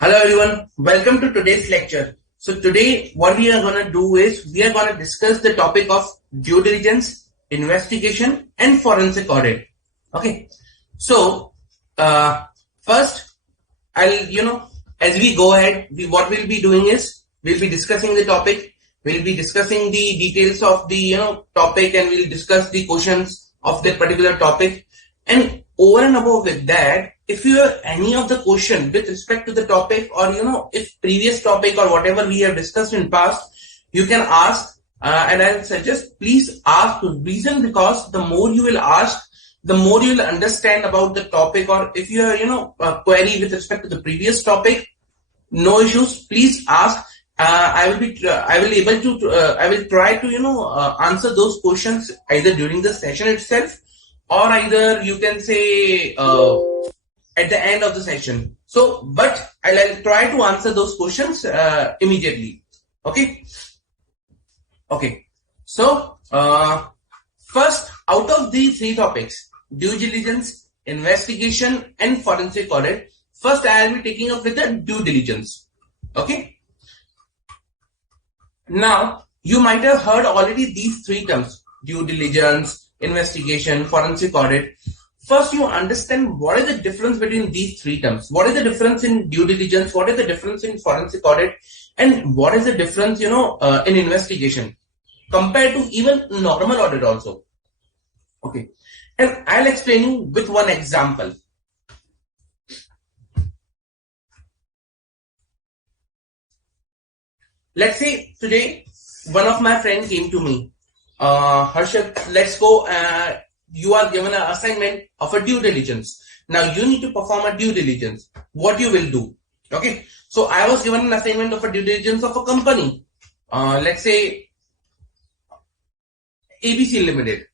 Hello everyone, welcome to today's lecture. So today what we are going to do is we are going to discuss the topic of due diligence, investigation and forensic audit. Okay. So first as we go ahead, what we'll be doing is we'll be discussing the topic, we'll be discussing the details of the topic, and we'll discuss the questions of that particular topic. And over and above with that, if you have any of the question with respect to the topic, or if previous topic or whatever we have discussed in past, you can ask, and I'll suggest please ask. The reason because the more you will ask, the more you will understand about the topic. Or if you have a query with respect to the previous topic, no issues, please ask. I will try to answer those questions either during the session itself, or either you can say at the end of the session. So, but I'll try to answer those questions immediately. Okay. So, first, out of these three topics, due diligence, investigation, and forensic audit, first I will be taking up with the due diligence. Okay. Now, you might have heard already these three terms: due diligence, investigation, forensic audit. First, you understand what is the difference between these three terms. What is the difference in due diligence? What is the difference in forensic audit? And what is the difference, in investigation compared to even normal audit also? Okay. And I'll explain you with one example. Let's say today, one of my friends came to me. Harshad, let's go. You are given an assignment of a due diligence. Now you need to perform a due diligence. What you will do? Okay. So I was given an assignment of a due diligence of a company. Let's say ABC Limited.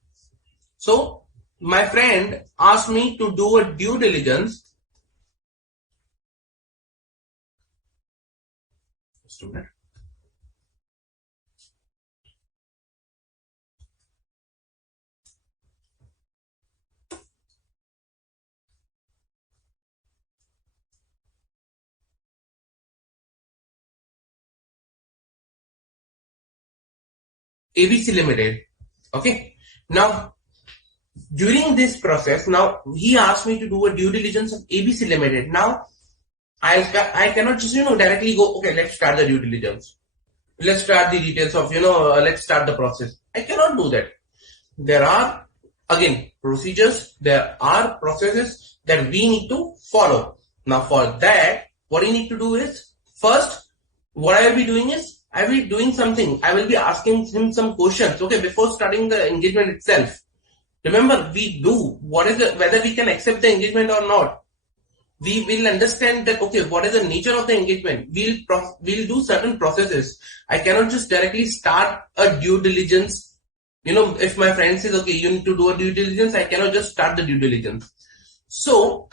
So my friend asked me to do a due diligence. Just a minute. ABC Limited. Okay. Now, during this process, now he asked me to do a due diligence of ABC Limited. Now, I cannot just directly go, okay, let's start the due diligence. Let's start the details of let's start the process. I cannot do that. There are again procedures. There are processes that we need to follow. Now, for that, what you need to do is first, what I will be doing is I will be doing something. I will be asking him some questions. Okay, before starting the engagement itself. Remember, we do whether we can accept the engagement or not. We will understand that, okay, what is the nature of the engagement? We'll do certain processes. I cannot just directly start a due diligence. If my friend says, okay, you need to do a due diligence, I cannot just start the due diligence. So,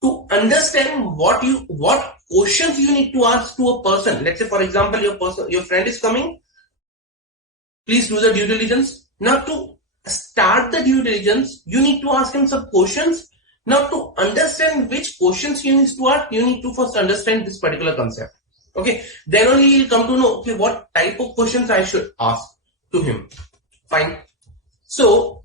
to understand what questions you need to ask to a person. Let's say, for example, your friend is coming. Please do the due diligence. Now, to start the due diligence, you need to ask him some questions. Now, to understand which questions you need to ask, you need to first understand this particular concept. Okay. Then only you'll come to know, okay, what type of questions I should ask to him. Fine. So,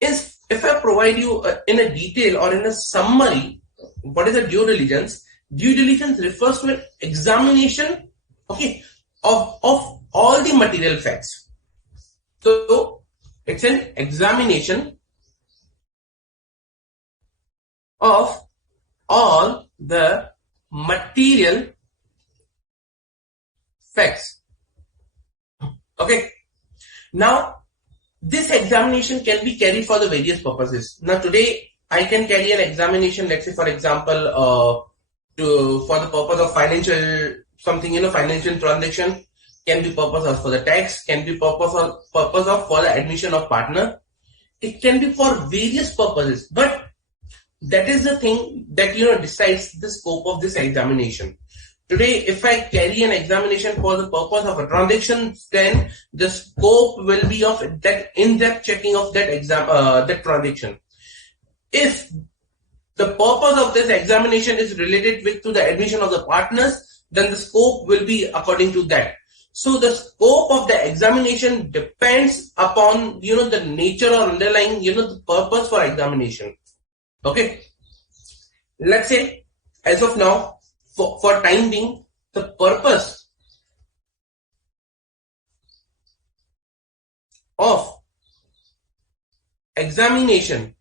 if I provide you in a detail or in a summary, what is a due diligence? Due diligence refers to an examination, okay, of all the material facts. So it's an examination of all the material facts. Okay. Now, this examination can be carried for the various purposes. Now, today I can carry an examination, let's say, for example, for the purpose of financial transaction, can be purpose of for the tax, can be purpose of for the admission of partner. It can be for various purposes, but that is the thing that decides the scope of this examination. Today, if I carry an examination for the purpose of a transaction, then the scope will be of that in-depth checking of that transaction. If the purpose of this examination is related with to the admission of the partners, then the scope will be according to that. So the scope of the examination depends upon, the nature or underlying, the purpose for examination. Okay. Let's say, as of now, for time being, the purpose of examination,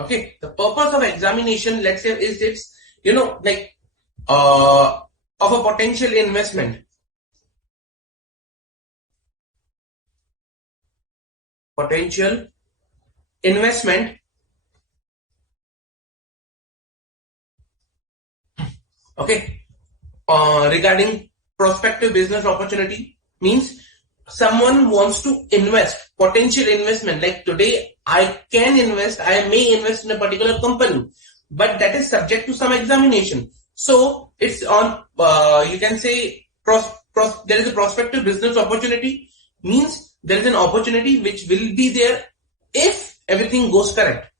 okay, the purpose of examination, let's say, is it's, of a potential investment. Potential investment. Okay. Regarding prospective business opportunity, means someone wants to invest, potential investment. Like today, I may invest in a particular company, but that is subject to some examination. So it's on, you can say, there is a prospective business opportunity, means there is an opportunity which will be there if everything goes correct.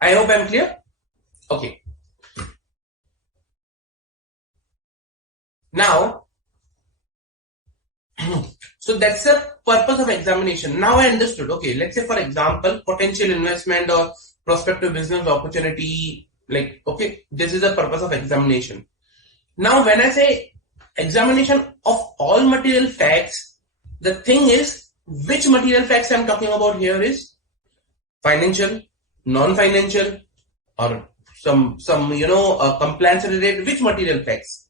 I hope I'm clear. Okay. Now, so that's the purpose of examination. Now I understood. Okay, let's say for example, potential investment or prospective business opportunity. Like, okay, this is the purpose of examination. Now, when I say examination of all material facts, the thing is, which material facts I'm talking about here is financial, non-financial, or some compliance related. Which material facts?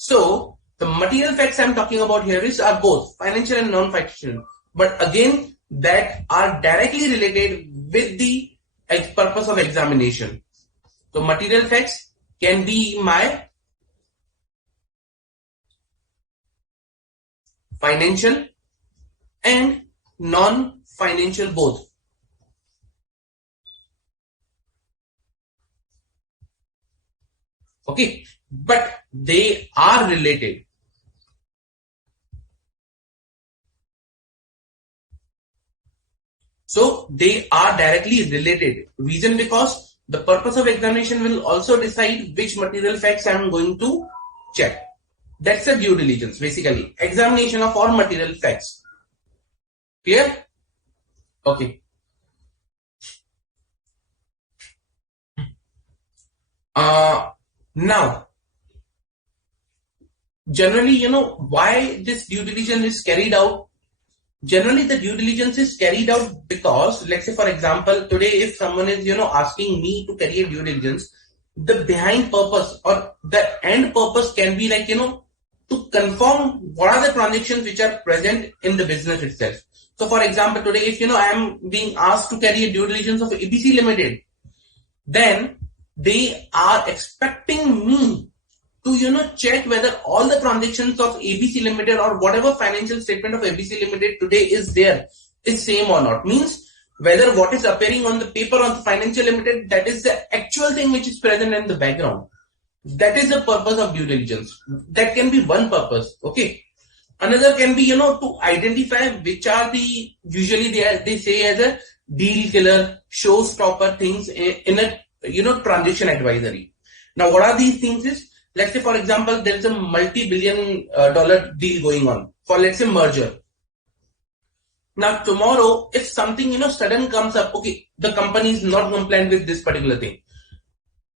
So the material facts I'm talking about here are both financial and non-financial, but again that are directly related with the purpose of examination. So material facts can be my financial and non-financial both. Okay, but they are related. So they are directly related. Reason because the purpose of examination will also decide which material facts I am going to check. That's a due diligence, basically. Examination of all material facts. Clear? Okay. Now, generally, why this due diligence is carried out? Generally, the due diligence is carried out because, let's say, for example, today, if someone is, asking me to carry a due diligence, the behind purpose or the end purpose can be like, to confirm what are the transactions which are present in the business itself. So, for example, today, if, I am being asked to carry a due diligence of ABC Limited, then they are expecting me to, check whether all the transactions of ABC Limited or whatever financial statement of ABC Limited today is there is same or not. Means whether what is appearing on the paper on the financial limited, that is the actual thing which is present in the background. That is the purpose of due diligence. That can be one purpose. Okay. Another can be, to identify which are the, usually they say as a deal killer, showstopper things in a, transaction advisory. Now, what are these things is, let's say, for example, there is a multi-billion dollar deal going on for, let's say, merger. Now, tomorrow, if something, sudden comes up, okay, the company is not compliant with this particular thing.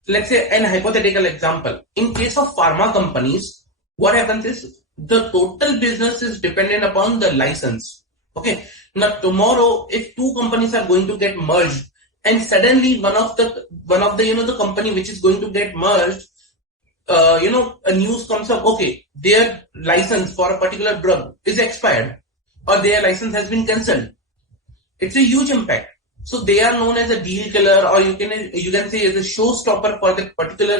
Let's say an hypothetical example. In case of pharma companies, what happens is the total business is dependent upon the license. Okay. Now, tomorrow, if two companies are going to get merged, and suddenly one of the the company which is going to get merged, a news comes up, okay, their license for a particular drug is expired or their license has been cancelled. It's a huge impact. So they are known as a deal killer, or you can say as a showstopper for the particular,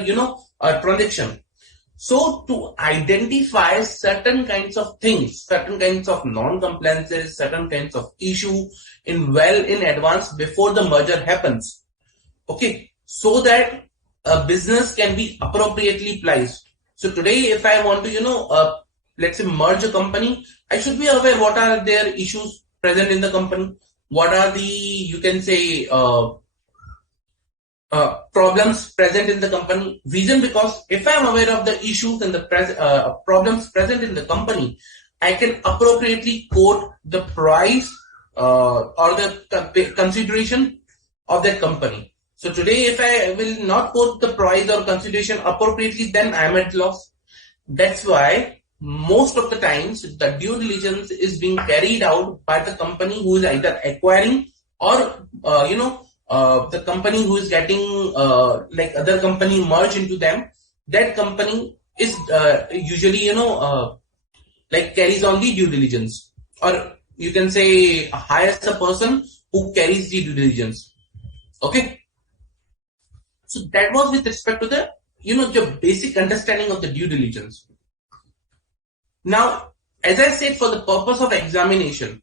transaction. So to identify certain kinds of things, certain kinds of non-compliances, certain kinds of issue in advance before the merger happens. Okay, so that a business can be appropriately priced. So today, if I want to, let's say merge a company, I should be aware what are their issues present in the company, what are the, you can say, problems present in the company. Reason because if I am aware of the issues and the problems present in the company, I can appropriately quote the price or the consideration of that company. So today, if I will not quote the price or consideration appropriately, then I am at loss. That's why most of the times the due diligence is being carried out by the company who is either acquiring or the company who is getting like other company merge into them. That company is usually like carries on the due diligence, or you can say hires a person who carries the due diligence. Okay, so that was with respect to the the basic understanding of the due diligence. Now, as I said, for the purpose of examination,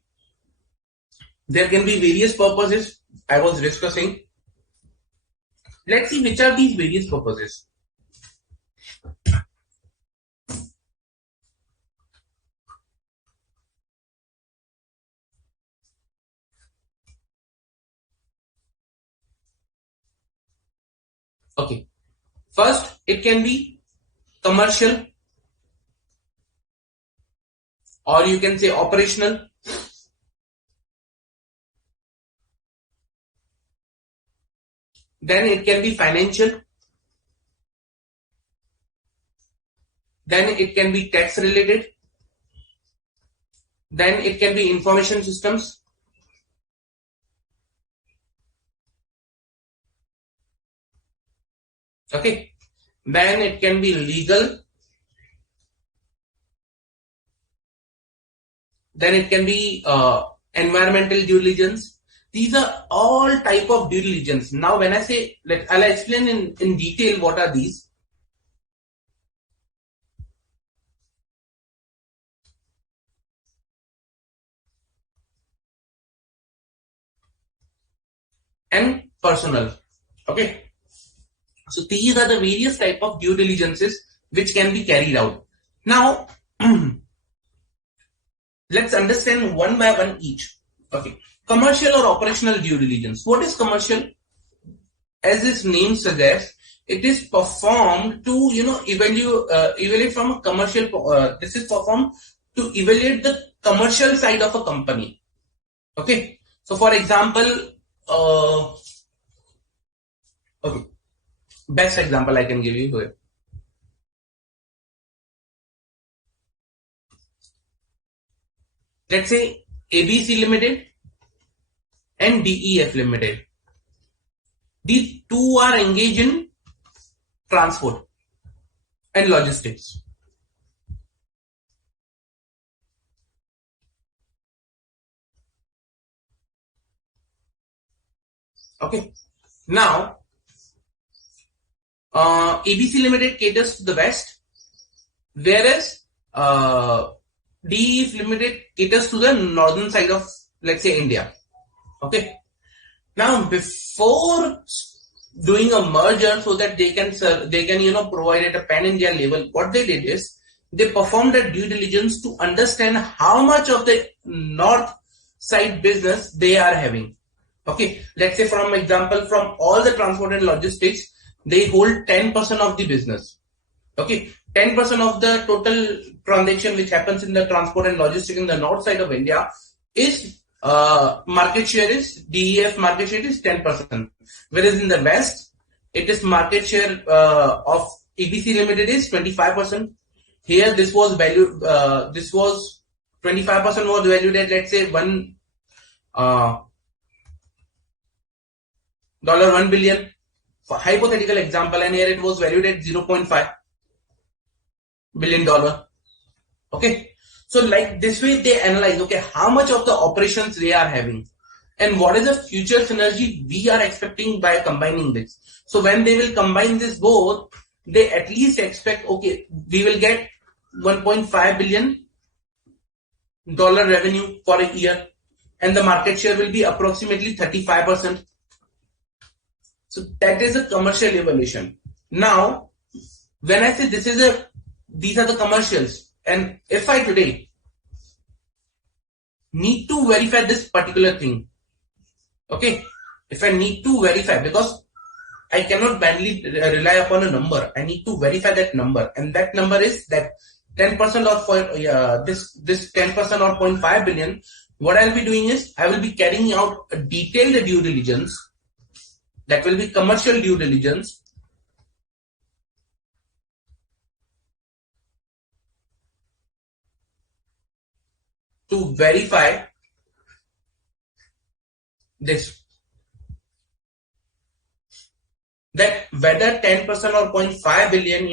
there can be various purposes I was discussing. Let's see which are these various purposes. Okay, first it can be commercial, or you can say operational. Then it can be financial. Then it can be tax related. Then it can be information systems. Okay, then it can be legal. Then it can be environmental due diligence. These are all type of due diligence. Now, when I say, I'll explain in detail what are these. And personal. Okay, so these are the various type of due diligences which can be carried out. Now, let's understand one by one each. Okay, commercial or operational due diligence. What is commercial? As its name suggests, it is performed to evaluate from a commercial. This is performed to evaluate the commercial side of a company. Okay, so for example, okay, best example I can give you here. Let's say ABC Limited and DEF Limited. These two are engaged in transport and logistics. Okay. Now, ABC Limited caters to the west, whereas DEF Limited caters to the northern side of, let's say, India. Okay. Now, before doing a merger so that they can provide at a pan India level, what they did is they performed a due diligence to understand how much of the north side business they are having. Okay, let's say from example, from all the transport and logistics, they hold 10% of the business. Okay, 10% of the total transaction which happens in the transport and logistics in the north side of India is market share is DEF market share is 10%, whereas in the west it is market share of ABC Limited is 25%. Here this was valued this was 25% was valued at, let's say, $1 billion, for hypothetical example, and here it was valued at $0.5 billion. Okay, so like this way they analyze, okay, how much of the operations they are having and what is the future synergy we are expecting by combining this. So when they will combine this both, they at least expect, okay, we will get $1.5 billion revenue for a year, and the market share will be approximately 35%. So that is a commercial evaluation. Now, when I say these are the commercials, and if I today need to verify this particular thing, okay, if I need to verify, because I cannot blindly rely upon a number, I need to verify that number, and that number is that 10% or this 10% or 0.5 billion. What I'll be doing is I will be carrying out a detailed due diligence, that will be commercial due diligence, to verify this, that whether 10% or 0.5 billion,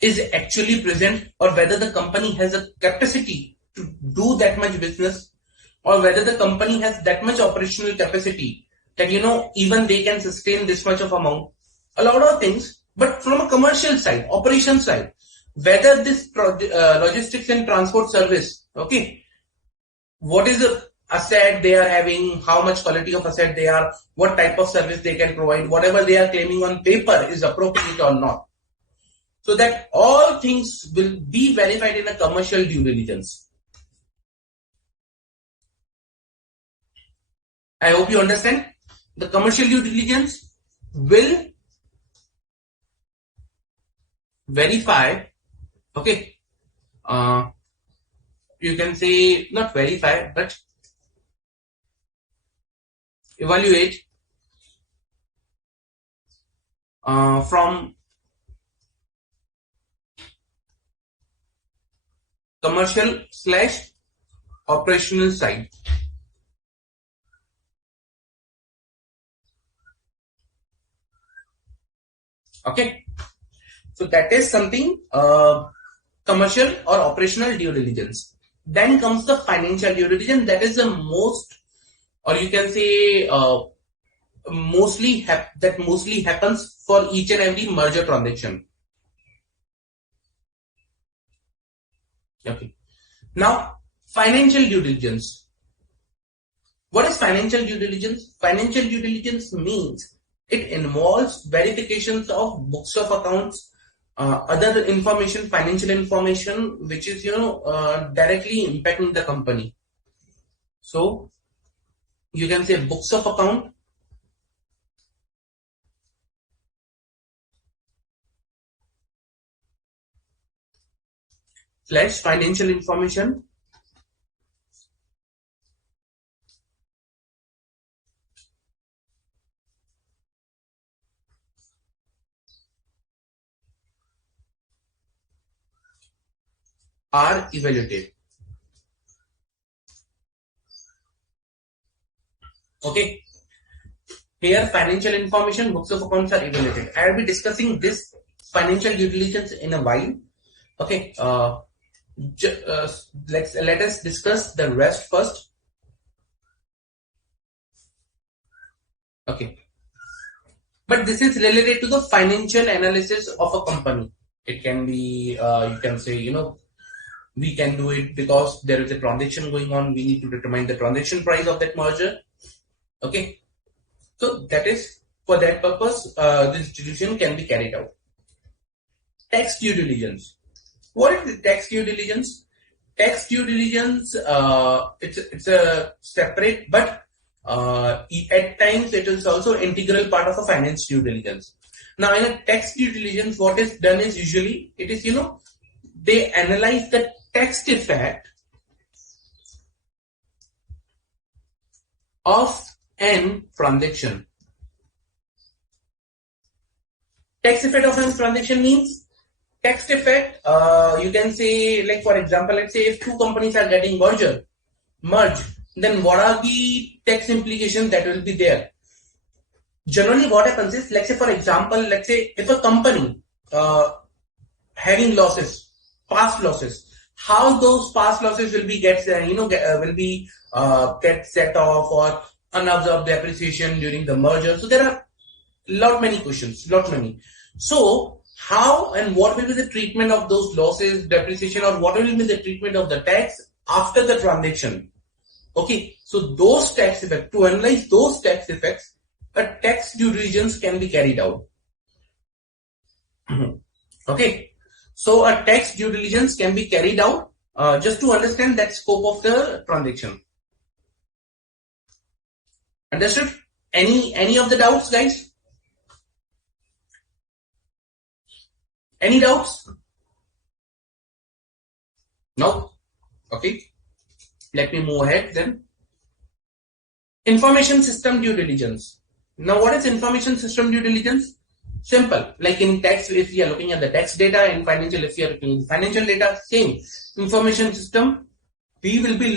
is actually present, or whether the company has a capacity to do that much business, or whether the company has that much operational capacity that, even they can sustain this much of amount. A lot of things, but from a commercial side, operation side, whether this logistics and transport service, okay, what is the asset they are having, how much quality of asset they are, what type of service they can provide, whatever they are claiming on paper is appropriate or not. So that all things will be verified in a commercial due diligence. I hope you understand. The commercial due diligence will verify, okay, you can say not verify, but evaluate from commercial / operational side. Okay, so that is something commercial or operational due diligence. Then comes the financial due diligence. That is the most, or you can say mostly happens for each and every merger transaction. Okay. Now, financial due diligence. What is financial due diligence? Financial due diligence means it involves verifications of books of accounts, other information, financial information, which is directly impacting the company. So you can say books of account, / financial information, are evaluated. Okay. Here, financial information, books of accounts are evaluated. I will be discussing this financial due diligence in a while. Okay. Let us discuss the rest first. Okay. But this is related to the financial analysis of a company. It can be, you can say, we can do it because there is a transaction going on. We need to determine the transaction price of that merger. Okay. So that is, for that purpose, this distribution can be carried out. Tax due diligence. What is the tax due diligence? Tax due diligence, it's a separate, but at times it is also integral part of a finance due diligence. Now, in a tax due diligence, what is done is usually, it is, they analyze the tax effect of an transaction. Tax effect of an transaction means tax effect, you can say, like for example, let's say if two companies are getting merged, then what are the tax implications that will be there? Generally, what happens is, let's say for example, let's say if a company having losses, past losses, how those past losses will be get set off, or unabsorbed depreciation during the merger. So there are many questions. So how and what will be the treatment of those losses, depreciation, or what will be the treatment of the tax after the transaction? Okay, so those tax effects, to analyze those tax effects, a tax due diligence can be carried out. Okay, so a tax due diligence can be carried out just to understand that scope of the transaction. Understood? Any of the doubts, guys? Any doubts? No? Okay. Let me move ahead then. Information system due diligence. Now, what is information system due diligence? Simple. Like in tax, if you are looking at the tax data, in financial, if you are looking at financial data, same. Information system, we will be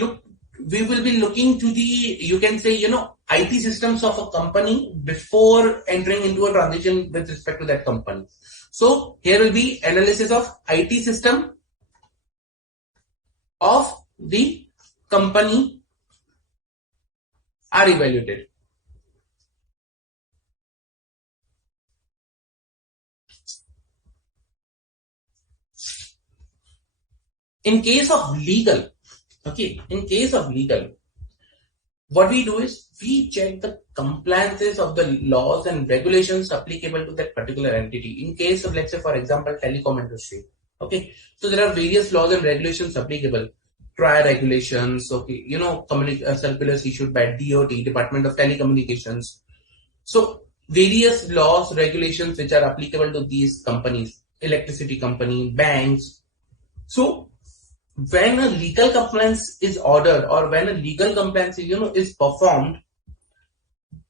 looking to the, you can say, IT systems of a company before entering into a transaction with respect to that company. So here will be analysis of IT system of the company are evaluated. In case of legal, what we do is we check the compliances of the laws and regulations applicable to that particular entity. In case of, let's say, for example, telecom industry. Okay, so there are various laws and regulations applicable. Prior regulations, okay, circulars issued by DOT, Department of Telecommunications. So various laws, regulations which are applicable to these companies, electricity company, banks. So when a legal compliance is ordered or when a legal compliance is performed,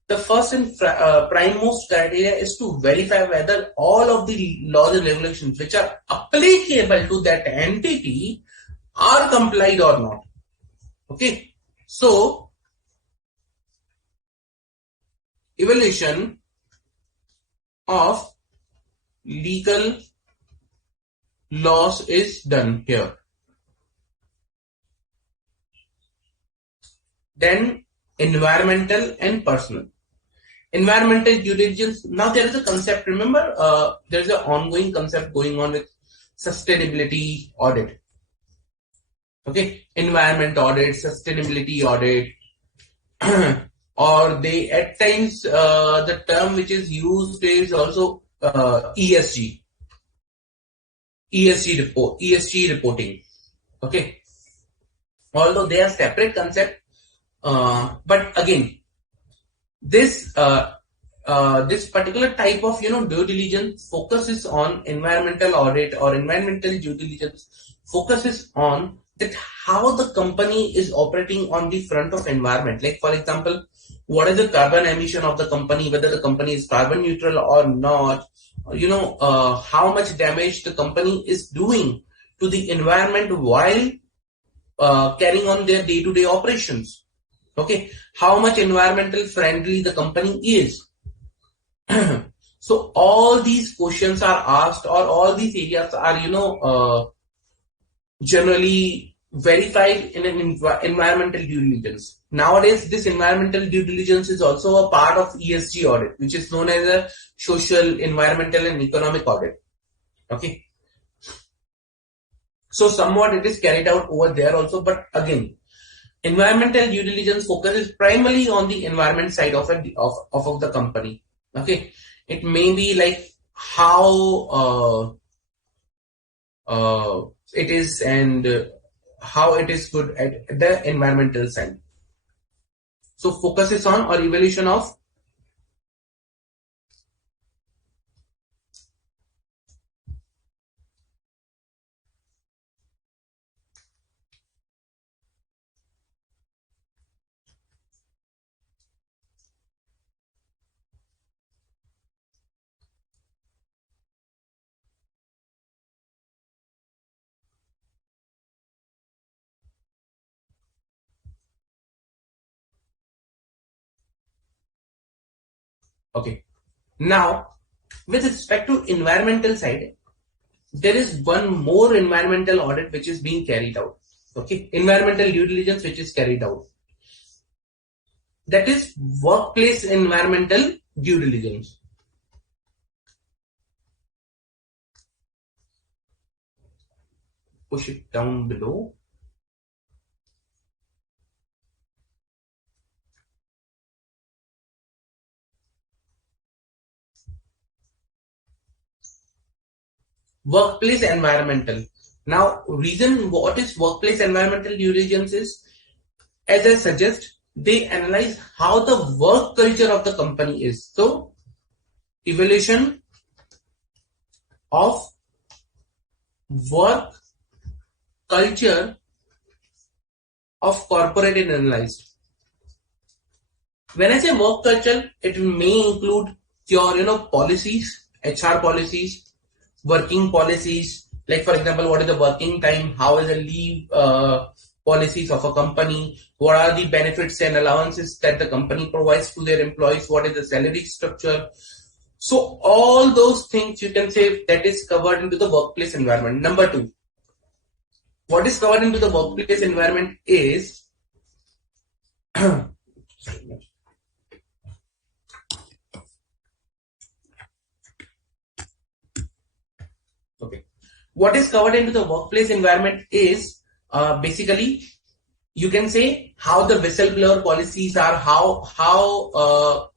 the first and prime most criteria is to verify whether all of the laws and regulations which are applicable to that entity are complied or not. Okay, so evaluation of legal laws is done here. Then environmental and personal. Environmental due diligence. Now there is a concept. Remember, there is an ongoing concept going on with sustainability audit. Okay, environment audit, sustainability audit, or they at times the term which is used is also ESG. ESG reporting. Okay, although they are separate concept, but again, this particular type of due diligence focuses on environmental audit, or environmental due diligence focuses on that how the company is operating on the front of environment. Like for example, what is the carbon emission of the company, whether the company is carbon neutral or not, how much damage the company is doing to the environment while carrying on their day-to-day operations. Okay, how much environmental friendly the company is. So all these questions are asked, or all these areas are generally verified in an environmental due diligence. Nowadays, this environmental due diligence is also a part of ESG audit, which is known as a social, environmental, and economic audit. Okay, so somewhat it is carried out over there also, but again, environmental due diligence focuses primarily on the environment side of the company. Okay, it may be like how it is and how it is good at the environmental side. So focuses on or evaluation of okay. Now, with respect to environmental side, there is one more environmental audit which is being carried out. Okay, environmental due diligence which is carried out. That is workplace environmental due diligence. Push it down below. workplace environmental. Now, reason what is workplace environmental due diligence is, as I suggest, they analyze how the work culture of the company is. So, evaluation of work culture of corporate is analyzed. When I say work culture, it may include your policies, HR policies, working policies. Like for example, what is the working time? How is the leave policies of a company? What are the benefits and allowances that the company provides to their employees? What is the salary structure? So all those things you can say that is covered into the workplace environment. Number two, what is covered into the workplace environment is okay. What is covered into the workplace environment is basically you can say how the whistleblower policies are, how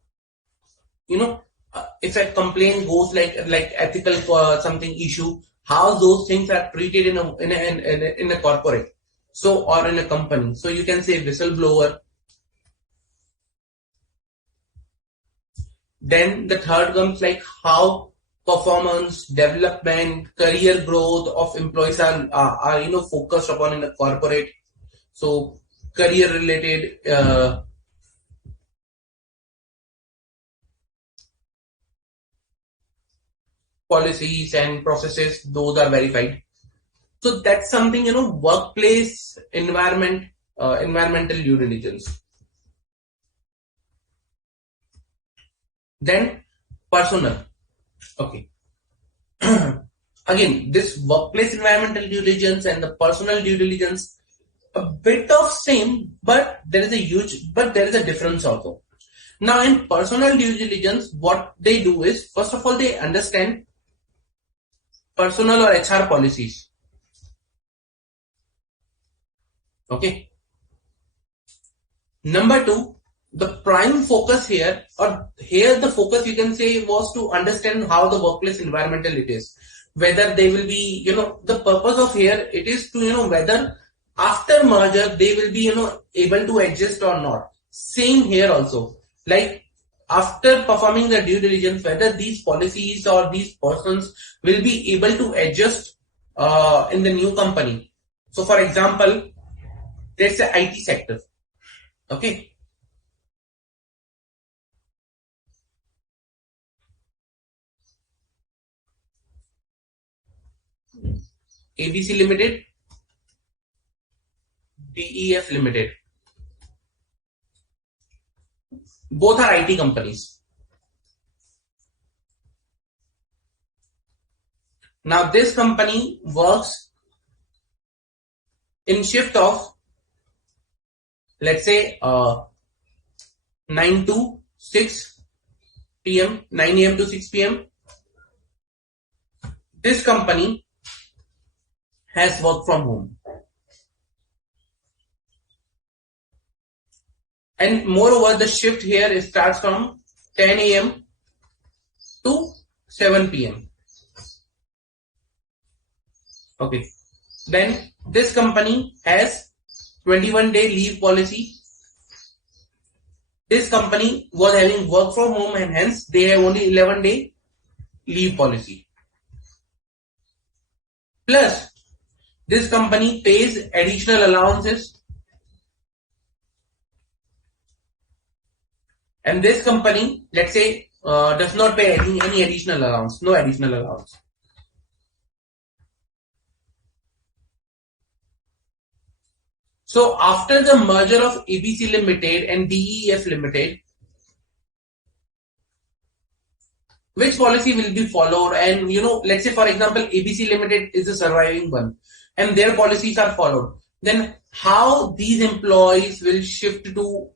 if a complaint goes like ethical something issue, how those things are treated in a corporate, so or in a company. So you can say whistleblower. Then the third comes like how performance, development, career growth of employees are focused upon in a corporate. So career related policies and processes, those are verified. So that's something workplace environmental due diligence. Then personal. Okay. Again, this workplace environmental due diligence and the personal due diligence, a bit of same, but there is a difference also. Now in personal due diligence, what they do is, first of all, they understand personal or HR policies. Okay. Number two, the prime focus here, or here the focus you can say was to understand how the workplace environmental it is. Whether they will be, the purpose of here, it is to, whether after merger they will be, able to adjust or not. Same here also. Like after performing the due diligence, whether these policies or these persons will be able to adjust in the new company. So for example, there's the IT sector. Okay. ABC Limited, DEF Limited. Both are IT companies. Now this company works in shift of, let's say 9 to 6 p.m., 9 a.m. to 6 p.m. This company has work from home. And moreover, the shift here starts from 10 a.m. to 7 p.m. Okay. Then this company has 21-day leave policy. This company was having work from home and hence they have only 11-day leave policy. Plus, this company pays additional allowances. And this company, let's say, does not pay any additional allowance, no additional allowance. So after the merger of ABC Limited and DEF Limited, which policy will be followed? And let's say for example, ABC Limited is the surviving one and their policies are followed. Then how these employees will shift to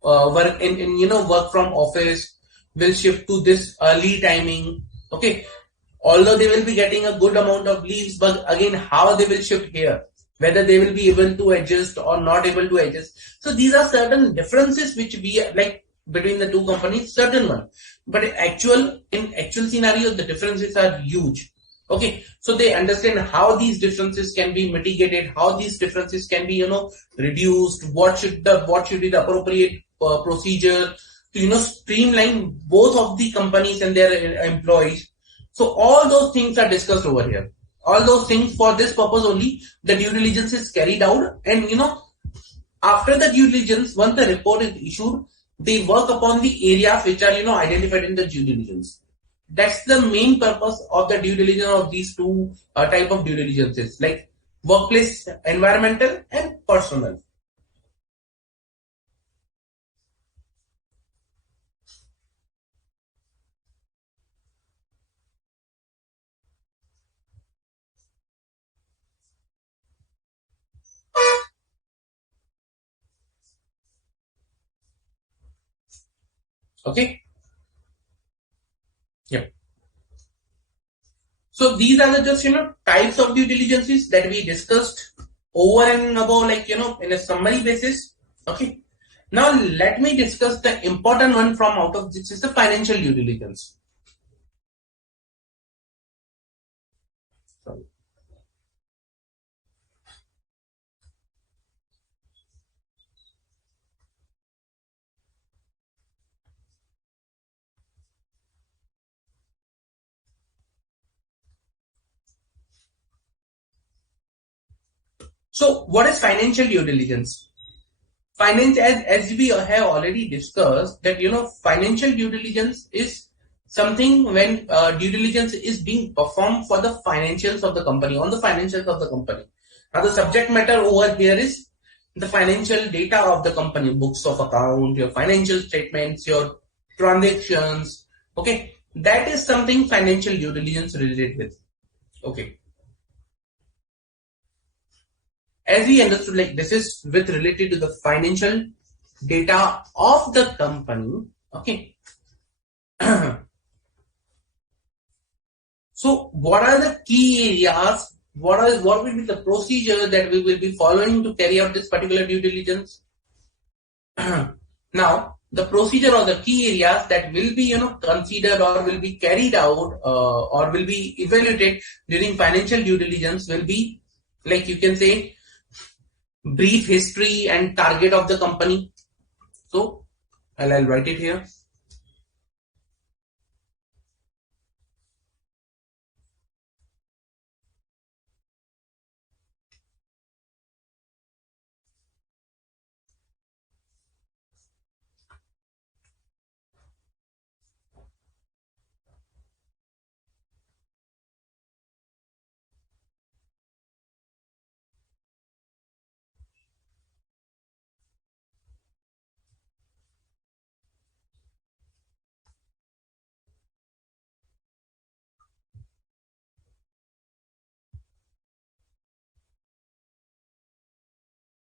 work in work from office, will shift to this early timing. Okay. Although they will be getting a good amount of leaves, but again, how they will shift here, whether they will be able to adjust or not able to adjust. So these are certain differences which we like between the two companies, certain one. But in actual scenario, the differences are huge. Okay, so they understand how these differences can be mitigated, how these differences can be, reduced. What should be the appropriate procedure to, streamline both of the companies and their employees. So all those things are discussed over here. All those things, for this purpose only, the due diligence is carried out, and after the due diligence, once the report is issued, they work upon the areas which are identified in the due diligence. That's the main purpose of the due diligence of these two type of due diligences, like workplace, environmental, and personal. Okay. Yeah. So these are the just types of due diligences that we discussed over and above, like in a summary basis. Okay. Now let me discuss the important one from out of this is the financial due diligence. Sorry. So what is financial due diligence? Finance, as we have already discussed, that financial due diligence is something when due diligence is being performed for the financials of the company, on the financials of the company. Now the subject matter over here is the financial data of the company, books of account, your financial statements, your transactions. Okay, that is something financial due diligence related with. Okay, as we understood, like this is with related to the financial data of the company. Okay. So what are the key areas? What will be the procedure that we will be following to carry out this particular due diligence? Now the procedure or the key areas that will be considered or will be carried out or will be evaluated during financial due diligence will be, like you can say, brief history and target of the company. So I'll write it here.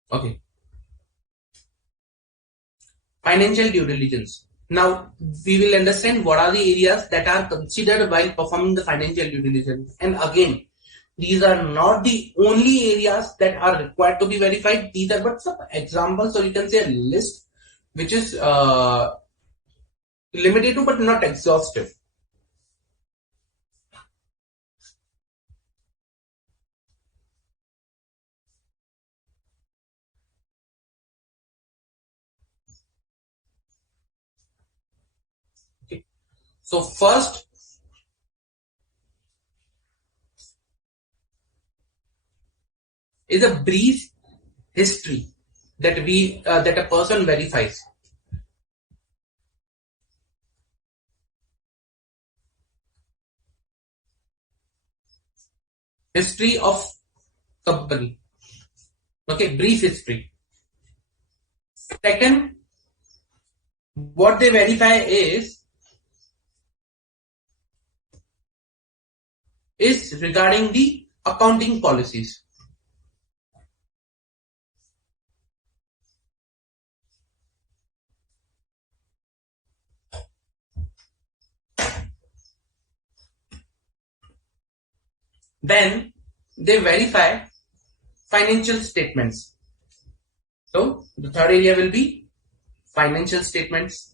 Okay. Financial due diligence. Now we will understand what are the areas that are considered while performing the financial due diligence. And again, these are not the only areas that are required to be verified. These are but some examples, or you can say a list, which is limited to but not exhaustive. Okay. So first is a brief history that a person verifies. History of company. Okay, brief history. Second, what they verify is regarding the accounting policies. Then they verify financial statements. So the third area will be financial statements.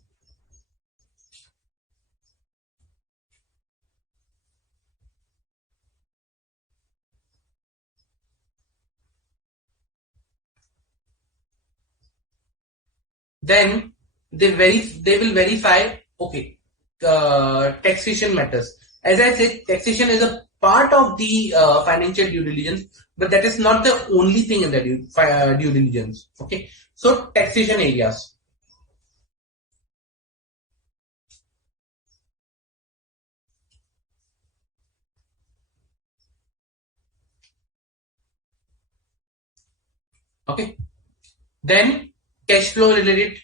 Then they will verify, okay, taxation matters. As I said, taxation is a part of the financial due diligence, but that is not the only thing in the due diligence. Okay, so taxation areas. Okay, then cash flow related.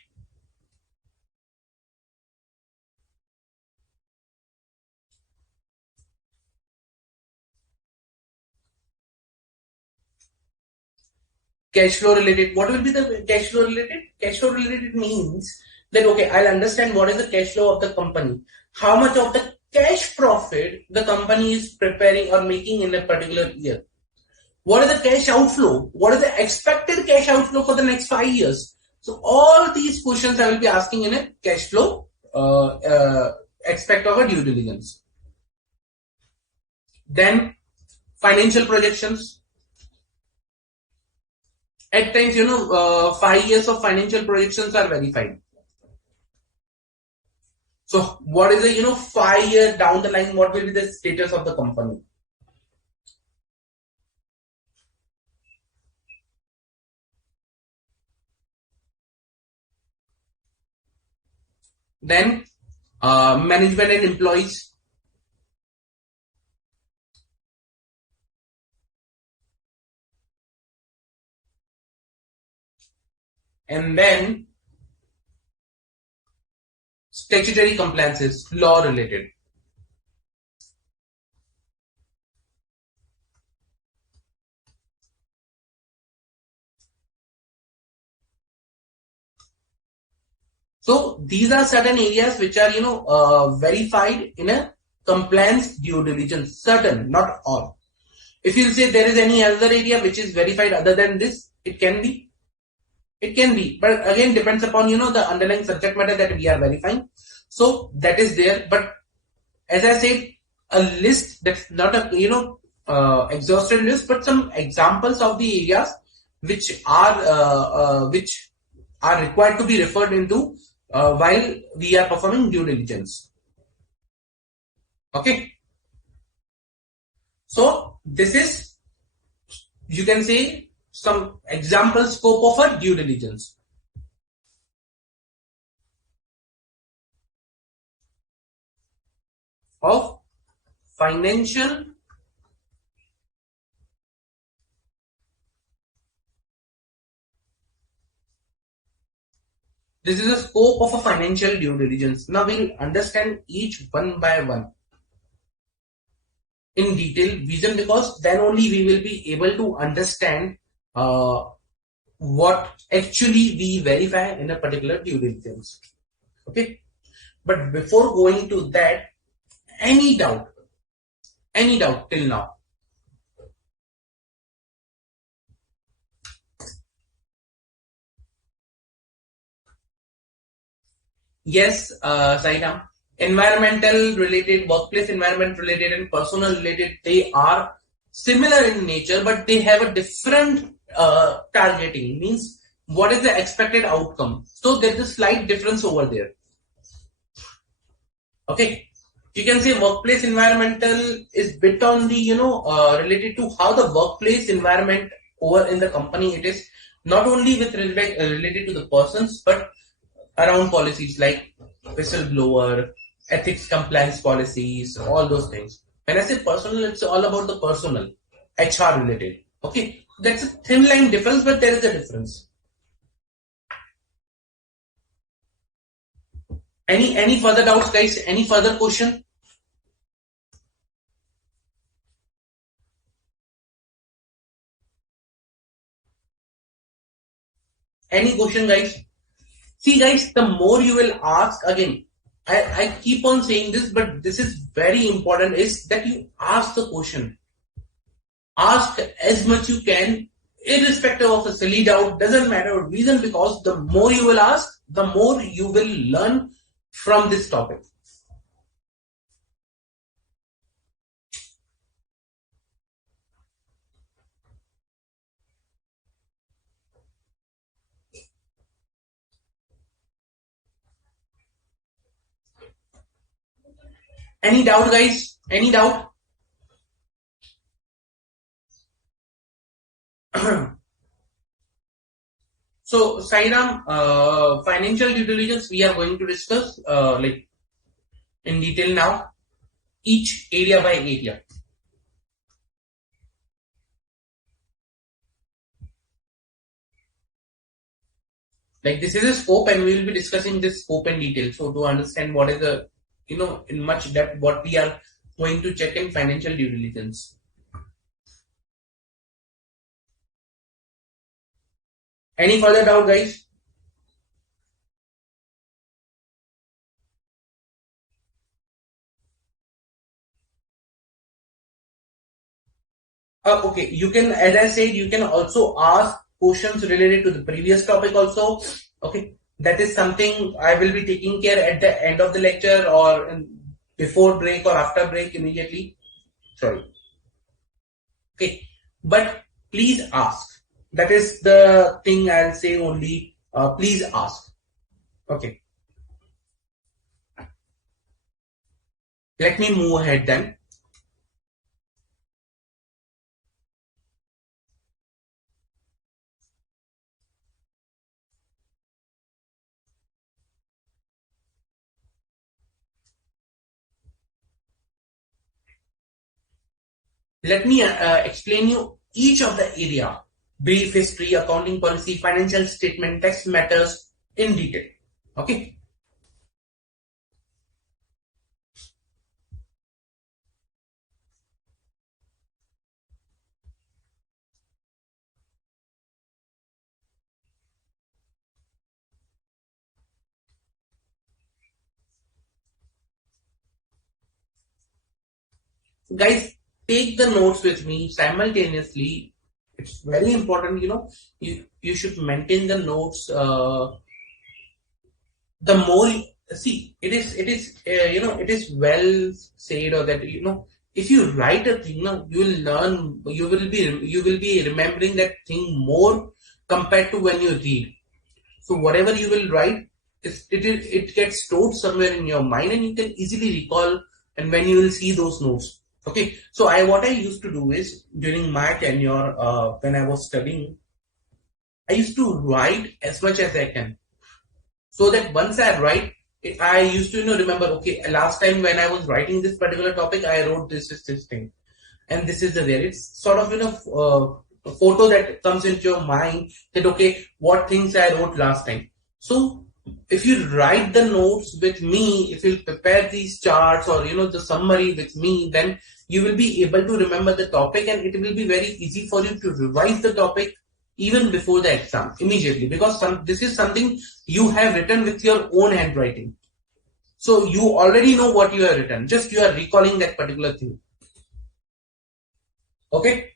Cash flow related. What will be the cash flow related? Cash flow related means that, okay, I'll understand what is the cash flow of the company. How much of the cash profit the company is preparing or making in a particular year. What is the cash outflow? What is the expected cash outflow for the next 5 years? So all these questions I will be asking in a cash flow aspect of a due diligence. Then financial projections. At times, 5 years of financial projections are verified. So what is the 5 year down the line? What will be the status of the company? Then management and employees. And then statutory compliances, law related. So these are certain areas which are verified in a compliance due diligence. Certain, not all. If you say there is any other area which is verified other than this, it can be. It can be, but again depends upon the underlying subject matter that we are verifying. So that is there. But as I said, a list that's not a exhaustive list, but some examples of the areas which are required to be referred into while we are performing due diligence. Okay, so this is, you can say, some example scope of a due diligence. Of financial This is the scope of a financial due diligence. Now we'll understand each one by one in detail vision, because then only we will be able to understand what actually we verify in a particular due diligence. Okay, but before going to that, any doubt, till now? Yes, Saidam. Environmental related, workplace environment related, and personal related, they are similar in nature, but they have a different targeting. Means what is the expected outcome? So there's a slight difference over there. Okay, you can say workplace environmental is bit on the related to how the workplace environment over in the company it is, not only with related to the persons, but around policies like whistleblower, ethics compliance policies, all those things. When I say personal, it's all about the personal, HR related. Okay, that's a thin line difference, but there is a difference. Any further doubts, guys? Any further question? Any question, guys? See, guys, the more you will ask, again, I keep on saying this, but this is very important, is that you ask the question. Ask as much you can, irrespective of a silly doubt, doesn't matter reason, because the more you will ask, the more you will learn from this topic. Any doubt, guys? Any doubt? So, Sairam, financial due diligence we are going to discuss like in detail now, each area by area. Like this is a scope, and we will be discussing this scope in detail. So to understand what is the, in much depth what we are going to check in financial due diligence. Any further doubt, guys? Okay, you can, as I said, you can also ask questions related to the previous topic also. Okay, that is something I will be taking care at the end of the lecture or before break or after break immediately. Sorry. Okay, but please ask. That is the thing I'll say only. Please ask. Okay, let me move ahead then. Let me explain you each of the area. Brief history, accounting policy, financial statement, tax matters in detail. Okay. Guys, take the notes with me simultaneously. It's very important, you should maintain the notes. The more see, it is well said, or that if you write a thing, you will learn, you will be remembering that thing more compared to when you read. So whatever you will write, it gets stored somewhere in your mind, and you can easily recall, and when you will see those notes. Okay, so what I used to do is, during my tenure, when I was studying, I used to write as much as I can, so that once I write, I used to remember, okay, last time when I was writing this particular topic, I wrote this thing, and this is the there. It's sort of a photo that comes into your mind, that okay, what things I wrote last time. So if you write the notes with me, if you prepare these charts, or the summary with me, then you will be able to remember the topic, and it will be very easy for you to revise the topic even before the exam immediately, because this is something you have written with your own handwriting. So you already know what you have written, just you are recalling that particular thing. Okay,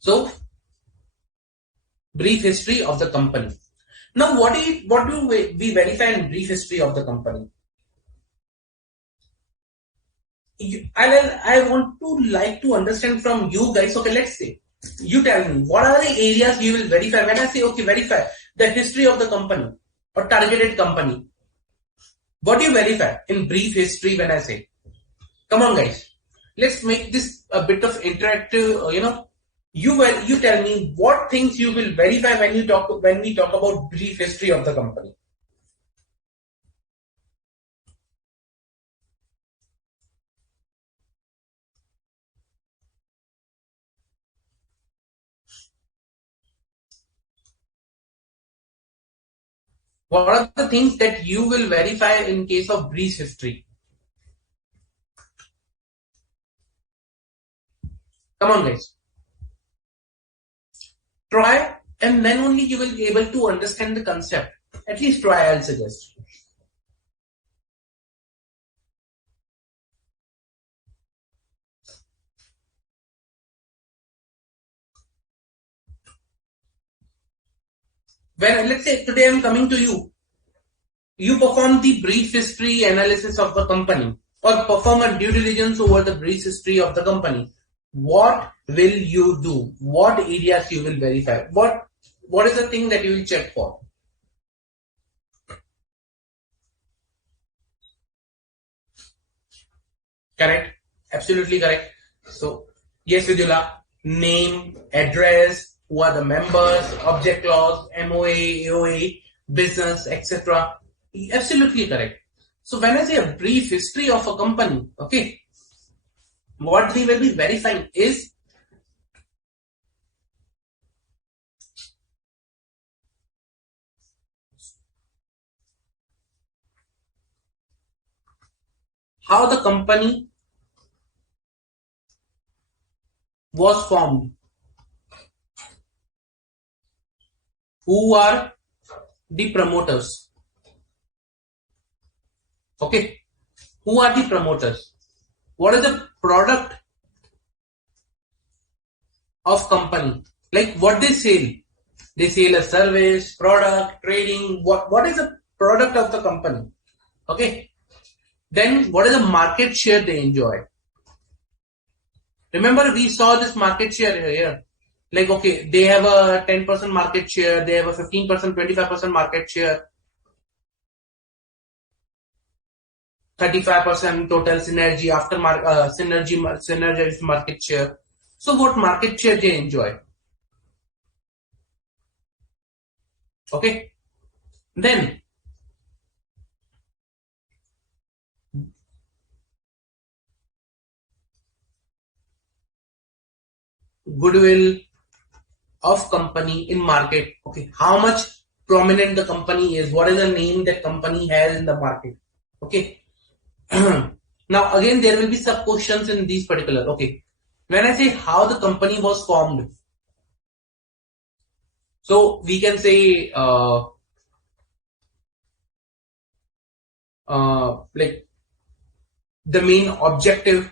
so brief history of the company. Now, what do we verify in brief history of the company? I want to like to understand from you guys. Okay, let's say you tell me what are the areas you will verify. When I say okay, verify the history of the company or targeted company, what do you verify in brief history? When I say, come on, guys, let's make this a bit of interactive. You tell me what things you will verify when we talk about brief history of the company. What are the things that you will verify in case of brief history? Come on, guys. Try, and then only you will be able to understand the concept. At least try, I'll suggest. When, let's say today I'm coming to you, you perform the brief history analysis of the company, or perform a due diligence over the brief history of the company. What will you do? What areas you will verify? What is the thing that you will check for? Correct? Absolutely correct. So, yes, Vidula, name, address, who are the members, object clause, MOA, AOA, business, etc. Absolutely correct. So, when I say a brief history of a company, okay, what we will be verifying is how the company was formed, who are the promoters, okay, who are the promoters, what is the product of company, like what they sell a service, product, trading, what is the product of the company, okay, then what is the market share they enjoy. Remember we saw this market share here, like okay, they have a 10% market share, they have a 15%, 25% market share, 35% total synergy after synergized market share. So what market share they enjoy, okay, then goodwill of company in market, okay, how much prominent the company is, what is the name that company has in the market, okay. Now again there will be sub questions in these particular, okay, when I say how the company was formed, so we can say like the main objective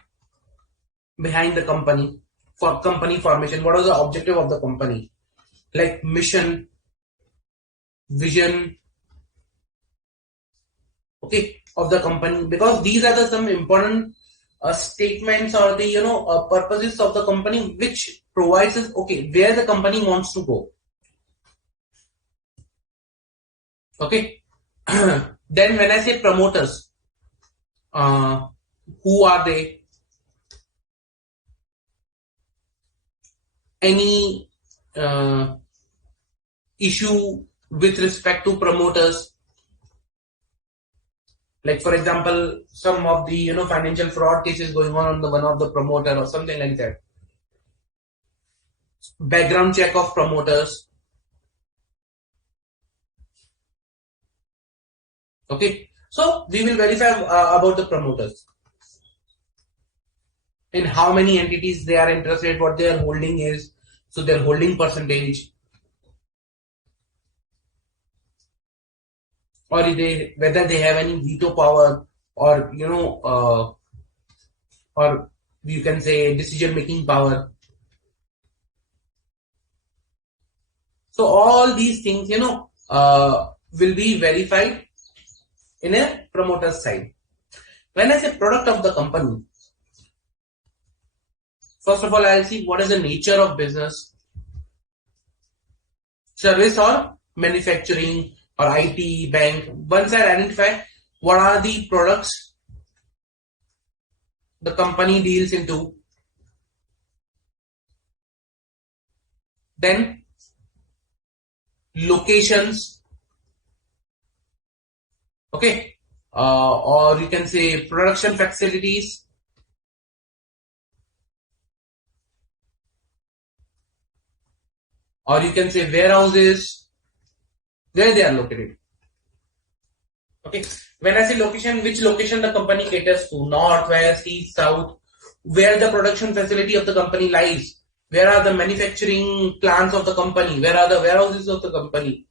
behind the company, for company formation, what was the objective of the company, like mission, vision, okay, of the company, because these are the some important statements or the purposes of the company which provides us, okay, where the company wants to go, okay. Then when I say promoters, uh, who are they, any uh, issue with respect to promoters, like for example some of the financial fraud cases going on the one of the promoter or something like that, background check of promoters, okay. So we will verify about the promoters, in how many entities they are interested, what their holding is, so their holding percentage, or they whether they have any veto power, or or you can say decision making power. So all these things will be verified in a promoter side. When I say product of the company, first of all I'll see what is the nature of business, service or manufacturing or IT, bank. Once I identify what are the products the company deals into, then locations, okay, or you can say production facilities, or you can say warehouses, where they are located, okay. When I say location, which location the company caters to, north, west, east, south, where the production facility of the company lies, where are the manufacturing plants of the company, where are the warehouses of the company,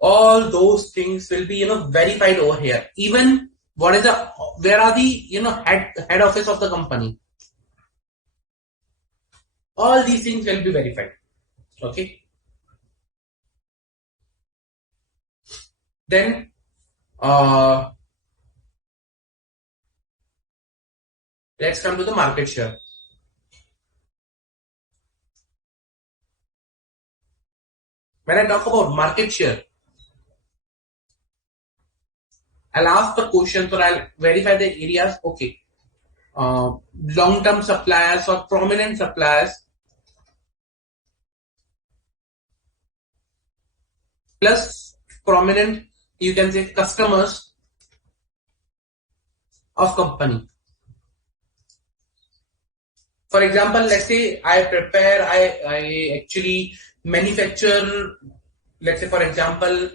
all those things will be verified over here. Even what is the, where are the head office of the company, all these things will be verified, okay. Then let's come to the market share. When I talk about market share, I'll ask the questions or I'll verify the areas, okay. long-term suppliers or prominent suppliers, plus prominent, you can say, customers of company. For example, let's say I actually manufacture, let's say for example,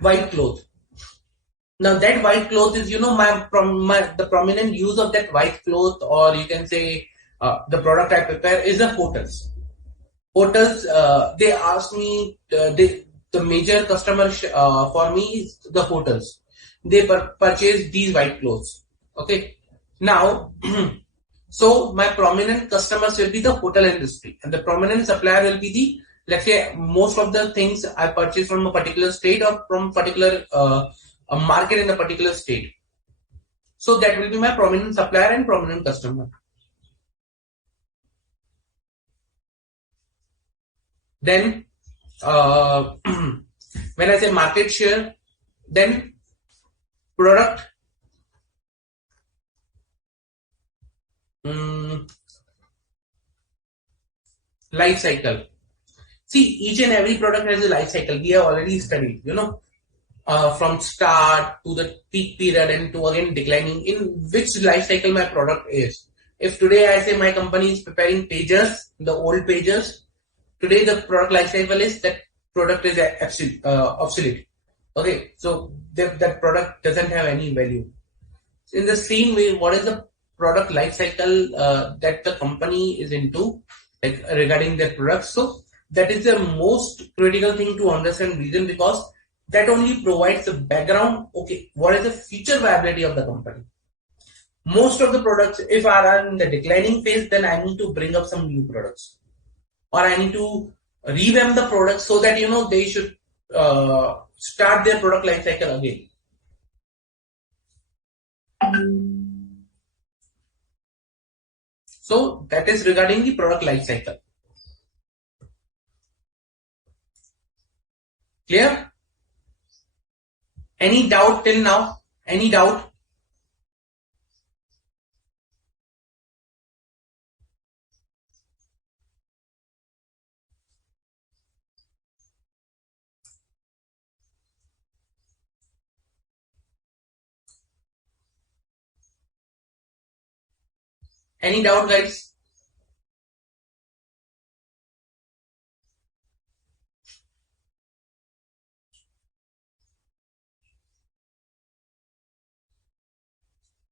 white cloth. Now that white cloth is, the prominent use of that white cloth, or you can say the product I prepare is the hotels. Hotels, they ask me, the major customer for me is the hotels. They purchase these white clothes. Okay. Now, so my prominent customers will be the hotel industry, and the prominent supplier will be the, let's say, most of the things I purchase from a particular state or from particular a market in a particular state. So that will be my prominent supplier and prominent customer. Then when I say market share, then product life cycle. See, each and every product has a life cycle. We have already studied, from start to the peak period and to again declining, in which life cycle my product is. If today I say my company is preparing pages, the old pages, today the product life cycle is that product is obsolete. Okay, so that product doesn't have any value. In the same way, what is the product life cycle that the company is into, like regarding their products? So that is the most critical thing to understand, reason, because that only provides the background. Okay, what is the future viability of the company? Most of the products, if I are in the declining phase, then I need to bring up some new products, or I need to revamp the products so that they should start their product life cycle again. So that is regarding the product life cycle. Clear? Any doubt till now? Any doubt? Any doubt, guys?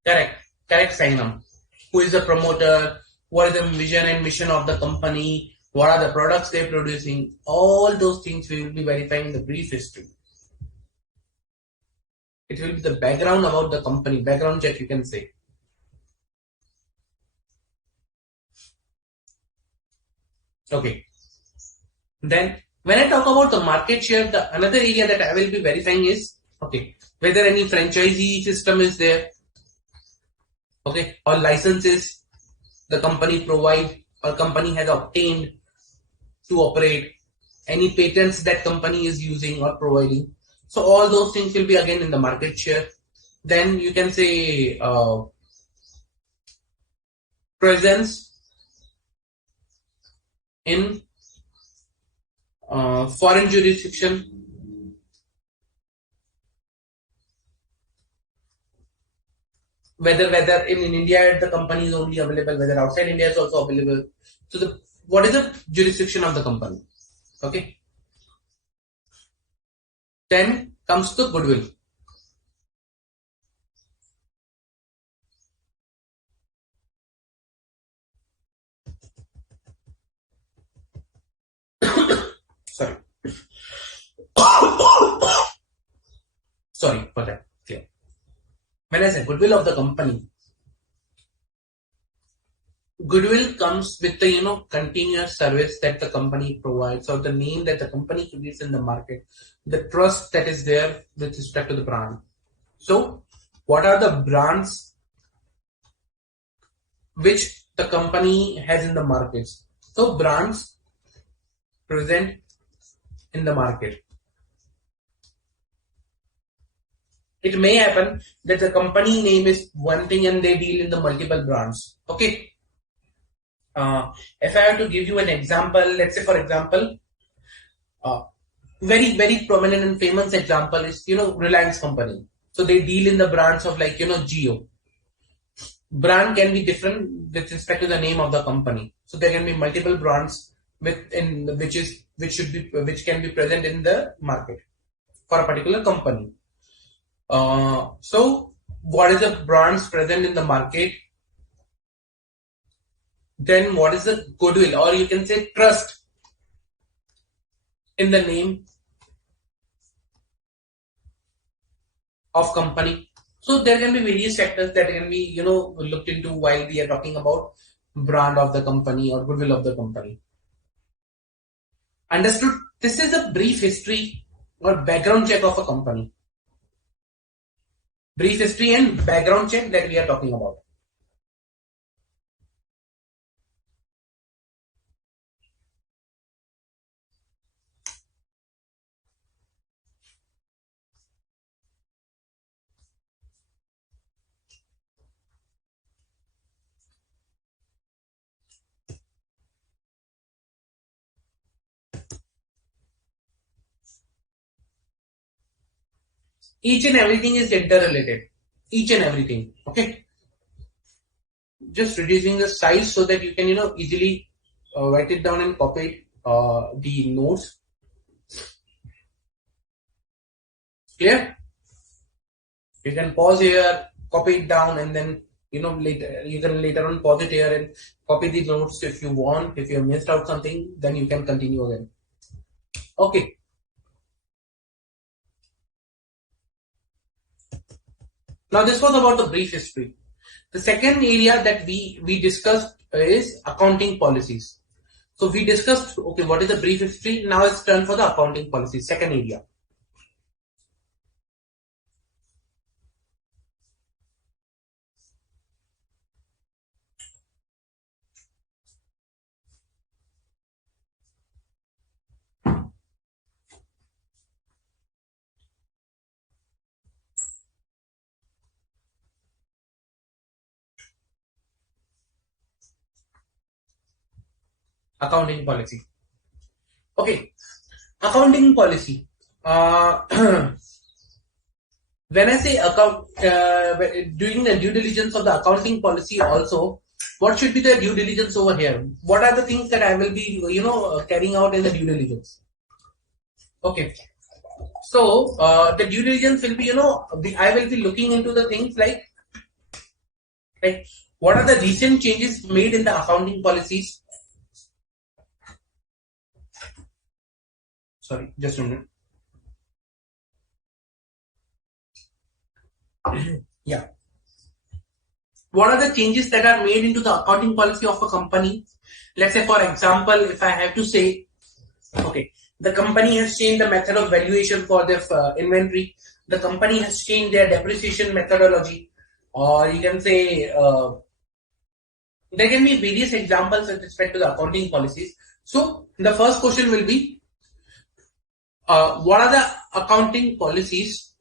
Correct, Sainam. Who is the promoter? What is the vision and mission of the company? What are the products they're producing? All those things we will be verifying in the brief history. It will be the background about the company, background check, you can say. Okay. Then when I talk about the market share, the another area that I will be verifying is, okay, whether any franchisee system is there, okay, or licenses the company provide or company has obtained to operate, any patents that company is using or providing. So all those things will be again in the market share. Then you can say presence in foreign jurisdiction, whether in India the company is only available, whether outside India is also available. So what is the jurisdiction of the company? Okay. Then comes the goodwill. Sorry. Sorry for that. Okay. When I say goodwill of the company, goodwill comes with the continuous service that the company provides, or the name that the company creates in the market, the trust that is there with respect to the brand. So what are the brands which the company has in the markets? So brands present in the market. It may happen that the company name is one thing and they deal in the multiple brands. Okay. If I have to give you an example, let's say for example, uh, very prominent and famous example is Reliance company. So they deal in the brands of like Geo. Brand can be different with respect to the name of the company. So there can be multiple brands which can be present in the market for a particular company. So what is the brands present in the market? Then what is the goodwill, or you can say trust in the name of company? So there can be various factors that can be looked into while we are talking about brand of the company or goodwill of the company. Understood? This is a brief history or background check of a company. Brief history and background check that we are talking about. Each and everything is interrelated. Each and everything. Okay. Just reducing the size so that you can easily write it down and copy the notes. Clear? You can pause here, copy it down, and then later you can later on pause it here and copy the notes if you want. If you missed out something, then you can continue again. Okay. Now this was about the brief history. The second area that we discussed is accounting policies. So we discussed, okay, what is the brief history? Now it's turn for the accounting policies, second area. Accounting policy. Okay, accounting policy. When I say doing the due diligence of the accounting policy also, what should be the due diligence over here? What are the things that I will be, carrying out in the due diligence? Okay. So, the due diligence will be, I will be looking into the things like what are the recent changes made in the accounting policies? Sorry, just a minute. Yeah. What are the changes that are made into the accounting policy of a company? Let's say, for example, if I have to say, okay, the company has changed the method of valuation for their inventory. The company has changed their depreciation methodology, or you can say there can be various examples with respect to the accounting policies. So the first question will be, what are the accounting policies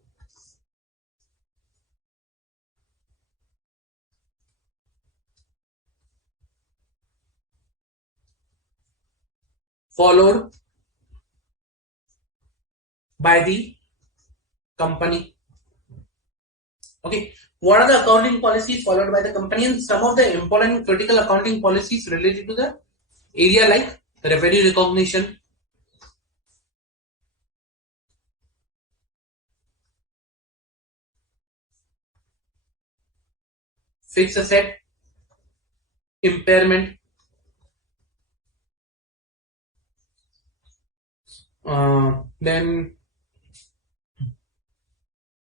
followed by the company? Okay, what are the accounting policies followed by the company, and some of the important critical accounting policies related to the area like revenue recognition, fixed asset, impairment, then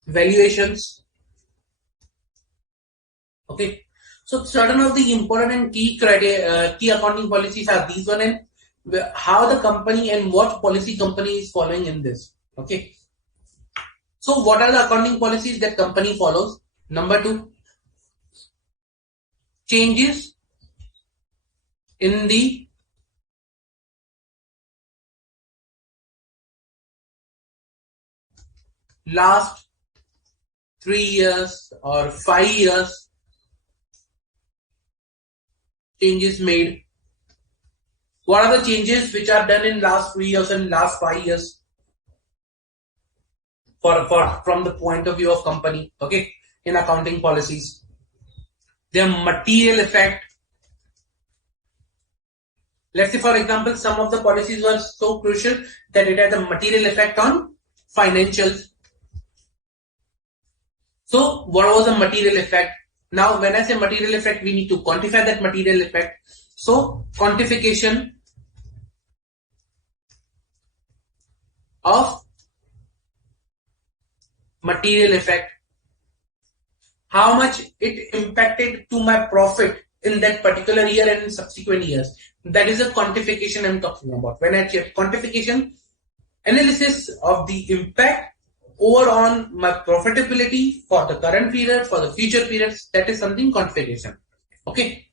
valuations. Okay, so certain of the important and key criteria, key accounting policies are these one, and how the company and what policy company is following in this. Okay, so what are the accounting policies that company follows? Number two, changes in the last 3 years or 5 years, changes made. What are the changes which are done in last 3 years and last 5 years from the point of view of company, okay, in accounting policies? Their material effect. Let's say, for example, some of the policies were so crucial that it had a material effect on financials. So what was the material effect? Now, when I say material effect, we need to quantify that material effect. So quantification of material effect. How much it impacted to my profit in that particular year and in subsequent years. That is a quantification I'm talking about. When I check quantification, analysis of the impact over on my profitability for the current period, for the future periods, that is something quantification. Okay.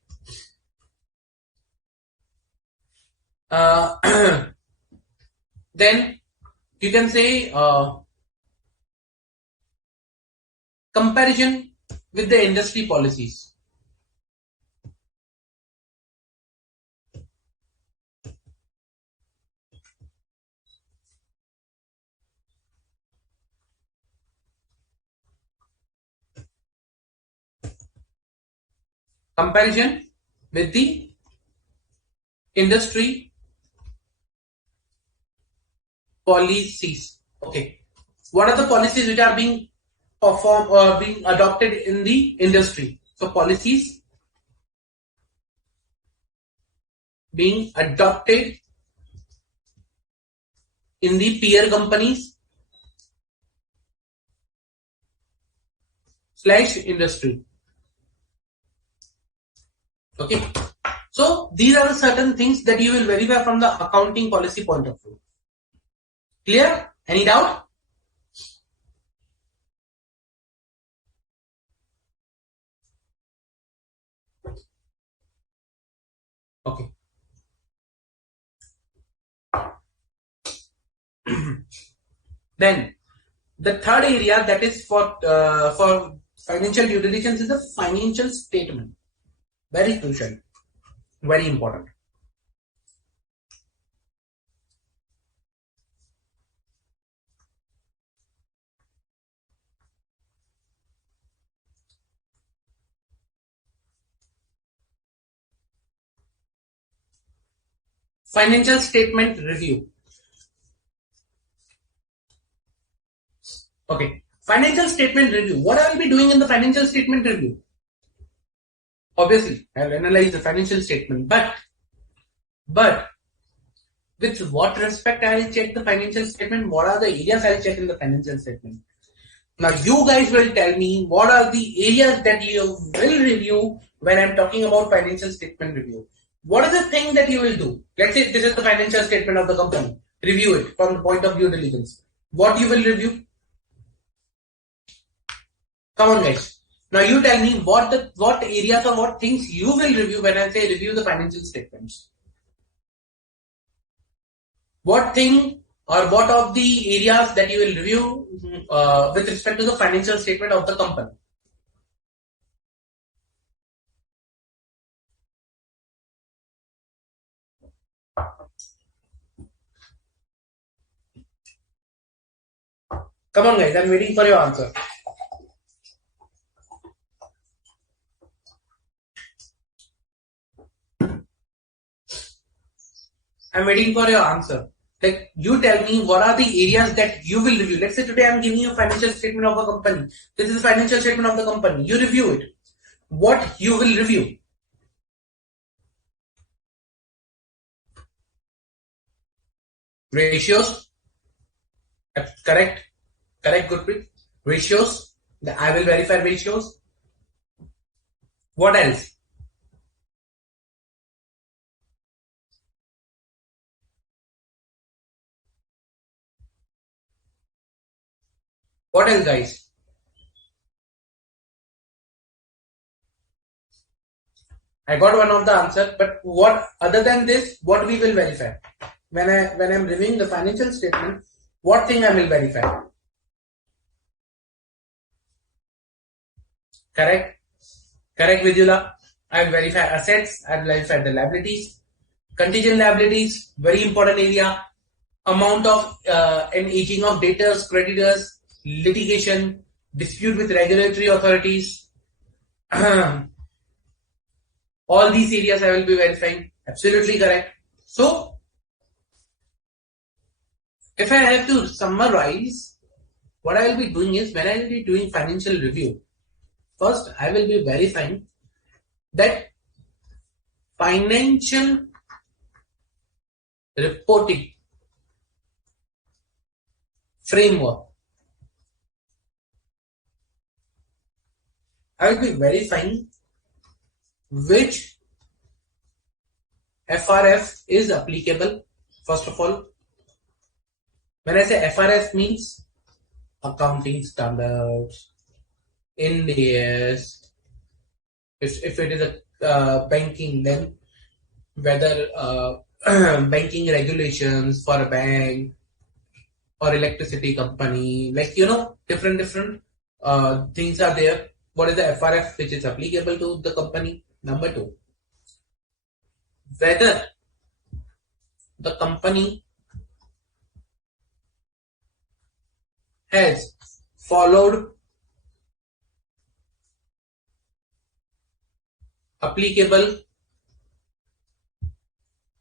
Then you can say comparison with the industry policies. Comparison with the industry policies. Okay. What are the policies which are being performed or being adopted in the industry? So policies being adopted in the peer companies / industry. Okay. So these are the certain things that you will verify from the accounting policy point of view. Clear? Any doubt? Okay. Then the third area that is for financial due diligence is the financial statement. Very crucial, very important. Financial statement review. Okay. Financial statement review. What I will be doing in the financial statement review? Obviously, I will analyze the financial statement, but with what respect I will check the financial statement? What are the areas I will check in the financial statement? Now, you guys will tell me what are the areas that you will review when I'm talking about financial statement review. What is the thing that you will do? Let's say this is the financial statement of the company. Review it from the point of due diligence. What you will review? Come on, guys. Now you tell me what areas or what things you will review when I say review the financial statements. What thing or what of the areas that you will review with respect to the financial statement of the company? Come on, guys. I'm waiting for your answer. I'm waiting for your answer. Like, you tell me what are the areas that you will review. Let's say today I'm giving you a financial statement of a company. This is a financial statement of the company. You review it. What you will review? Ratios. Correct. Correct, Gurpreet. Ratios. I will verify ratios. What else? What else, guys? I got one of the answer, but what other than this, what we will verify? When I'm reviewing the financial statement, what thing I will verify? Correct? Correct, Vidula? I will verify assets, I will verify the liabilities. Contingent liabilities, very important area. Amount of and aging of debtors, creditors, litigation, dispute with regulatory authorities. All these areas I will be verifying. Absolutely correct. So, if I have to summarize, what I will be doing is when I will be doing financial review, first I will be verifying that financial reporting framework. I will be verifying which FRF is applicable. First of all, when I say FRF means accounting standards, Ind AS. If it is a banking, then whether banking regulations for a bank or electricity company, like different things are there. What is the FRF which is applicable to the company? Number two, whether the company has followed applicable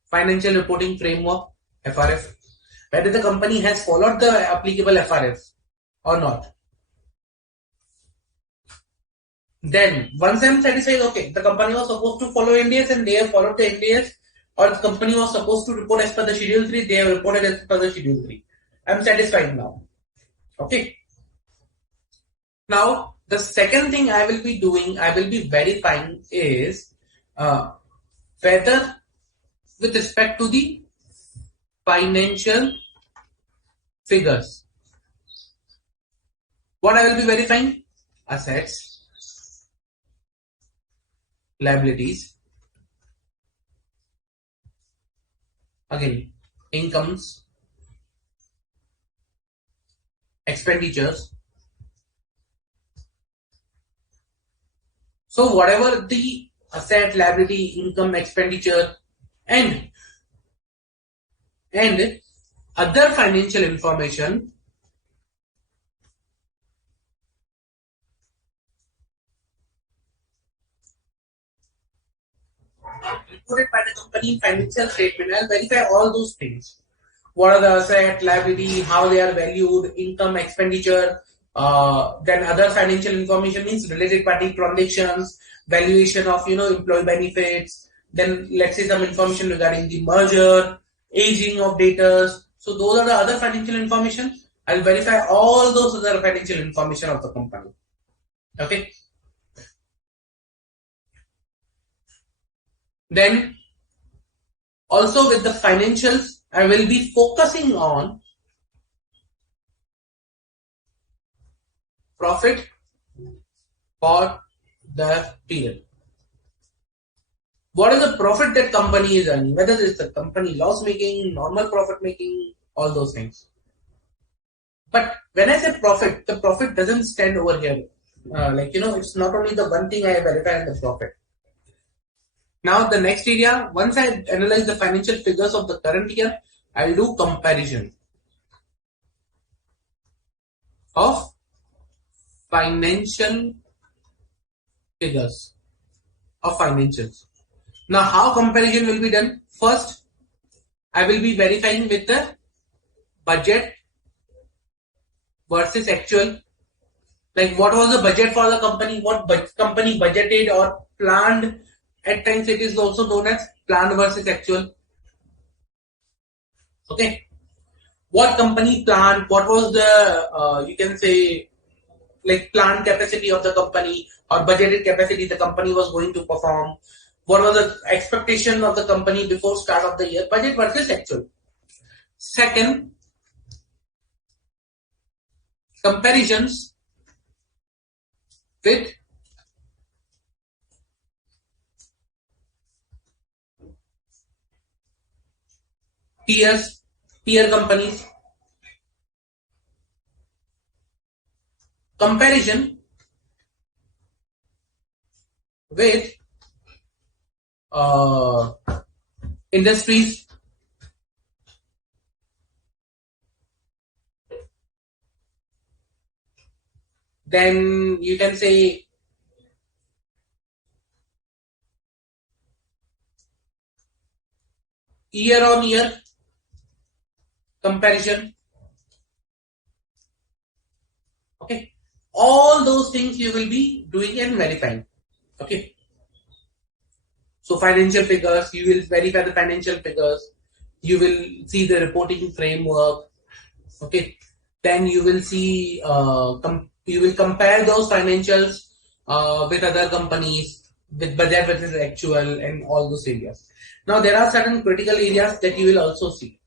financial reporting framework, FRF, whether the company has followed the applicable FRF or not. Then once I'm satisfied, okay, the company was supposed to follow NDS and they have followed the NDS, or the company was supposed to report as per the Schedule 3, they have reported as per the Schedule 3. I'm satisfied now. Okay. Now, the second thing I will be doing, I will be verifying is whether with respect to the financial figures, what I will be verifying? Assets, liabilities, again, incomes, expenditures. So whatever the asset, liability, income, expenditure, and other financial information reported by the company in financial statement, I'll verify all those things. What are the asset, liability, how they are valued, income, expenditure, then other financial information means related party transactions, valuation of employee benefits, then let's say some information regarding the merger, aging of debtors. So those are the other financial information. I'll verify all those other financial information of the company. Okay. Then also with the financials, I will be focusing on profit for the period. What is the profit that company is earning? Whether it's the company loss making, normal profit making, all those things. But when I say profit, the profit doesn't stand over here. It's not only the one thing I verify in the profit. Now the next area, once I analyze the financial figures of the current year, I'll do comparison of financial figures of financials. Now how comparison will be done? First, I will be verifying with the budget versus actual. Like what was the budget for the company, what company budgeted or planned. At times it is also known as planned versus actual. Okay. What company planned, what was the, you can say, like planned capacity of the company or budgeted capacity the company was going to perform. What was the expectation of the company before start of the year? Budget versus actual. Second, comparisons with peer companies. Comparison with industries, then you can say year on year comparison. Okay, all those things you will be doing and verifying. Okay, so financial figures, you will verify the financial figures, you will see the reporting framework. Okay, then you will see you will compare those financials with other companies, with budget versus actual, and all those areas. Now there are certain critical areas that you will also see.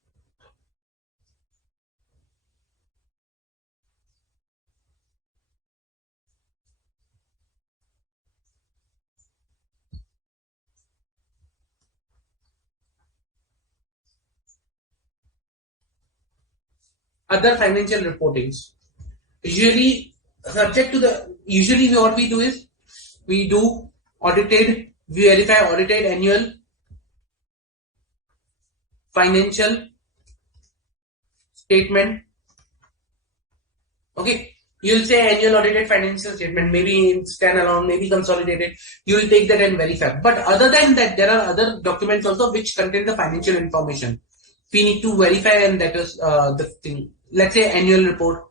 Other financial reportings, usually subject to the, usually what we do is we do audited, we verify audited annual financial statement. Okay, you'll say annual audited financial statement, maybe in standalone, maybe consolidated. You will take that and verify. But other than that, there are other documents also which contain the financial information. We need to verify, and that is the thing. Let's say annual report,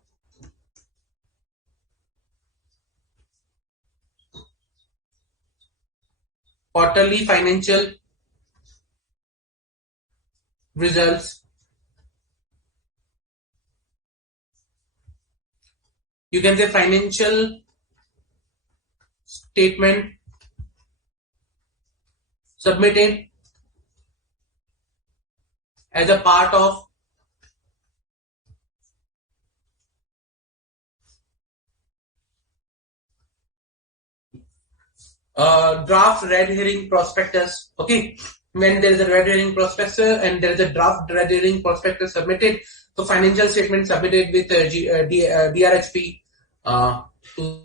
quarterly financial results. You can say financial statement submitted as a part of draft red herring prospectus. Okay, when there is a red herring prospectus and there is a draft red herring prospectus submitted, so financial statement submitted with DRHP to.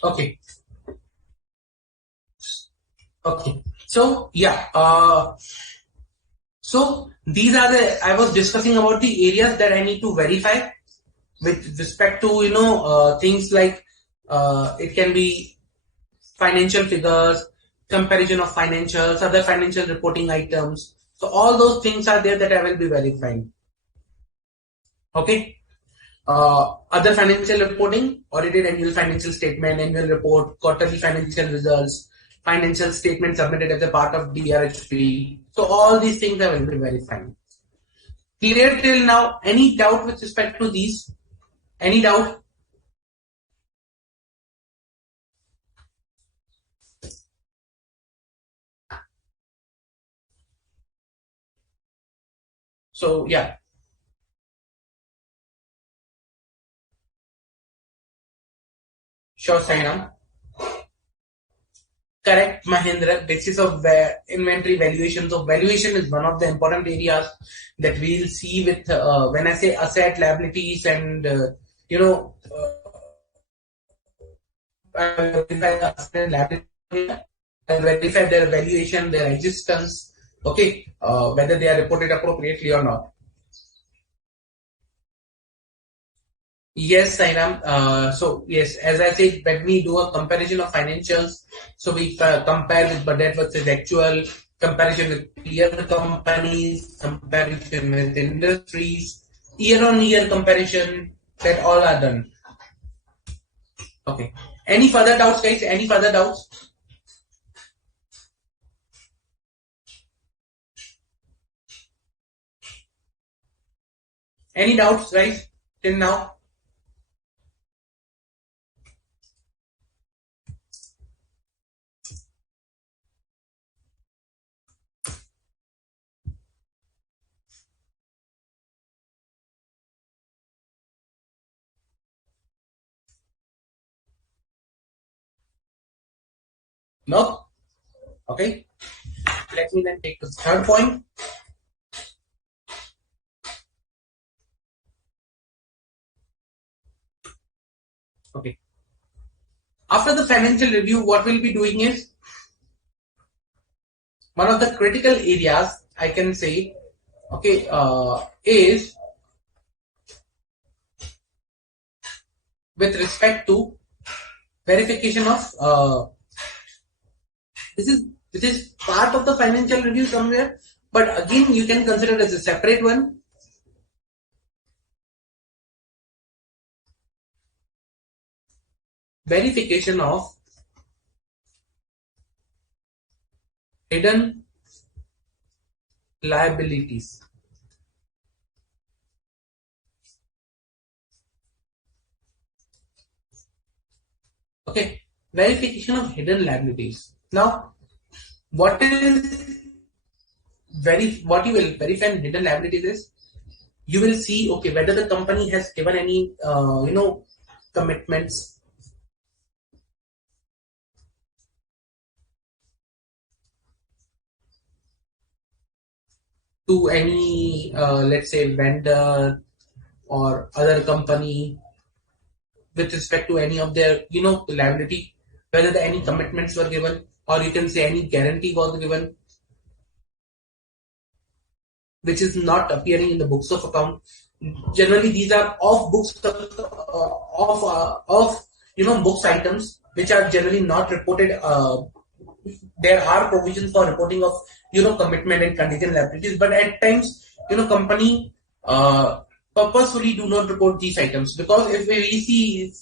Okay, okay. So yeah, so these are the, I was discussing about the areas that I need to verify with respect to, things like it can be financial figures, comparison of financials, other financial reporting items. So all those things are there that I will be verifying. Okay. Other financial reporting, audited annual financial statement, annual report, quarterly financial results, financial statement submitted as a part of DRHP. So all these things I will be verifying. Clear till now? Any doubt with respect to these? Any doubt? So yeah, sure, Saina. Correct, Mahendra. Basis of inventory valuation. So valuation is one of the important areas that we'll see with when I say asset liabilities and you know verify the asset and liability and verify their valuation, their existence. Okay, whether they are reported appropriately or not. Yes, Sainam. So yes, as I said, when we do a comparison of financials, so we compare with budget versus actual, comparison with peer companies, comparison with industries, year-on-year comparison, that all are done. Okay. Any further doubts, guys? Any further doubts? Any doubts, guys? Till now? No? Okay. Let me then take the third point. Okay. After the financial review, what we'll be doing is one of the critical areas I can say, okay, is with respect to verification of this is part of the financial review somewhere, but again you can consider it as a separate one. Verification of hidden liabilities. Okay, verification of hidden liabilities. Now, what you will verify in hidden liabilities is you will see, okay, whether the company has given any commitments to any let's say vendor or other company with respect to any of their liability, whether any commitments were given, or you can say any guarantee was given which is not appearing in the books of account. Generally these are off books of books items which are generally not reported. There are provisions for reporting of commitment and contingent liabilities, but at times company purposefully do not report these items, because if we see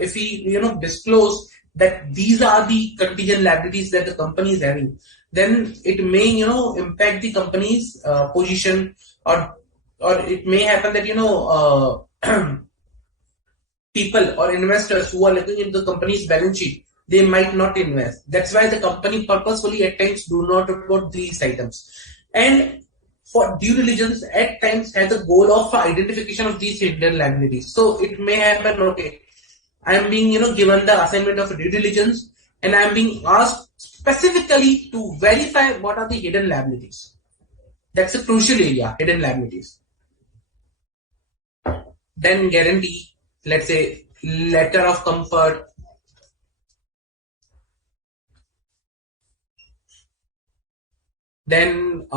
if we disclose that these are the contingent liabilities that the company is having, then it may impact the company's position, or it may happen that people or investors who are looking into the company's balance sheet, they might not invest. That's why the company purposefully at times do not report these items. And for due diligence, at times has a goal of identification of these hidden liabilities. So it may happen, okay, I am being given the assignment of due diligence, and I am being asked specifically to verify what are the hidden liabilities. That's a crucial area, hidden liabilities. Then guarantee, let's say letter of comfort, then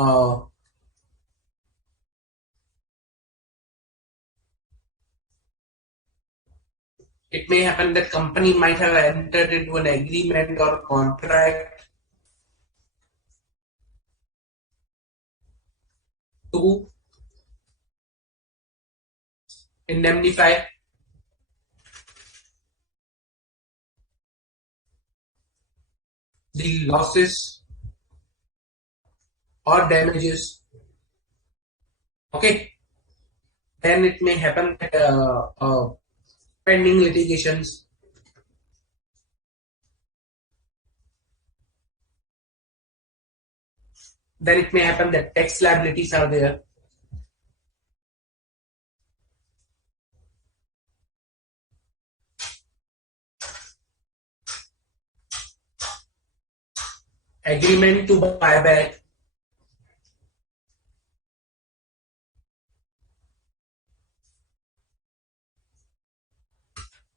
it may happen that company might have entered into an agreement or contract to indemnify the losses or damages. Okay, then it may happen that pending litigations. Then it may happen that tax liabilities are there. Agreement to buy back.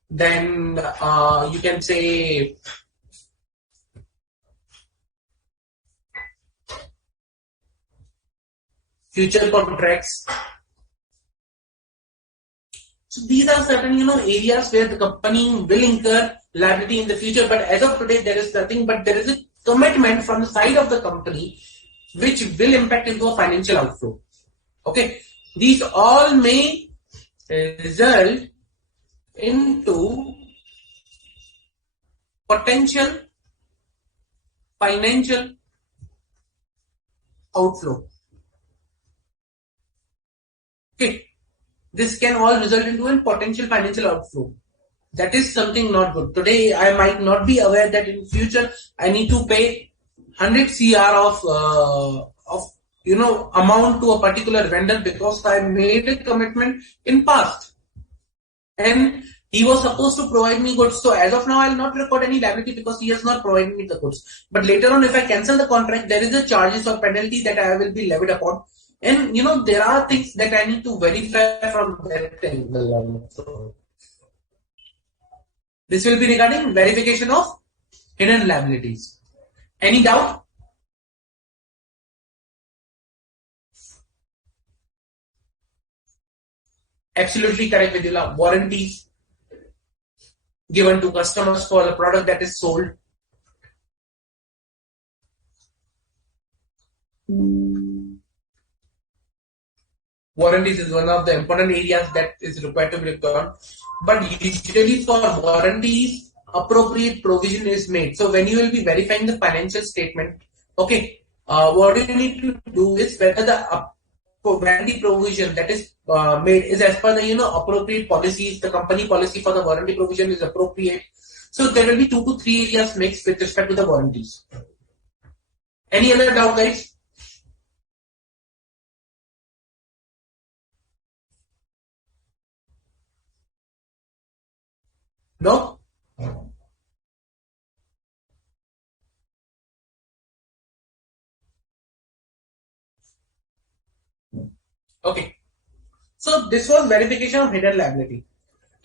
Then you can say future contracts. So these are certain, areas where the company will incur liability in the future. But as of today, there is nothing. But there is a commitment from the side of the company, which will impact into a financial outflow. Okay, these all may result into potential financial outflow. Okay, this can all result into a potential financial outflow. That is something not good. Today, I might not be aware that in future I need to pay 100 CR of amount to a particular vendor because I made a commitment in past, and he was supposed to provide me goods. So as of now, I'll not record any liability because he has not provided me the goods. But later on, if I cancel the contract, there is a charges or penalty that I will be levied upon. And there are things that I need to verify from that angle. So this will be regarding verification of hidden liabilities. Any doubt? Absolutely correct, Vidula. Warranties given to customers for the product that is sold. Warranties is one of the important areas that is required to be done. But usually for warranties, appropriate provision is made. So when you will be verifying the financial statement, okay, what you need to do is whether the warranty provision that is made is as per the appropriate policies. The company policy for the warranty provision is appropriate. So there will be 2 to 3 areas mixed with respect to the warranties. Any other doubt, guys? No? Okay. So this was verification of hidden liability.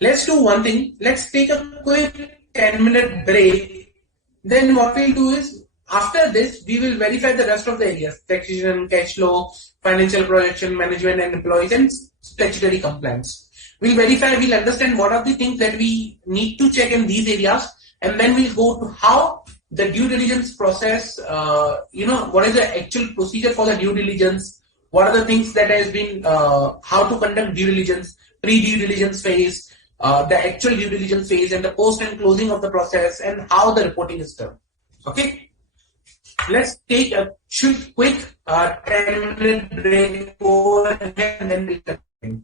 Let's do one thing. Let's take a quick 10-minute break. Then what we'll do is, after this, we will verify the rest of the areas: taxation, cash flow, financial projection, management and employees, and statutory compliance. We'll verify, we'll understand what are the things that we need to check in these areas, and then we'll go to how the due diligence process, what is the actual procedure for the due diligence, what are the things that has been, how to conduct due diligence, pre-due diligence phase, the actual due diligence phase, and the post and closing of the process, and how the reporting is done. Okay, let's take a quick 10-minute break over here, and then we'll continue.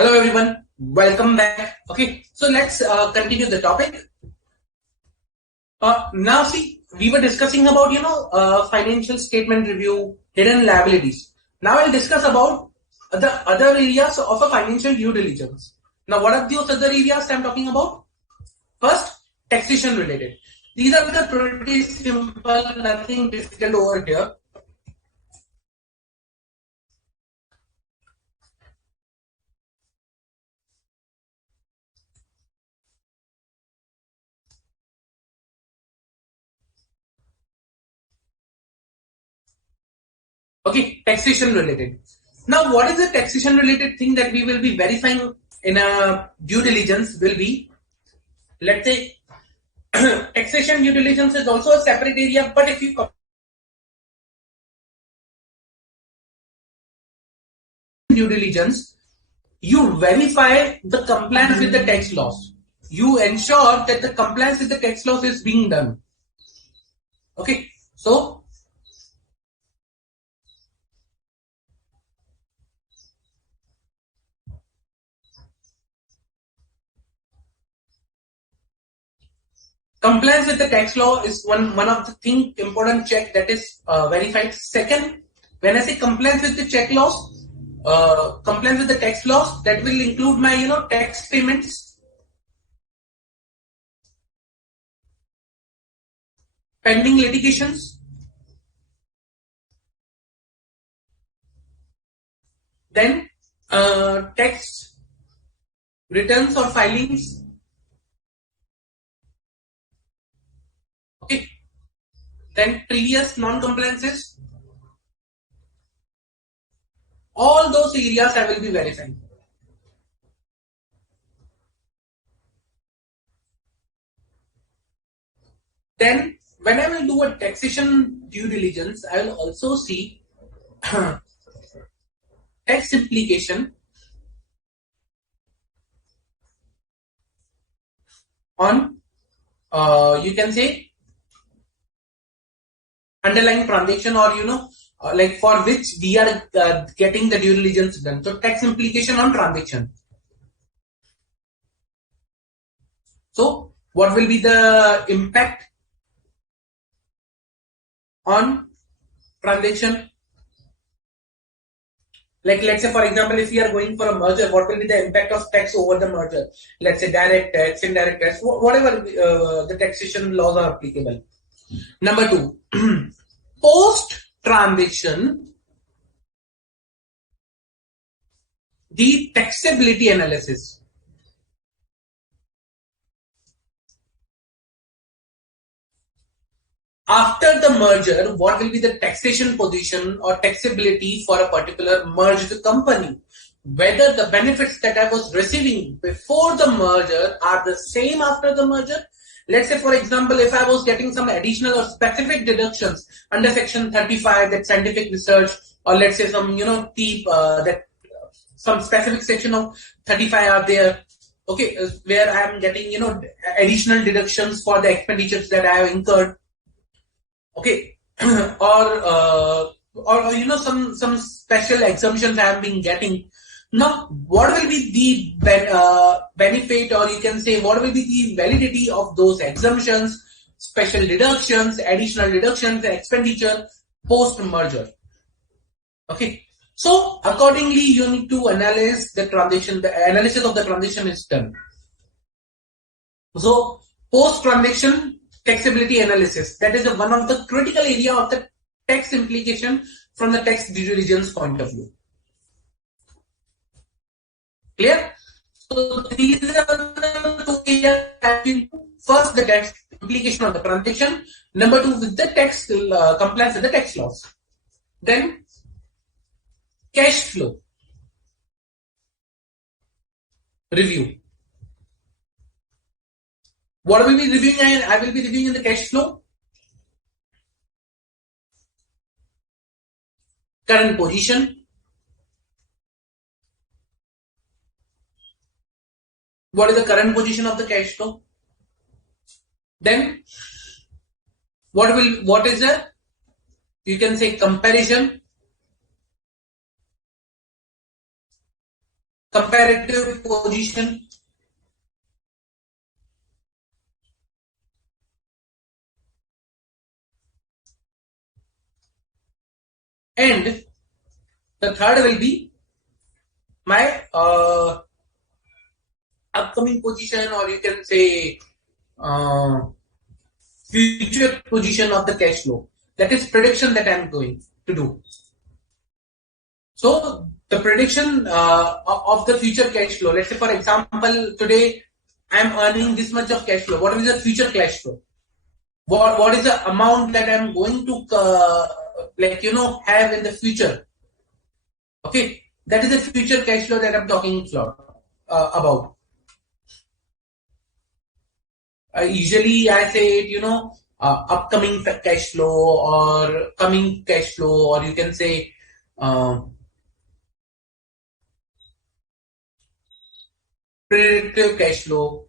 Hello everyone, welcome back. Okay, so let's continue the topic. Now see, we were discussing about financial statement review, hidden liabilities. Now I'll discuss about the other areas of a financial due diligence. Now what are those other areas I'm talking about? First, taxation related. These are the pretty simple, nothing difficult over here. Okay, taxation related. Now, what is the taxation related thing that we will be verifying in a due diligence will be, let's say, taxation due diligence is also a separate area, but if you due diligence, you verify the compliance with the tax laws. You ensure that the compliance with the tax laws is being done. Okay, so compliance with the tax law is one of the thing important check that is verified. Second, when I say compliance with the check laws, compliance with the tax laws, that will include my tax payments, pending litigations, then tax returns or filings. Okay, then previous non-compliances. All those areas I will be verifying. Then when I will do a taxation due diligence, I will also see tax implication on you can say underlying transaction, or like for which we are getting the due diligence done. So tax implication on transaction. So what will be the impact on transaction? Like let's say for example, if we are going for a merger, what will be the impact of tax over the merger? Let's say direct tax, indirect tax, whatever the taxation laws are applicable. Number two, post transaction, the taxability analysis. After the merger, what will be the taxation position or taxability for a particular merged company? Whether the benefits that I was receiving before the merger are the same after the merger. Let's say, for example, if I was getting some additional or specific deductions under Section 35, that scientific research, or let's say some, that some specific section of 35 are there. Okay, where I am getting, additional deductions for the expenditures that I have incurred. Okay, or some special exemptions I have been getting. Now, what will be the benefit, or you can say what will be the validity of those exemptions, special deductions, additional deductions, expenditure post merger? Okay, so accordingly, you need to analyze the transaction. The analysis of the transaction is done. So post transaction taxability analysis, that is one of the critical area of the tax implication from the tax due diligence point of view. Clear? So these are the two areas. First, the tax implication of the transaction. Number two, with the tax compliance with the tax laws. Then cash flow review. What will be reviewing? I will be reviewing in the cash flow. Current position. What is the current position of the cash flow? Then what is the, you can say, comparison comparative position, and the third will be my upcoming position, or you can say future position of the cash flow. That is prediction that I am going to do. So the prediction of the future cash flow. Let's say, for example, today I am earning this much of cash flow. What is the future cash flow? What is the amount that I am going to have in the future? Okay, that is the future cash flow that I'm talking about. Usually I say it, upcoming cash flow or coming cash flow, or you can say predictive cash flow.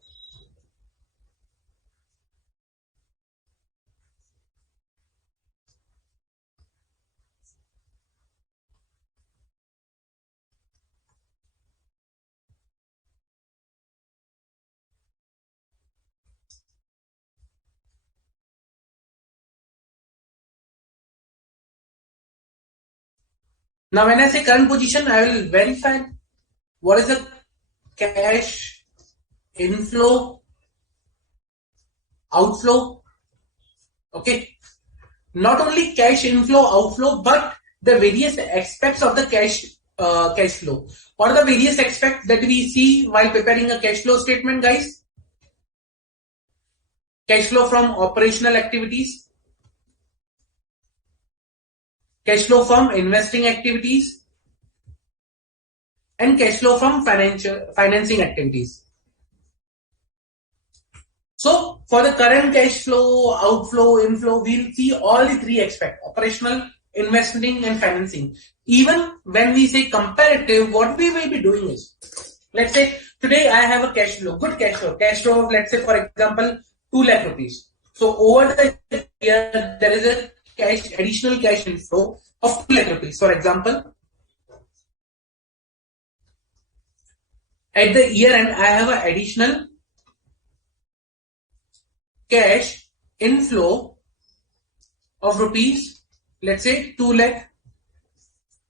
Now when I say current position, I will verify what is the cash inflow, outflow. Okay, not only cash inflow, outflow, but the various aspects of the cash flow. What are the various aspects that we see while preparing a cash flow statement, guys? Cash flow from operational activities, cash flow from investing activities, and cash flow from financing activities. So for the current cash flow, outflow, inflow, we'll see all the three aspects: operational, investing, and financing. Even when we say comparative, what we will be doing is, let's say today I have a cash flow, good cash flow, let's say for example 2 lakh rupees. So over the year there is a additional cash inflow of 2 lakh rupees. For example, at the year end I have an additional cash inflow of rupees, let's say 2 lakh,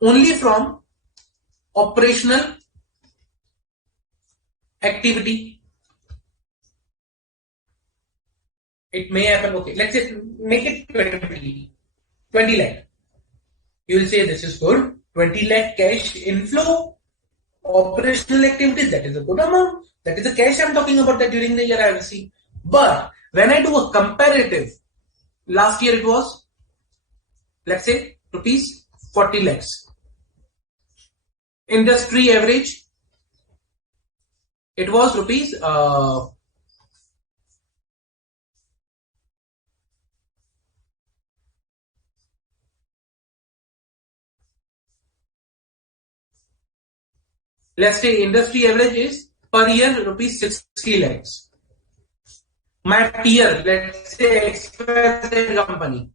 only from operational activity. It may happen, okay, let's say make it 20 lakh. You will say this is good. 20 lakh cash inflow, operational activities, that is a good amount. That is the cash I'm talking about that during the year I will see. But when I do a comparative, last year it was, let's say, rupees 40 lakhs. Industry average, it was rupees let's say industry average is per year rupees 60 lakhs. My peer, let's say XYZ company,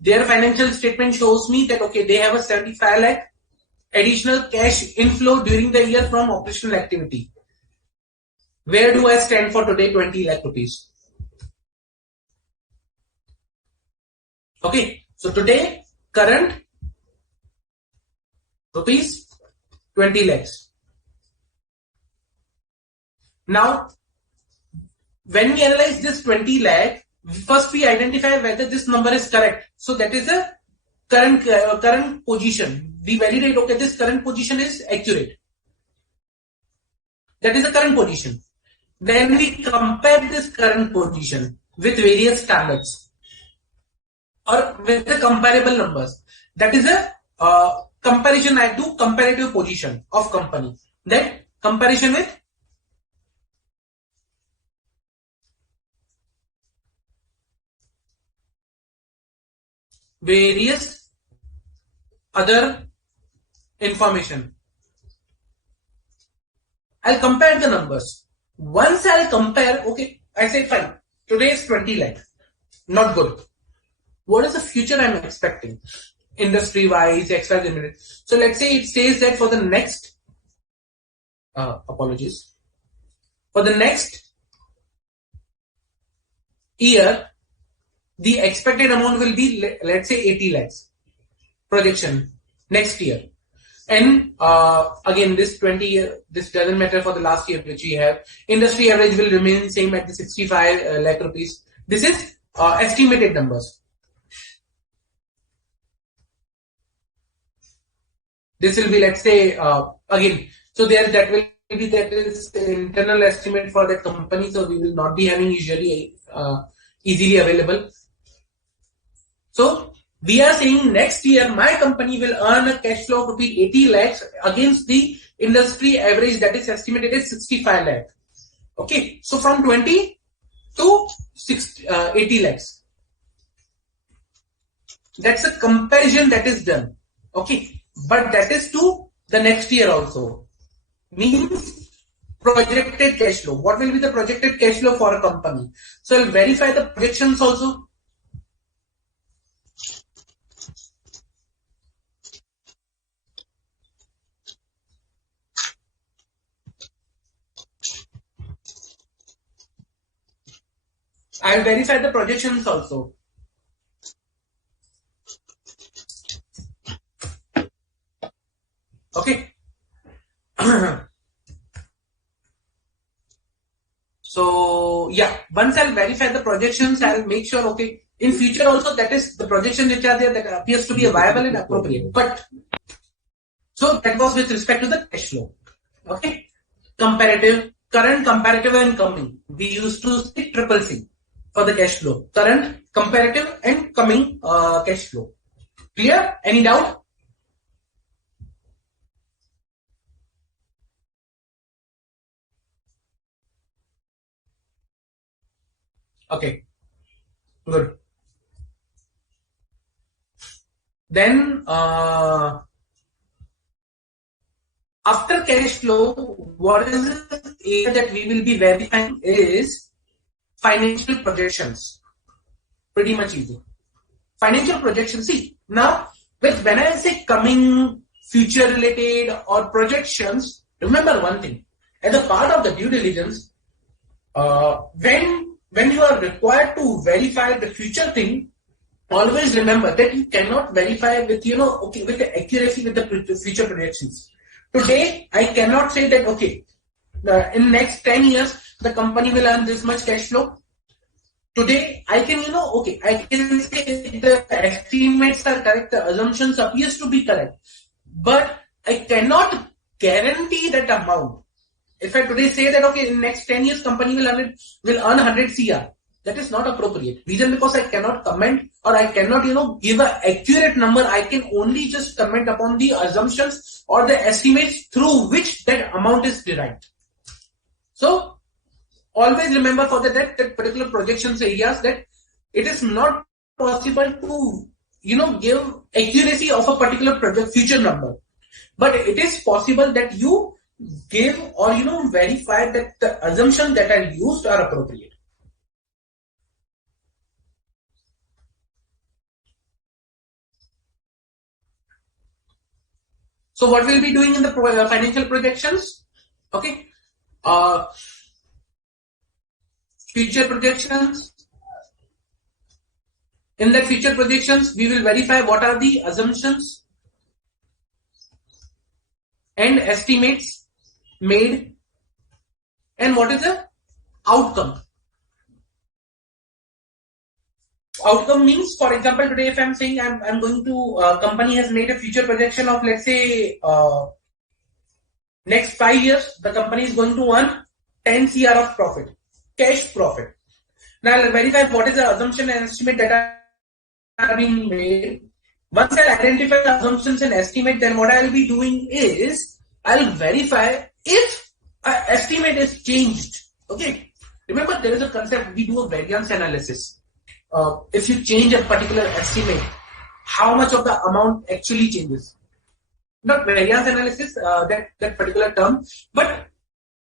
their financial statement shows me that okay, they have a 75 lakh additional cash inflow during the year from operational activity. Where do I stand for today? 20 lakh rupees. Okay, so today current rupees 20 lakhs. Now when we analyze this 20 lakh, first we identify whether this number is correct. So that is the current position. We validate, okay, this current position is accurate. That is the current position. Then we compare this current position with various standards or with the comparable numbers. That is a comparison. I do comparative position of company. Then comparison with various other information. I'll compare the numbers. Once I'll compare, okay, I say fine, today is 20 lakh, not good. What is the future I'm expecting? industry-wise, XY limited. So let's say it says that for the next, apologies, for the next year, the expected amount will be, let's say 80 lakhs projection next year. And again, this 20 year, this doesn't matter for the last year which we have. Industry average will remain same at the 65 lakh rupees. This is estimated numbers. This will be, let's say, again, so there that will be, that is internal estimate for the company, so we will not be having usually easily available. So we are saying next year my company will earn a cash flow of 80 lakhs against the industry average that is estimated as 65 lakh. Okay, so from 20 to 80 lakhs. That's a comparison that is done. Okay, but that is to the next year also. Means projected cash flow. What will be the projected cash flow for a company? So I'll verify the projections also. I'll verify the projections also. Okay. So yeah, once I'll verify the projections, I'll make sure, okay, in future also, that is the projections which are there that appears to be viable and appropriate. But so that was with respect to the cash flow. Okay. Comparative, current, comparative, and coming. We used to say triple C for the cash flow. Current, comparative, and coming cash flow. Clear? Any doubt? Okay. Good. Then after cash flow, what is the area that we will be verifying is financial projections. Pretty much easy. Financial projections. See, now when I say coming, future related, or projections, remember one thing. As a part of the due diligence, when you are required to verify the future thing, always remember that you cannot verify with, with the accuracy with the future projections. Today, I cannot say that, okay, in next 10 years, the company will earn this much cash flow. Today, I can, I can say the estimates are correct, the assumptions appears to be correct, but I cannot guarantee that amount. If I today say that, okay, in next 10 years, company will earn 100 CR, that is not appropriate. Reason because I cannot comment, or I cannot, give an accurate number. I can only just comment upon the assumptions or the estimates through which that amount is derived. So always remember for that particular projections areas that it is not possible to, give accuracy of a particular project future number, but it is possible that you give or, verify that the assumptions that are used are appropriate. So what we'll be doing in the financial projections? Okay. Future projections. In that future projections, we will verify what are the assumptions and estimates made and what is the outcome. Outcome means, for example, today if I'm saying I'm going to, company has made a future projection of, let's say, next 5 years, the company is going to earn 10 CR of profit, cash profit. Now I'll verify what is the assumption and estimate that are being made. Once I identify the assumptions and estimate, then what I'll be doing is I'll verify if an estimate is changed. Okay. Remember, there is a concept, we do a variance analysis. If you change a particular estimate, how much of the amount actually changes? Not variance analysis, that particular term, but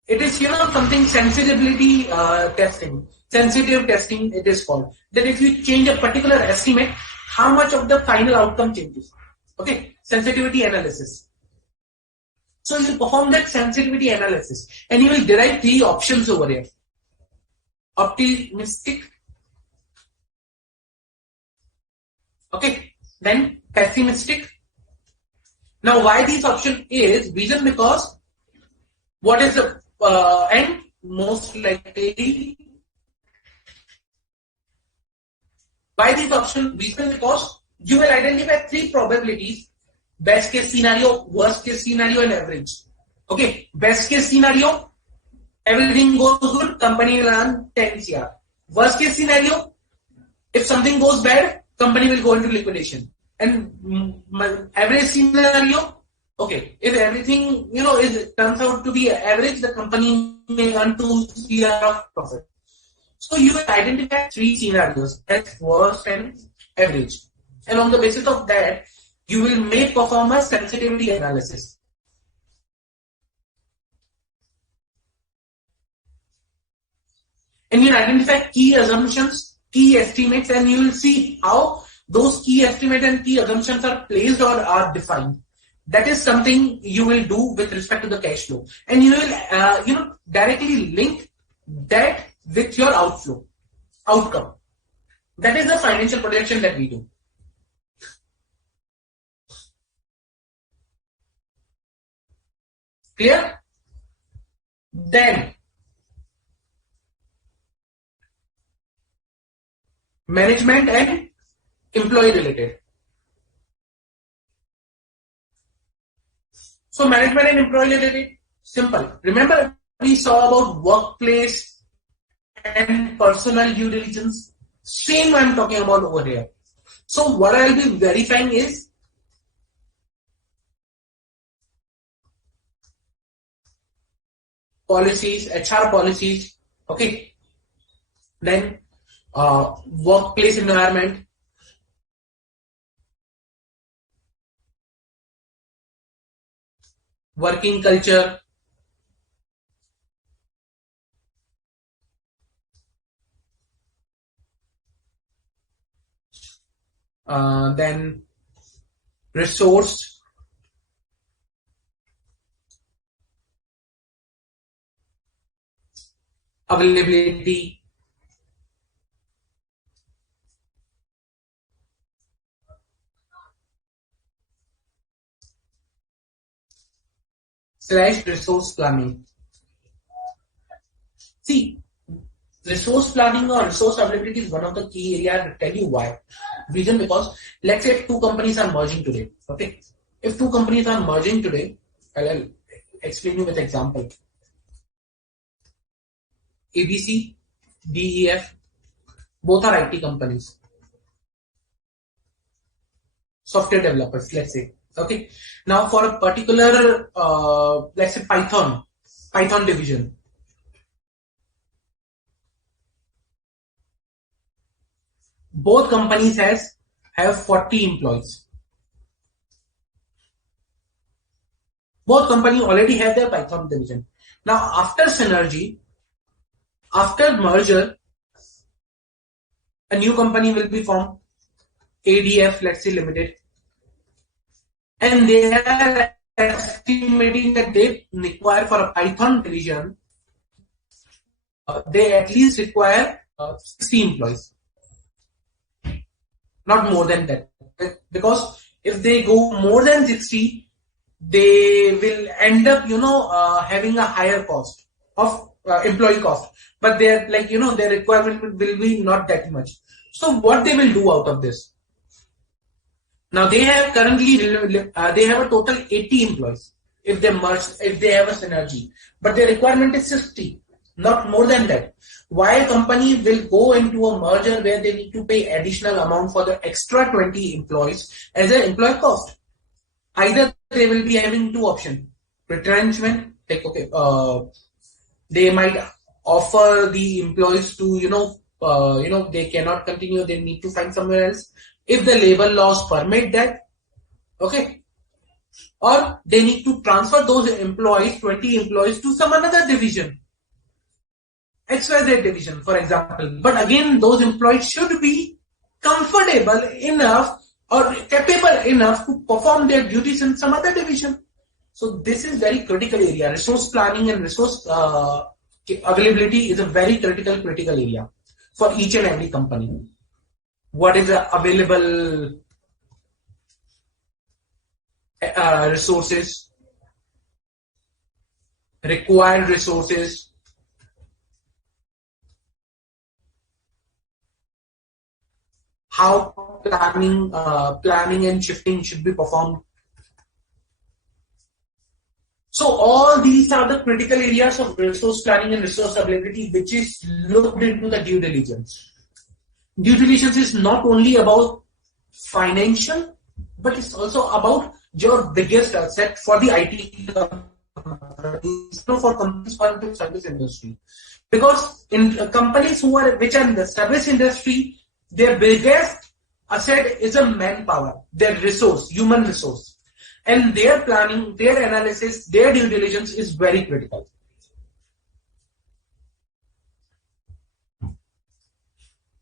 it is, something sensitivity testing. Sensitive testing, it is called. That if you change a particular estimate, how much of the final outcome changes. Okay, sensitivity analysis. So you perform that sensitivity analysis and you will derive 3 options over here. Optimistic, okay, then pessimistic. Now why this option is reason because what is the and most likely why this option reason because you will identify 3 probabilities: best case scenario, worst case scenario, and average. Okay, best case scenario, everything goes good, company will earn 10 CR. Worst case scenario, if something goes bad, company will go into liquidation. And average scenario, okay, if everything turns out to be average, the company may earn 2 CR of profit. So you will identify 3 scenarios: best, worst, and average. And on the basis of that, you will make perform a sensitivity analysis. And you identify key assumptions, key estimates, and you will see how those key estimates and key assumptions are placed or are defined. That is something you will do with respect to the cash flow. And you will directly link that with your outcome. That is the financial projection that we do. Clear? Then management and employee related. So management and employee related, simple. Remember we saw about workplace and personal due diligence. Same I'm talking about over here. So what I'll be verifying is policies, HR policies, okay. Then workplace environment, working culture, then resource, availability, / resource planning. See, resource planning or resource availability is one of the key areas. I'll tell you why. Reason because let's say if 2 companies are merging today. Okay, if 2 companies are merging today, I'll explain you with example. ABC, DEF, both are IT companies, software developers. Let's say. Okay. Now for a particular, let's say Python division. Both companies have 40 employees. Both companies already have their Python division. Now after synergy, after merger, a new company will be formed, ADF, let's say Limited. And they are estimating that they require for a Python division, they at least require 60 employees. Not more than that. Because if they go more than 60, they will end up, having a higher cost of employee cost. But they're like, their requirement will be not that much. So what they will do out of this? Now they have currently, they have a total 80 employees if they merge, if they have a synergy. But their requirement is 60, not more than that. Why a company will go into a merger where they need to pay additional amount for the extra 20 employees as an employee cost? Either they will be having 2 options. Retrenchment, like, okay, they might offer the employees to, they cannot continue, they need to find somewhere else. If the labor laws permit that, okay, or they need to transfer those employees, 20 employees, to some another division, XYZ division, for example. But again, those employees should be comfortable enough or capable enough to perform their duties in some other division. So this is very critical area. Resource planning and resource availability is a very critical area for each and every company. What is the available resources, required resources, how planning and shifting should be performed. So all these are the critical areas of resource planning and resource availability, which is looked into the due diligence. Due diligence is not only about financial, but it's also about your biggest asset for the IT companies, for companies in the service industry. Because in companies which are in the service industry, their biggest asset is a manpower, their resource, human resource. And their planning, their analysis, their due diligence is very critical.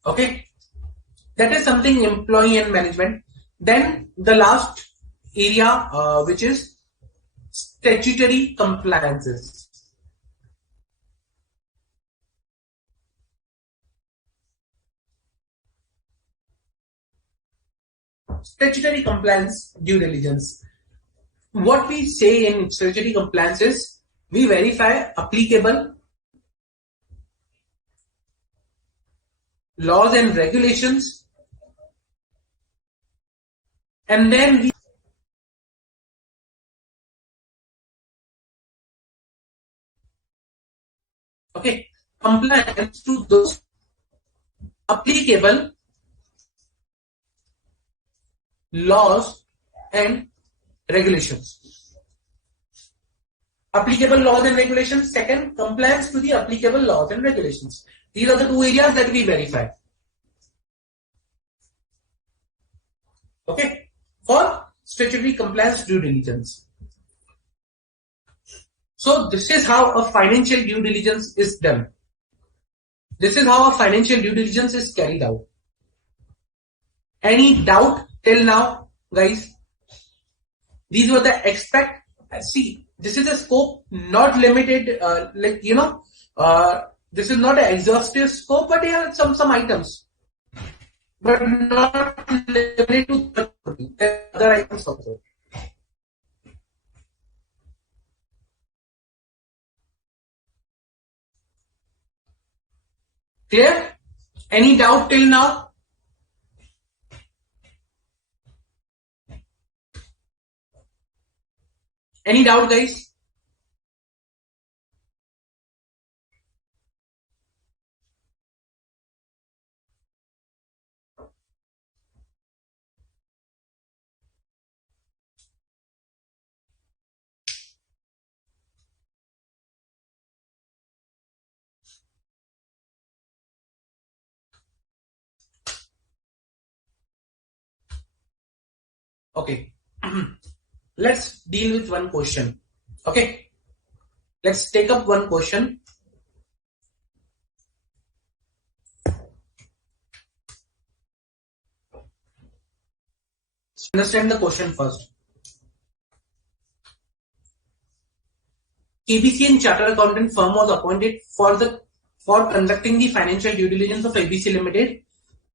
Okay, that is something employee and management. Then the last area, which is statutory compliances. Statutory compliance due diligence. What we say in statutory compliance is we verify applicable laws and regulations, and then we compliance to those applicable laws and regulations. Applicable laws and regulations. Second, compliance to the applicable laws and regulations. These are the two areas that we verify. Okay, for statutory compliance due diligence. So this is how a financial due diligence is done. This is how a financial due diligence is carried out. Any doubt till now, guys? These were the expect. See, this is a scope, not limited. This is not an exhaustive scope, but here are some items, but not limited to other items also. Clear? Any doubt till now? Any doubt, guys? Okay. Let's deal with one question. Okay. Let's take up one question. Understand the question first. ABC and Chartered Accountant firm was appointed for conducting the financial due diligence of ABC Limited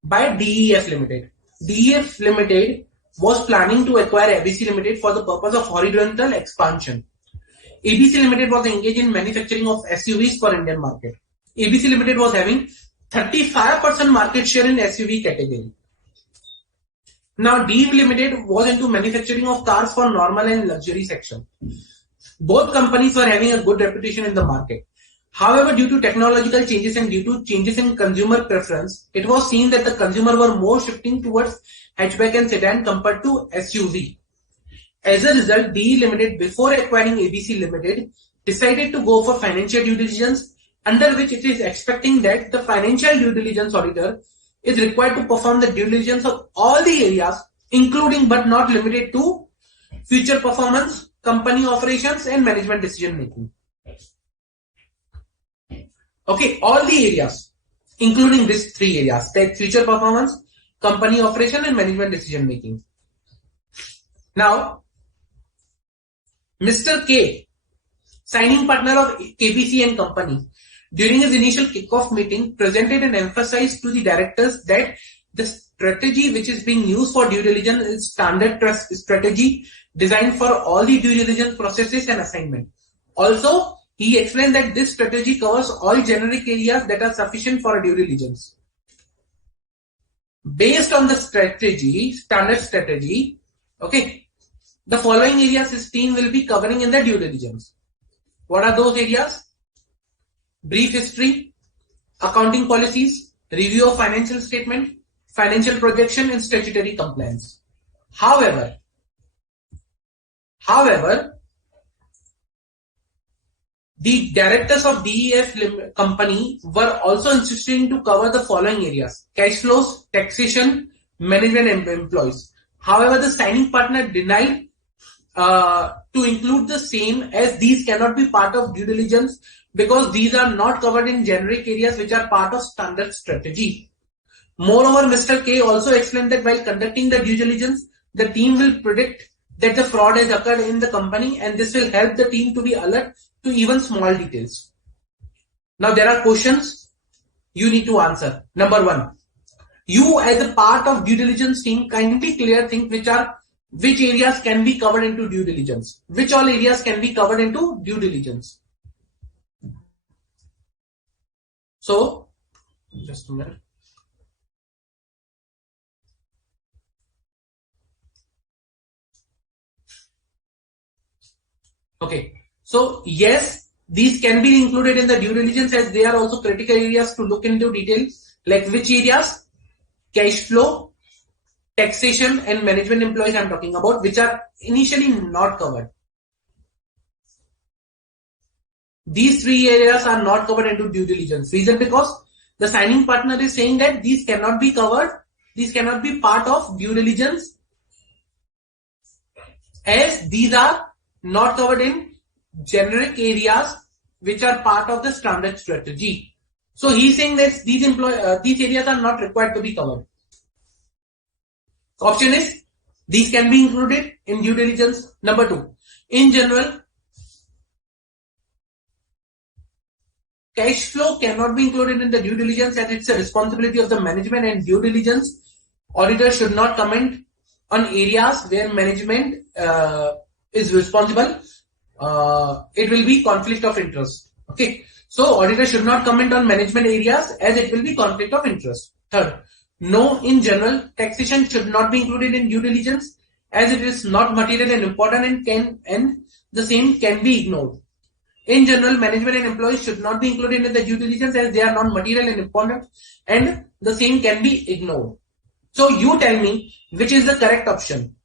by DEF Limited. DEF Limited was planning to acquire ABC Limited for the purpose of horizontal expansion. ABC Limited was engaged in manufacturing of SUVs for Indian market. ABC Limited was having 35% market share in SUV category. Now DEF Limited was into manufacturing of cars for normal and luxury section. Both companies were having a good reputation in the market. However, due to technological changes and due to changes in consumer preference, it was seen that the consumer were more shifting towards hatchback and sedan compared to SUV. As a result, DE Limited, before acquiring ABC Limited, decided to go for financial due diligence, under which it is expecting that the financial due diligence auditor is required to perform the due diligence of all the areas, including but not limited to future performance, company operations, and management decision making. Okay, all the areas, including these three areas, that future performance, company operation and management decision making. Now, Mr. K, signing partner of KBC and Company, during his initial kickoff meeting, presented and emphasized to the directors that the strategy which is being used for due diligence is standard trust strategy designed for all the due diligence processes and assignment. Also, he explained that this strategy covers all generic areas that are sufficient for a due diligence. Based on the strategy, standard strategy, okay, the following areas his team will be covering in the due diligence. What are those areas? Brief history, accounting policies, review of financial statement, financial projection, and statutory compliance. However, the directors of DEF company were also insisting to cover the following areas: cash flows, taxation, management, and employees. However, the signing partner denied to include the same, as these cannot be part of due diligence because these are not covered in generic areas which are part of standard strategy. Moreover, Mr. K also explained that while conducting the due diligence, the team will predict that the fraud has occurred in the company, and this will help the team to be alert to even small details. Now, there are questions you need to answer. Number one, you as a part of due diligence team kindly clear things which areas can be covered into due diligence. Which all areas can be covered into due diligence? So, just a minute. Okay, so yes, these can be included in the due diligence as they are also critical areas to look into detail. Like which areas? Cash flow, taxation, and management employees I'm talking about, which are initially not covered. These three areas are not covered into due diligence. Reason because the signing partner is saying that these cannot be covered, these cannot be part of due diligence as these are not covered in generic areas which are part of the standard strategy. So he's saying that these areas are not required to be covered. Option is these can be included in due diligence. Number two, in general, cash flow cannot be included in the due diligence as it's a responsibility of the management, and due diligence auditor should not comment on areas where management is responsible. It will be conflict of interest. Okay, so auditor should not comment on management areas as it will be conflict of interest. Third, no, in general, taxation should not be included in due diligence as it is not material and important and the same can be ignored. In general, management and employees should not be included in the due diligence as they are not material and important and the same can be ignored. So you tell me which is the correct option.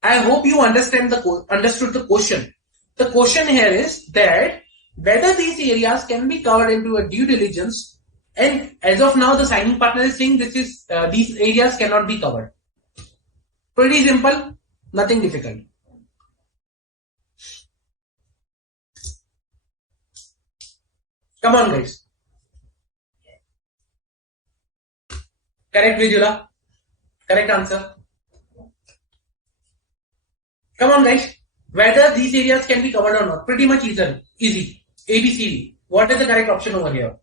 I hope you understood the question. The question here is that whether these areas can be covered into a due diligence, and as of now the signing partner is saying these areas cannot be covered. Pretty simple, nothing difficult. Come on guys. Correct Vijula. Correct answer. Come on guys. Whether these areas can be covered or not. Pretty much easy. ABCD. What is the correct option over here?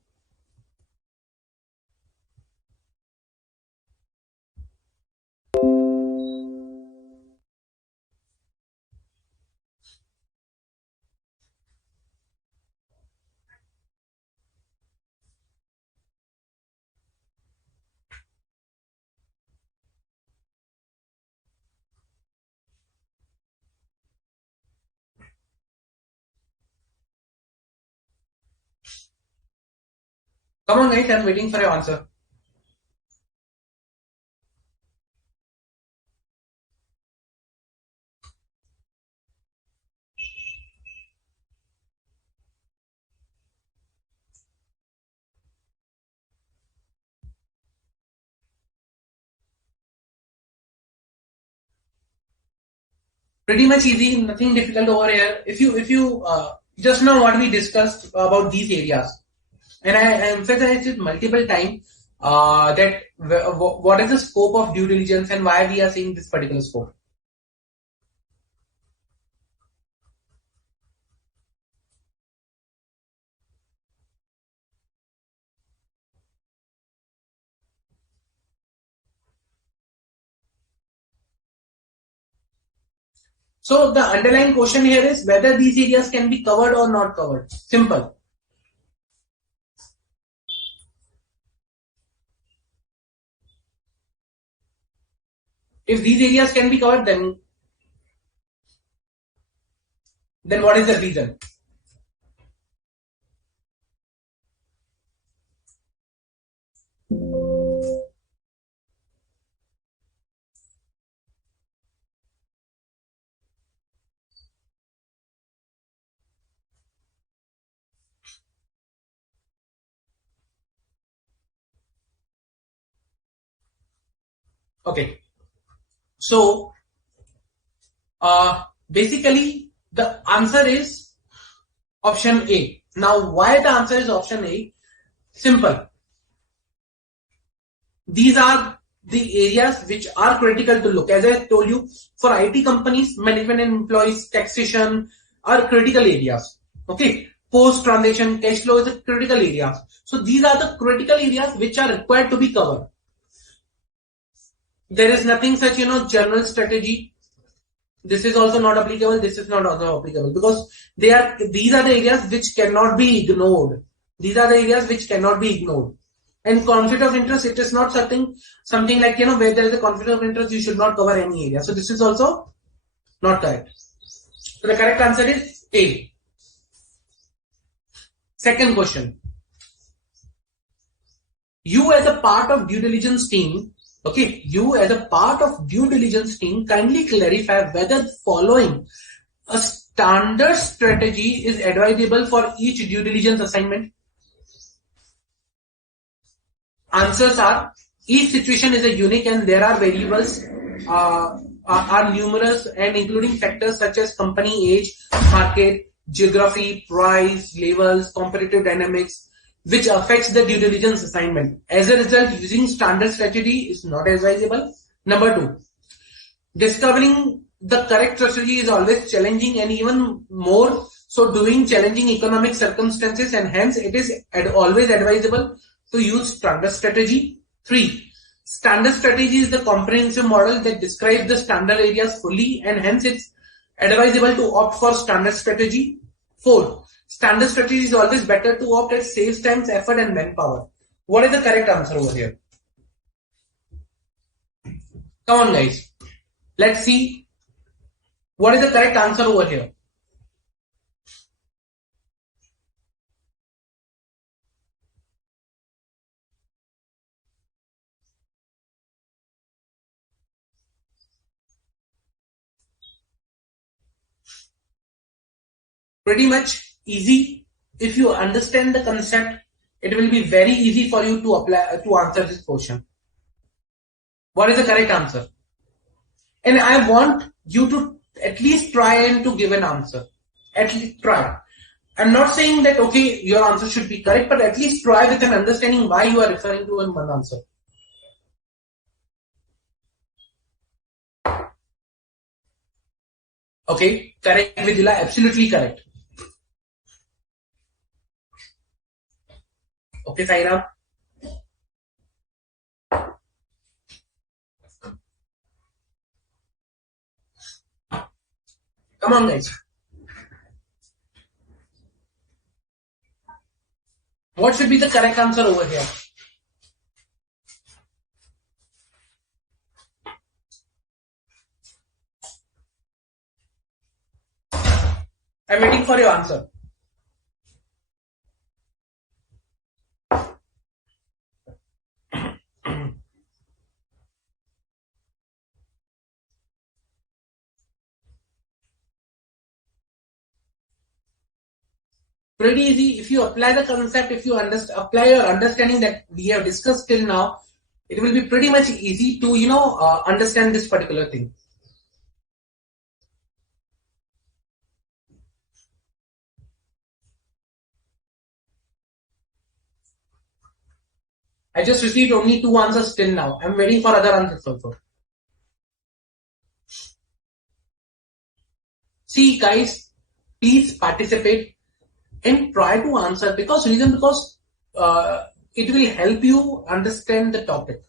Come on guys, I'm waiting for your answer. Pretty much easy, nothing difficult over here. If you just know what we discussed about these areas, and I emphasized it multiple times. that what is the scope of due diligence and why we are seeing this particular scope. So the underlying question here is whether these areas can be covered or not covered. Simple. If these areas can be covered, then what is the reason? Okay. So basically the answer is option A. Now why the answer is option A? Simple. These are the areas which are critical to look. As I told you, for IT companies, management and employees, taxation are critical areas. Okay. Post-transaction cash flow is a critical area. So these are the critical areas which are required to be covered. There is nothing such, general strategy. This is also not applicable. This is not also applicable because these are the areas which cannot be ignored. These are the areas which cannot be ignored. And conflict of interest, it is not something like, where there is a conflict of interest, you should not cover any area. So this is also not correct. So the correct answer is A. Second question. You as a part of due diligence team, okay, you as a part of due diligence team, kindly clarify whether following a standard strategy is advisable for each due diligence assignment. Answers are each situation is a unique and there are variables are numerous and including factors such as company age, market, geography, price, levels, competitive dynamics, which affects the due diligence assignment. As a result, using standard strategy is not advisable. Number two, discovering the correct strategy is always challenging and even more so doing challenging economic circumstances, and hence it is always advisable to use standard strategy. 3. Standard strategy is the comprehensive model that describes the standard areas fully and hence it's advisable to opt for standard strategy. 4. Standard strategy is always better to opt as saves time, effort and manpower. What is the correct answer over here? Come on guys. Let's see what is the correct answer over here. Pretty much easy. If you understand the concept, it will be very easy for you to apply to answer this question. What is the correct answer? And I want you to at least try and to give an answer. At least try. I'm not saying that okay, your answer should be correct, but at least try with an understanding why you are referring to one answer. Okay, correct Vidila, absolutely correct. Okay, Saira. Come on, guys. What should be the correct answer over here? I'm waiting for your answer. Pretty easy. If you apply the concept, if you apply your understanding that we have discussed till now, it will be pretty much easy to understand this particular thing. I just received only 2 answers till now. I'm waiting for other answers also. See guys, please participate and try to answer because it will help you understand the topic.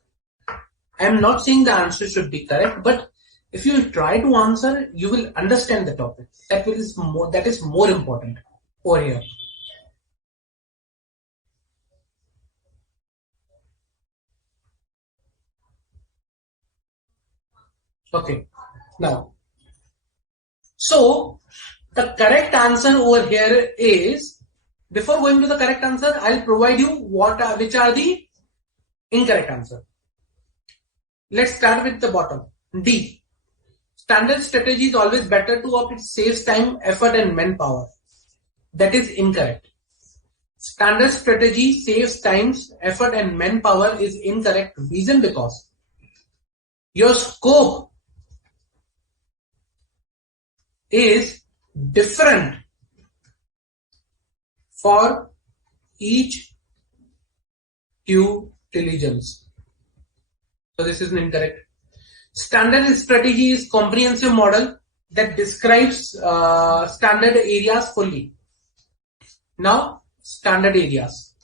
I'm not saying the answer should be correct, but if you try to answer, you will understand the topic. That is more important over here. Okay. Now, so the correct answer over here is, before going to the correct answer, I'll provide you which are the incorrect answer. Let's start with the bottom. D. Standard strategy is always better to opt. It saves time, effort, and manpower. That is incorrect. Standard strategy saves time, effort, and manpower is incorrect. Reason because your scope is different for each due diligence. So this is incorrect. Standard strategy is comprehensive model that describes standard areas fully. Now, standard areas.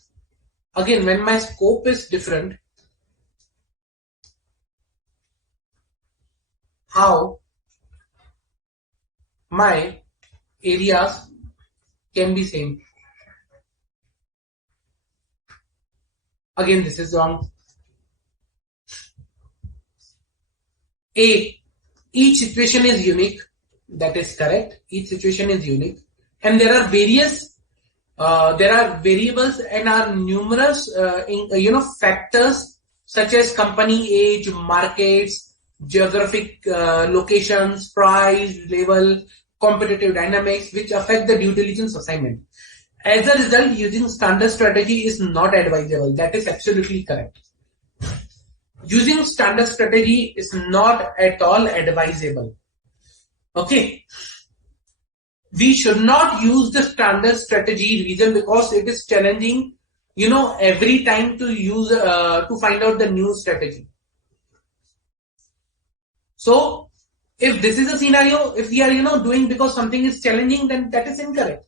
Again, when my scope is different, how my areas can be same. Again, this is wrong. A. Each situation is unique. That is correct. Each situation is unique. And there are variables and are numerous factors such as company age, markets, geographic locations, price, level, competitive dynamics, which affect the due diligence assignment. As a result, using standard strategy is not advisable. That is absolutely correct. Using standard strategy is not at all advisable. Okay. We should not use the standard strategy. Reason because it is challenging, every time to use to find out the new strategy. So if this is a scenario, if we are doing because something is challenging, then that is incorrect.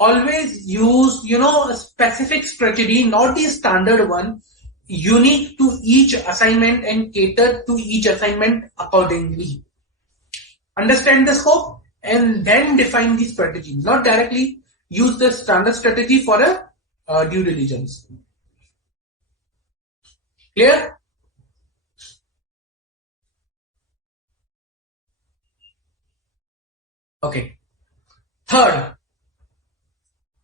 Always use a specific strategy, not the standard one, unique to each assignment and cater to each assignment accordingly. Understand the scope and then define the strategy. Not directly use the standard strategy for a due diligence. Clear? Okay. Third,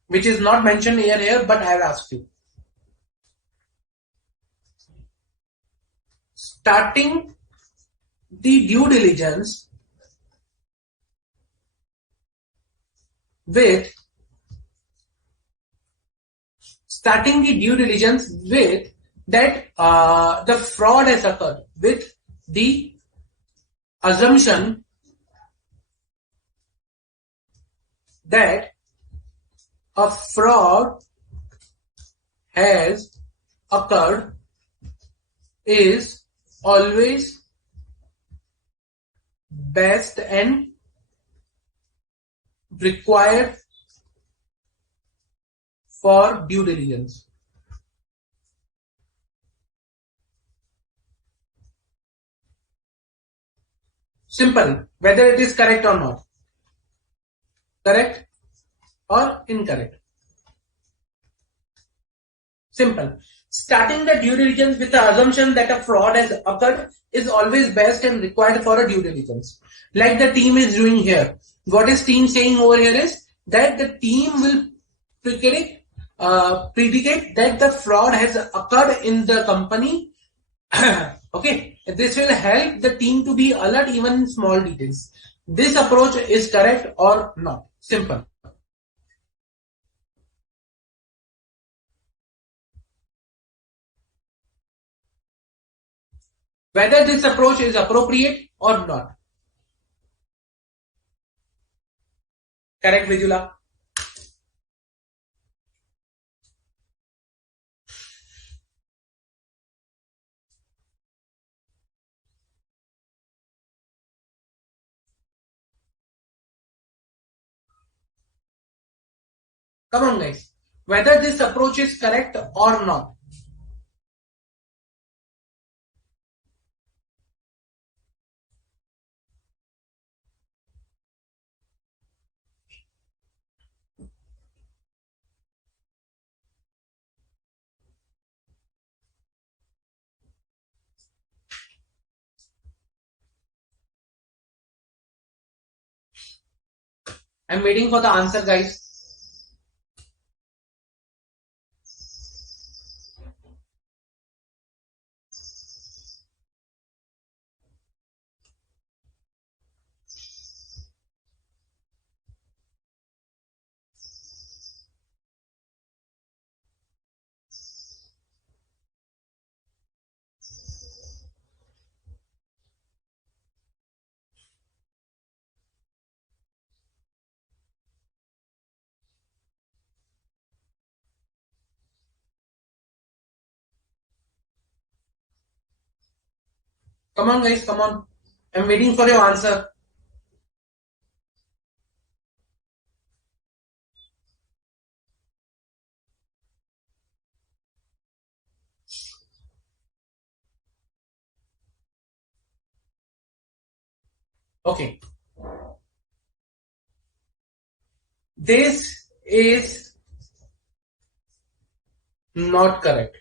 which is not mentioned here, but I have asked you. Starting the due diligence with that the fraud has occurred, with the assumption that a fraud has occurred is always best and required for due diligence. Simple, whether it is correct or not. Correct or incorrect. Simple. Starting the due diligence with the assumption that a fraud has occurred is always best and required for a due diligence. Like the team is doing here. What is team saying over here is that the team will predicate that the fraud has occurred in the company. Okay, this will help the team to be alert even in small details. This approach is correct or not. Simple. Whether this approach is appropriate or not. Correct, Vijula? Come on guys, whether this approach is correct or not. I'm waiting for the answer, guys. Come on guys, come on. I'm waiting for your answer. Okay. This is not correct.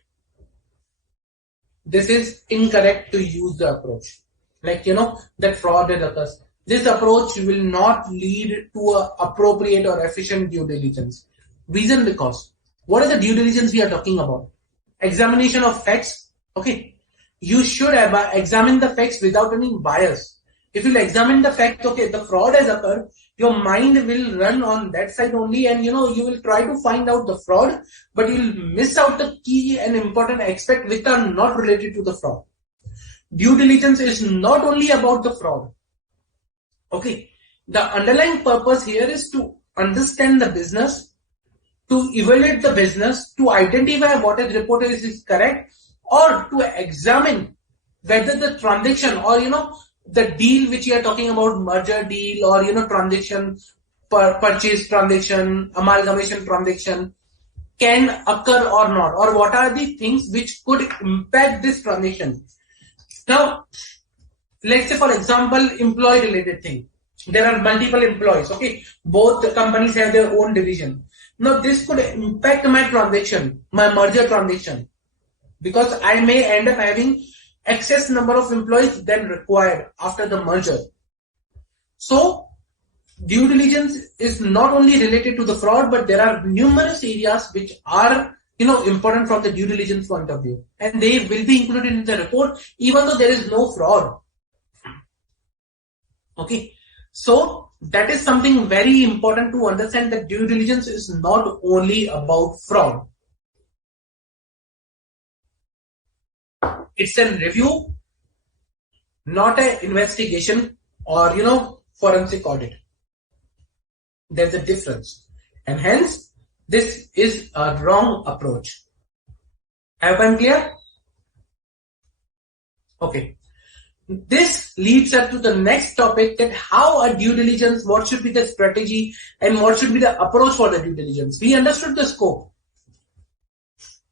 This is incorrect to use the approach. Like, that fraud occurs. This approach will not lead to a appropriate or efficient due diligence. Reason because, what is the due diligence we are talking about? Examination of facts. Okay. You should examine the facts without any bias. If you examine the fact, okay, the fraud has occurred, your mind will run on that side only, and you will try to find out the fraud, but you'll miss out the key and important aspect which are not related to the fraud. Due diligence is not only about the fraud. Okay, the underlying purpose here is to understand the business, to evaluate the business, to identify what is reported is correct, or to examine whether the transaction or the deal which you are talking about, merger deal or transaction, purchase transaction, amalgamation transaction, can occur or not, or what are the things which could impact this transaction. Now, let's say for example, employee related thing. There are multiple employees. Okay, both the companies have their own division. Now, this could impact my transaction, my merger transaction, because I may end up having excess number of employees than required after the merger. So, due diligence is not only related to the fraud, but there are numerous areas which are important from the due diligence point of view, and they will be included in the report even though there is no fraud. Okay, so that is something very important to understand, that due diligence is not only about fraud. It's a review, not an investigation or forensic audit. There's a difference, and hence this is a wrong approach. I hope I'm clear. Okay, this leads us to the next topic, that how a due diligence, what should be the strategy and what should be the approach for the due diligence. We understood the scope.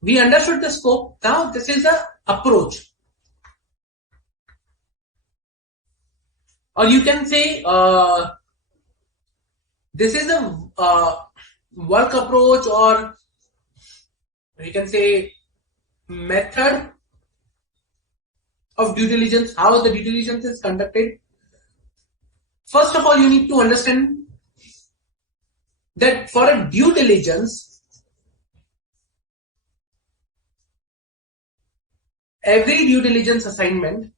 Now this is the approach, or you can say this is a work approach, or you can say method of due diligence, how the due diligence is conducted. First of all, you need to understand that for a due diligence, every due diligence assignment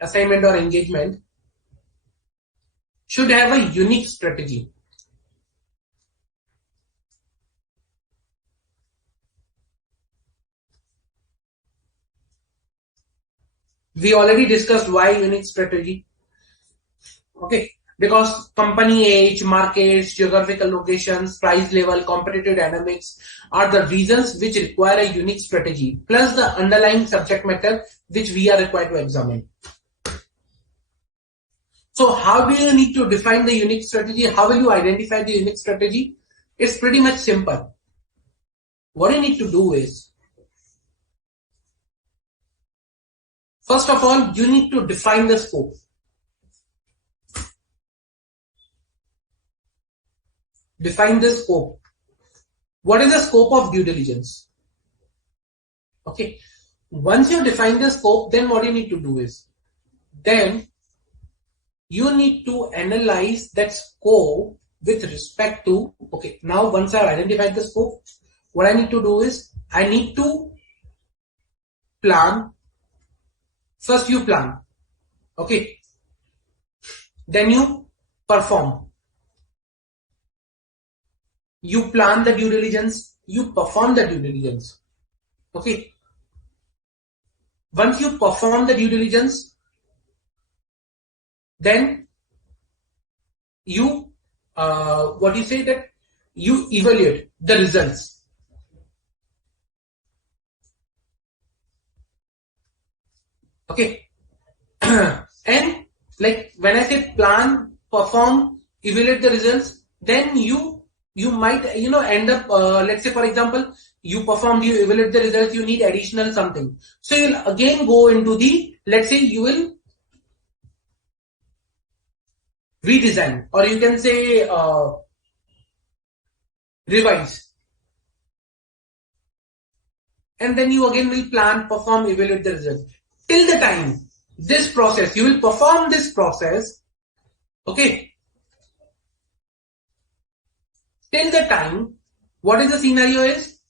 or engagement should have a unique strategy. We already discussed why unique strategy. Okay, because company age, markets, geographical locations, price level, competitive dynamics are the reasons which require a unique strategy, plus the underlying subject matter which we are required to examine. So how do you need to define the unique strategy? How will you identify the unique strategy? It's pretty much simple. What you need to do is, first of all, you need to define the scope. Define the scope. What is the scope of due diligence? Okay. Once you define the scope, then what you need to do is, then you need to analyze that scope with respect to, okay, now once I've identified the scope, what I need to do is, I need to plan. First you plan. Okay. Then you perform. You plan the due diligence, you perform the due diligence. Okay. Once you perform the due diligence, then you, what you say that you evaluate the results. Okay. And like when I say plan, perform, evaluate the results, then you might end up, let's say for example, you performed, you evaluate the results, you need additional something. So you'll again go into the, let's say you will redesign, or you can say revise. And then you again will plan, perform, evaluate the results. Till the time this process, you will perform this process, okay. Till the time, what is the scenario is,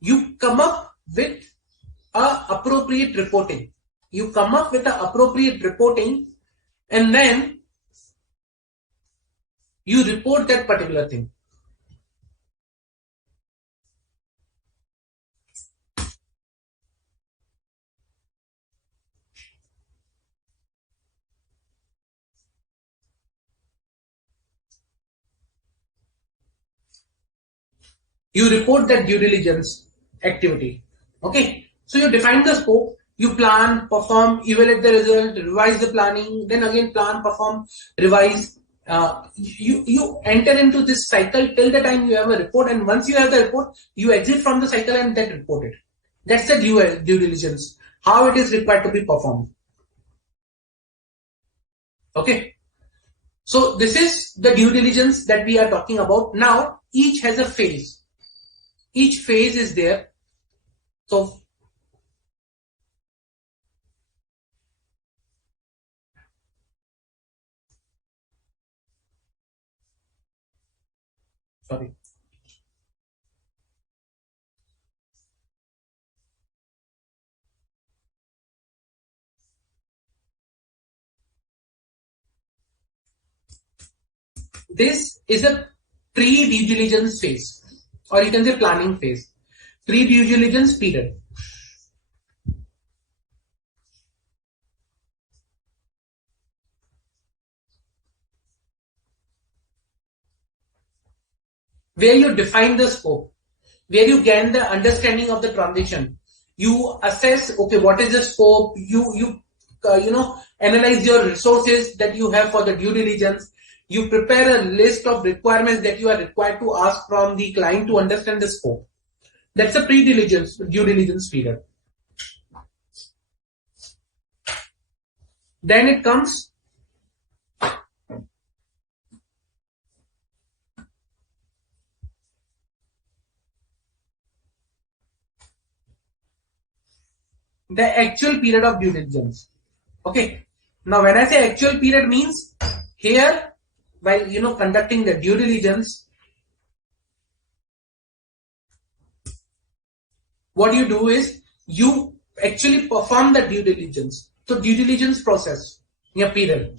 you come up with appropriate reporting. You come up with the appropriate reporting, and then you report that particular thing. You report that due diligence activity. Okay. So you define the scope, you plan, perform, evaluate the result, revise the planning, then again plan, perform, revise. You enter into this cycle till the time you have a report, and once you have the report, you exit from the cycle and then report it. That's the due diligence, how it is required to be performed. Okay. So this is the due diligence that we are talking about. Now, each has a phase. Each phase is there. So, sorry. This is a pre-due diligence phase, or you can say planning phase. Pre-due diligence period. Where you define the scope, where you gain the understanding of the transition. You assess, okay, what is the scope? You analyze your resources that you have for the due diligence. You prepare a list of requirements that you are required to ask from the client to understand the scope. That's a pre-diligence, due diligence period. Then it comes the actual period of due diligence. Okay. Now, when I say actual period means here, while conducting the due diligence, what you do is you actually perform the due diligence. So due diligence process, yeah, period.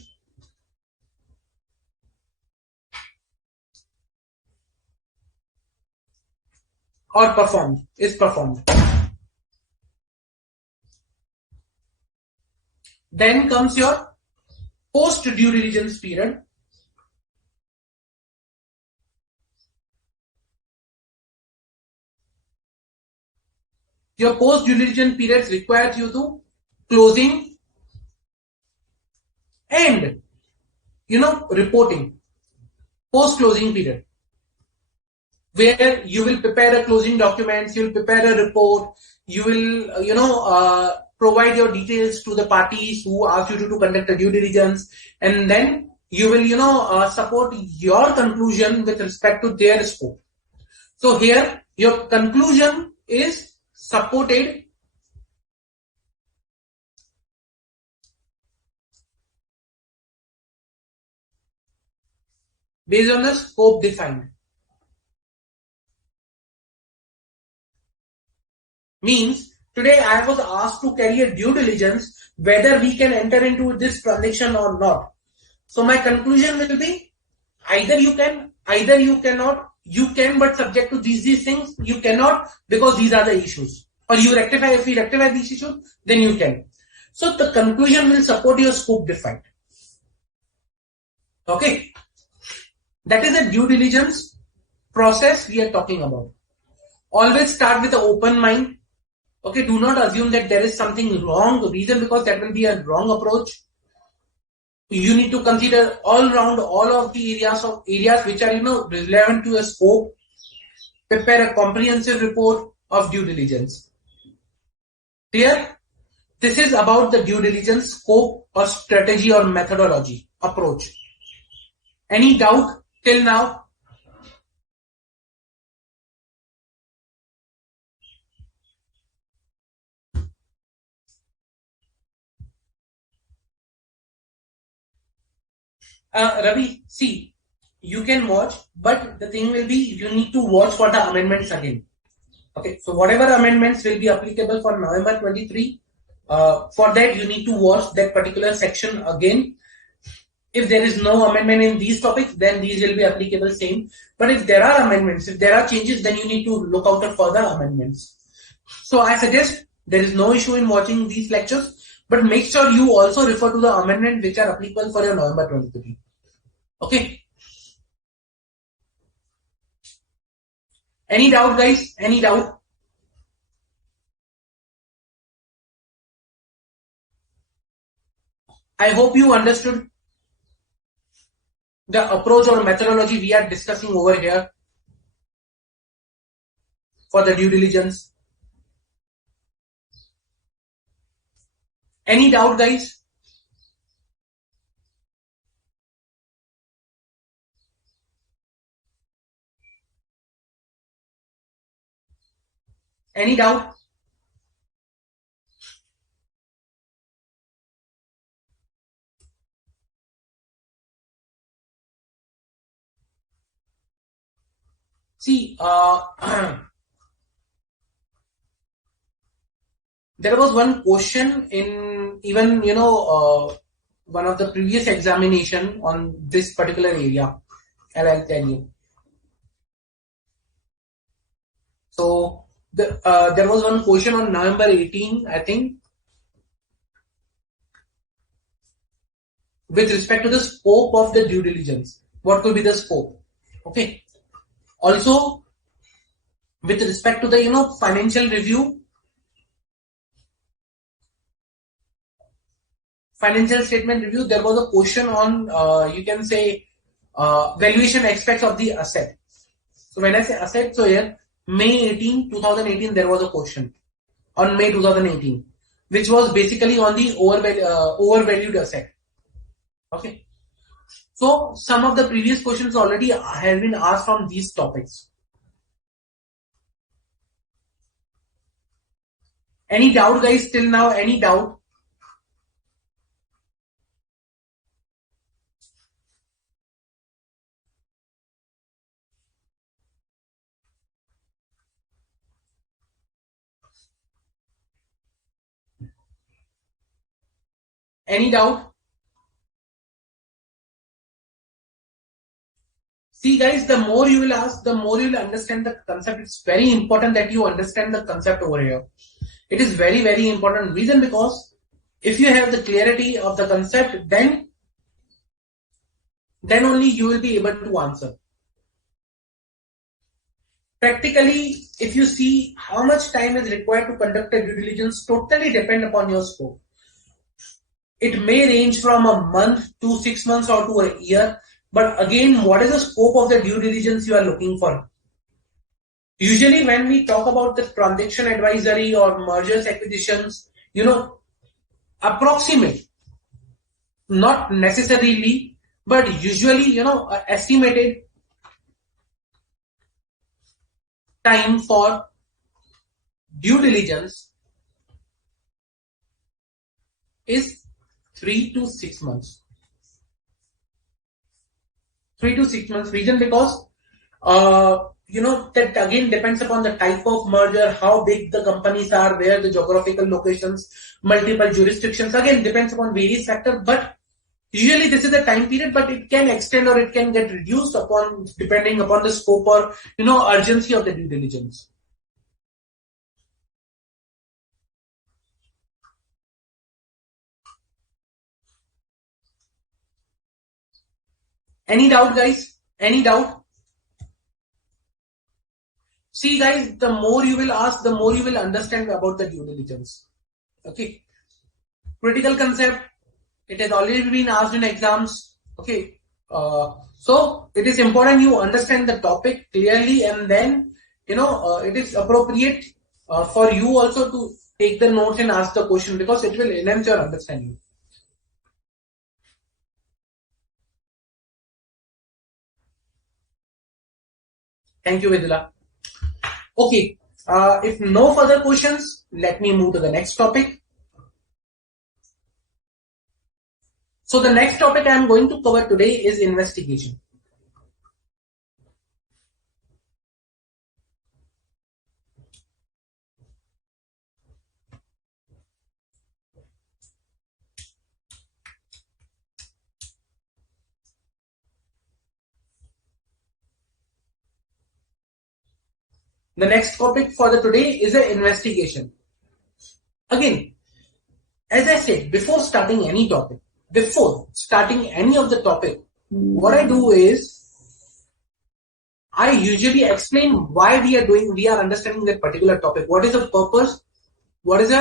Or performed, is performed. Then comes your post due diligence period. Your post due diligence period requires you to closing And reporting post closing period, where you will prepare a closing documents, you will prepare a report, you will provide your details to the parties who ask you to conduct a due diligence, and then you will support your conclusion with respect to their scope. So here your conclusion is supported based on the scope defined. Means today I was asked to carry a due diligence whether we can enter into this transaction or not. So my conclusion will be either you can, either you cannot, you can but subject to these things, you cannot because these are the issues. Or you rectify, if we rectify these issues, then you can. So the conclusion will support your scope defined. Okay. That is a due diligence process we are talking about. Always start with an open mind. Okay, do not assume that there is something wrong. Reason because that will be a wrong approach. You need to consider all round all of the areas which are relevant to a scope. Prepare a comprehensive report of due diligence. Clear? This is about the due diligence scope or strategy or methodology approach. Any doubt till now? Ravi, see, you can watch, but the thing will be you need to watch for the amendments again. Okay, so whatever amendments will be applicable for November 23, for that you need to watch that particular section again. If there is no amendment in these topics, then these will be applicable same. But if there are amendments, if there are changes, then you need to look out for further amendments. So I suggest there is no issue in watching these lectures, but make sure you also refer to the amendments which are applicable for your November 23. Okay. Any doubt, guys? Any doubt? I hope you understood the approach or methodology we are discussing over here for the due diligence. Any doubt, guys? Any doubt? See, there was one question in even one of the previous examination on this particular area, and I'll tell you. So there was one question on November 18, I think, with respect to the scope of the due diligence. What could be the scope? Okay. Also, with respect to the financial review, financial statement review, there was a question on you can say valuation aspects of the asset. So when I say asset, so here May 18, 2018, there was a question on May 2018, which was basically on the overvalued asset. Okay. So some of the previous questions already have been asked from these topics. Any doubt, guys, till now? Any doubt? Any doubt? See, guys, the more you will ask, the more you will understand the concept. It's very important that you understand the concept over here. It is very, very important. Reason because if you have the clarity of the concept, then only you will be able to answer. Practically, if you see how much time is required to conduct a due diligence, totally depend upon your scope. It may range from a month to 6 months or to a year. But again, what is the scope of the due diligence you are looking for? Usually when we talk about the transaction advisory or mergers acquisitions, approximate, not necessarily, but usually, estimated time for due diligence is 3 to 6 months. 3 to 6 months. Reason because that again depends upon the type of merger, how big the companies are, where the geographical locations, multiple jurisdictions. Again, depends upon various factors. But usually this is the time period, but it can extend or it can get reduced upon depending upon the scope or urgency of the due diligence. Any doubt, guys? Any doubt? See, guys, the more you will ask, the more you will understand about the due diligence. Okay. Critical concept. It has already been asked in exams. Okay. So it is important you understand the topic clearly, and then it is appropriate for you also to take the notes and ask the question, because it will enhance your understanding. Thank you, Vidula. Okay, if no further questions, let me move to the next topic. So the next topic I am going to cover today is investigation. The next topic for the today is an investigation. Again, as I said, before starting any of the topic, what I do is I usually explain why we are understanding that particular topic. What is the purpose? What is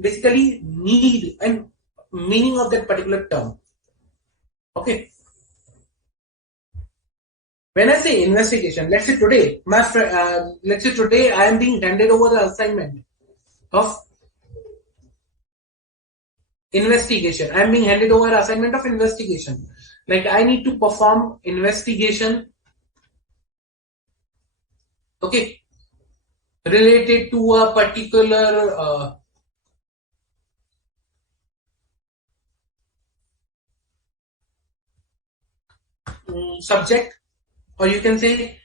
basically need and meaning of that particular term. Okay. When I say investigation, let's say today I am being handed over the assignment of investigation. I am being handed over an assignment of investigation. Like I need to perform investigation, okay, related to a particular subject, or you can say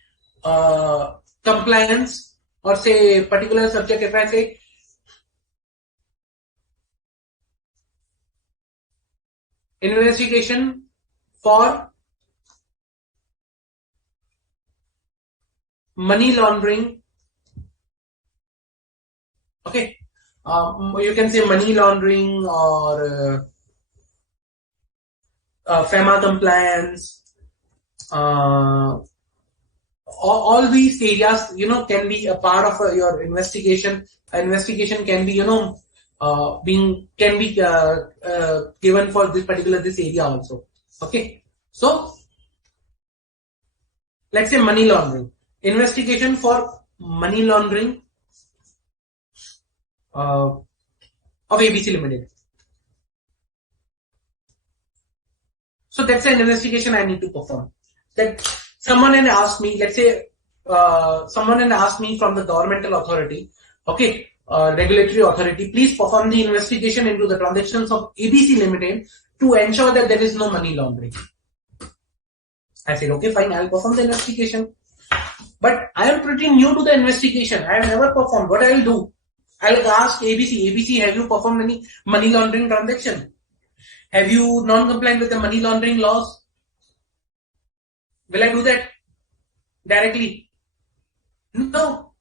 compliance, or say particular subject. If I say investigation for money laundering, okay, you can say money laundering or FEMA compliance. All these areas, can be a part of your investigation. Investigation can be, given for this area also. Okay, so let's say money laundering, investigation for money laundering of ABC Limited. So that's an investigation I need to perform. That someone had asked me, let's say someone had asked me from the governmental authority, okay, regulatory authority, please perform the investigation into the transactions of ABC Limited to ensure that there is no money laundering. I said, okay, fine, I'll perform the investigation. But I am pretty new to the investigation. I have never performed. What I'll do? I'll ask ABC, have you performed any money laundering transaction? Have you non-compliant with the money laundering laws? Will I do that directly? No.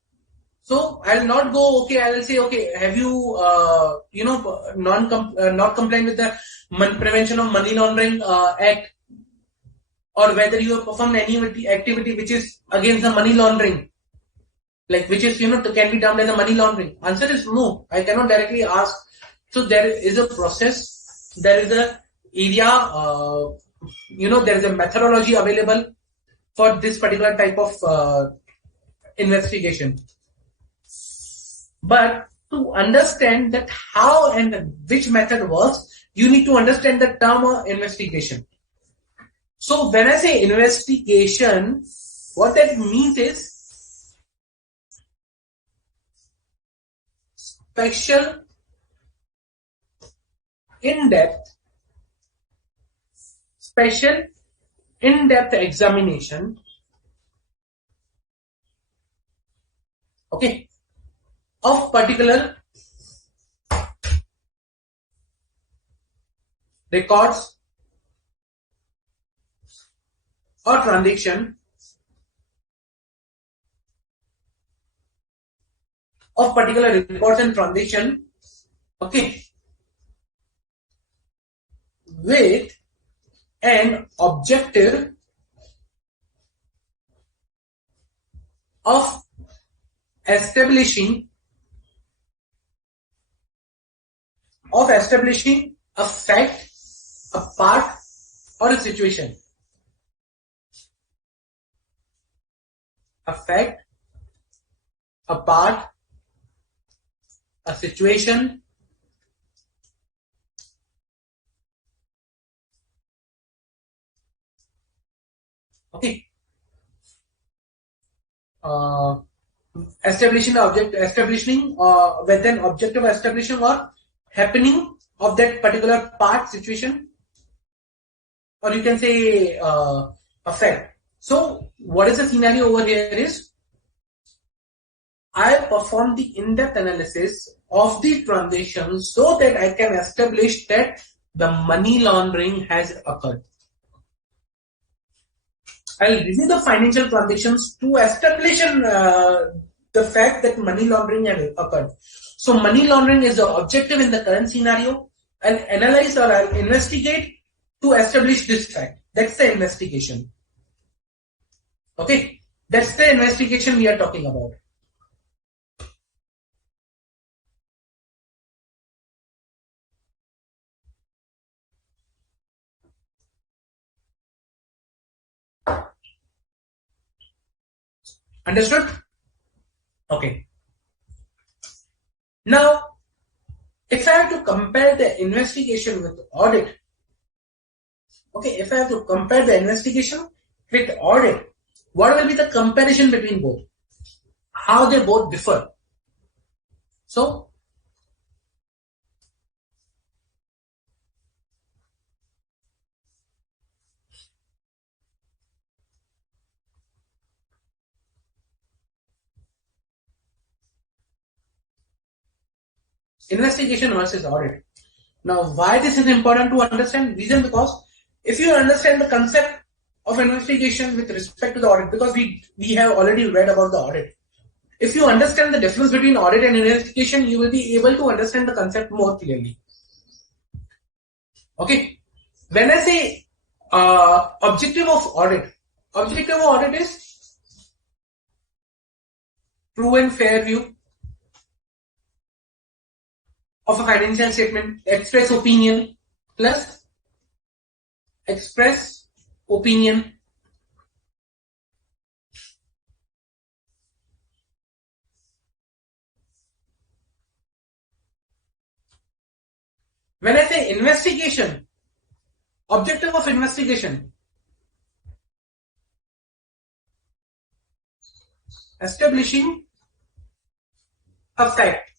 So I'll not go, okay, I will say, okay, have you, not compliant with the Prevention of Money Laundering Act, or whether you have performed any activity which is against the money laundering, like which is, can be done as a money laundering. Answer is no. I cannot directly ask So there is a process, there is a area, there is a methodology available for this particular type of investigation. But to understand that how and which method works, you need to understand the term of investigation. So when I say investigation, what that means is special, in-depth examination, okay, of particular records or transaction of particular records and transaction, okay, with an objective of establishing a fact, a part, or a situation. A fact, a part, a situation, okay. Establishing with an objective establishing or happening of that particular part, situation, or you can say a fact. So what is the scenario over here is, I perform the in-depth analysis of the transaction so that I can establish that the money laundering has occurred. I'll review the financial transactions to establish the fact that money laundering has occurred. So money laundering is the objective in the current scenario. I'll analyze or I'll investigate to establish this fact. That's the investigation. Okay, that's the investigation we are talking about. Understood? Okay. Now, if I have to compare the investigation with audit, okay, if I have to compare the investigation with audit, what will be the comparison between both? How they both differ? So, investigation versus audit. Now, why this is important to understand? Reason because if you understand the concept of investigation with respect to the audit, because we have already read about the audit. If you understand the difference between audit and investigation, you will be able to understand the concept more clearly. Okay. When I say objective of audit is true and fair view of a financial statement, express opinion plus express opinion when I say investigation, objective of investigation, establishing a fact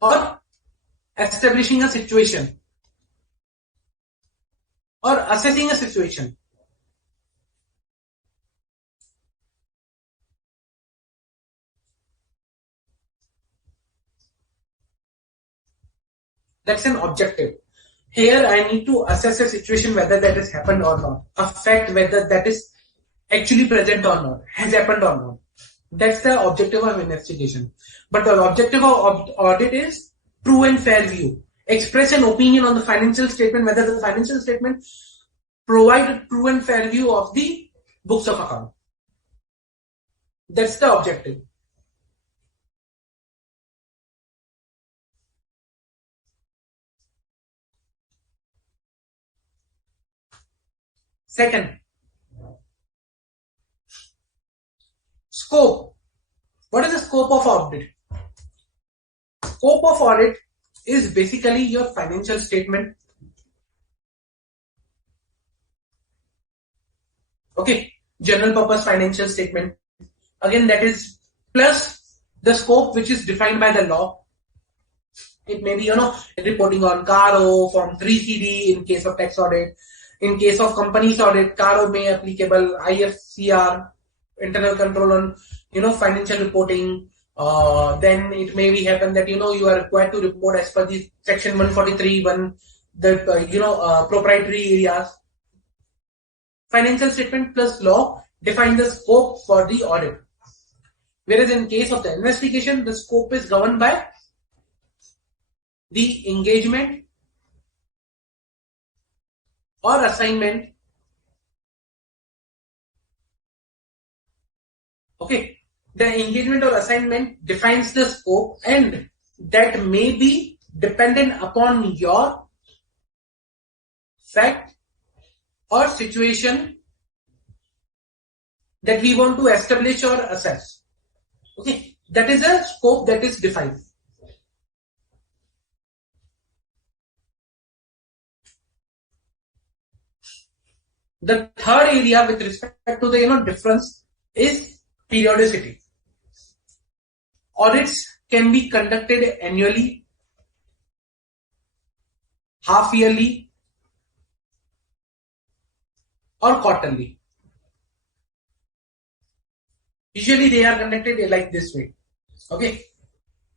or establishing a situation or assessing a situation. That's an objective. Here I need to assess a situation whether that has happened or not. A fact whether that is actually present or not, has happened or not. That's the objective of investigation. But the objective of audit is true and fair view. Express an opinion on the financial statement, whether the financial statement provide a true and fair view of the books of account. That's the objective. Second, scope. What is the scope of audit? Scope of audit is basically your financial statement. Okay, general purpose financial statement. Again, that is plus the scope which is defined by the law. It may be, reporting on CARO, Form 3CD in case of tax audit. In case of companies audit, CARO may applicable, IFCR, internal control on, financial reporting. Then it may be happen that, you are required to report as per the section 143, the, proprietary areas. Financial statement plus law define the scope for the audit. Whereas in case of the investigation, the scope is governed by the engagement or assignment. Okay, the engagement or assignment defines the scope, and that may be dependent upon your fact or situation that we want to establish or assess. Okay, that is a scope that is defined. The third area with respect to the difference is periodicity. Audits can be conducted annually, half yearly, or quarterly. Usually they are conducted like this way. Okay,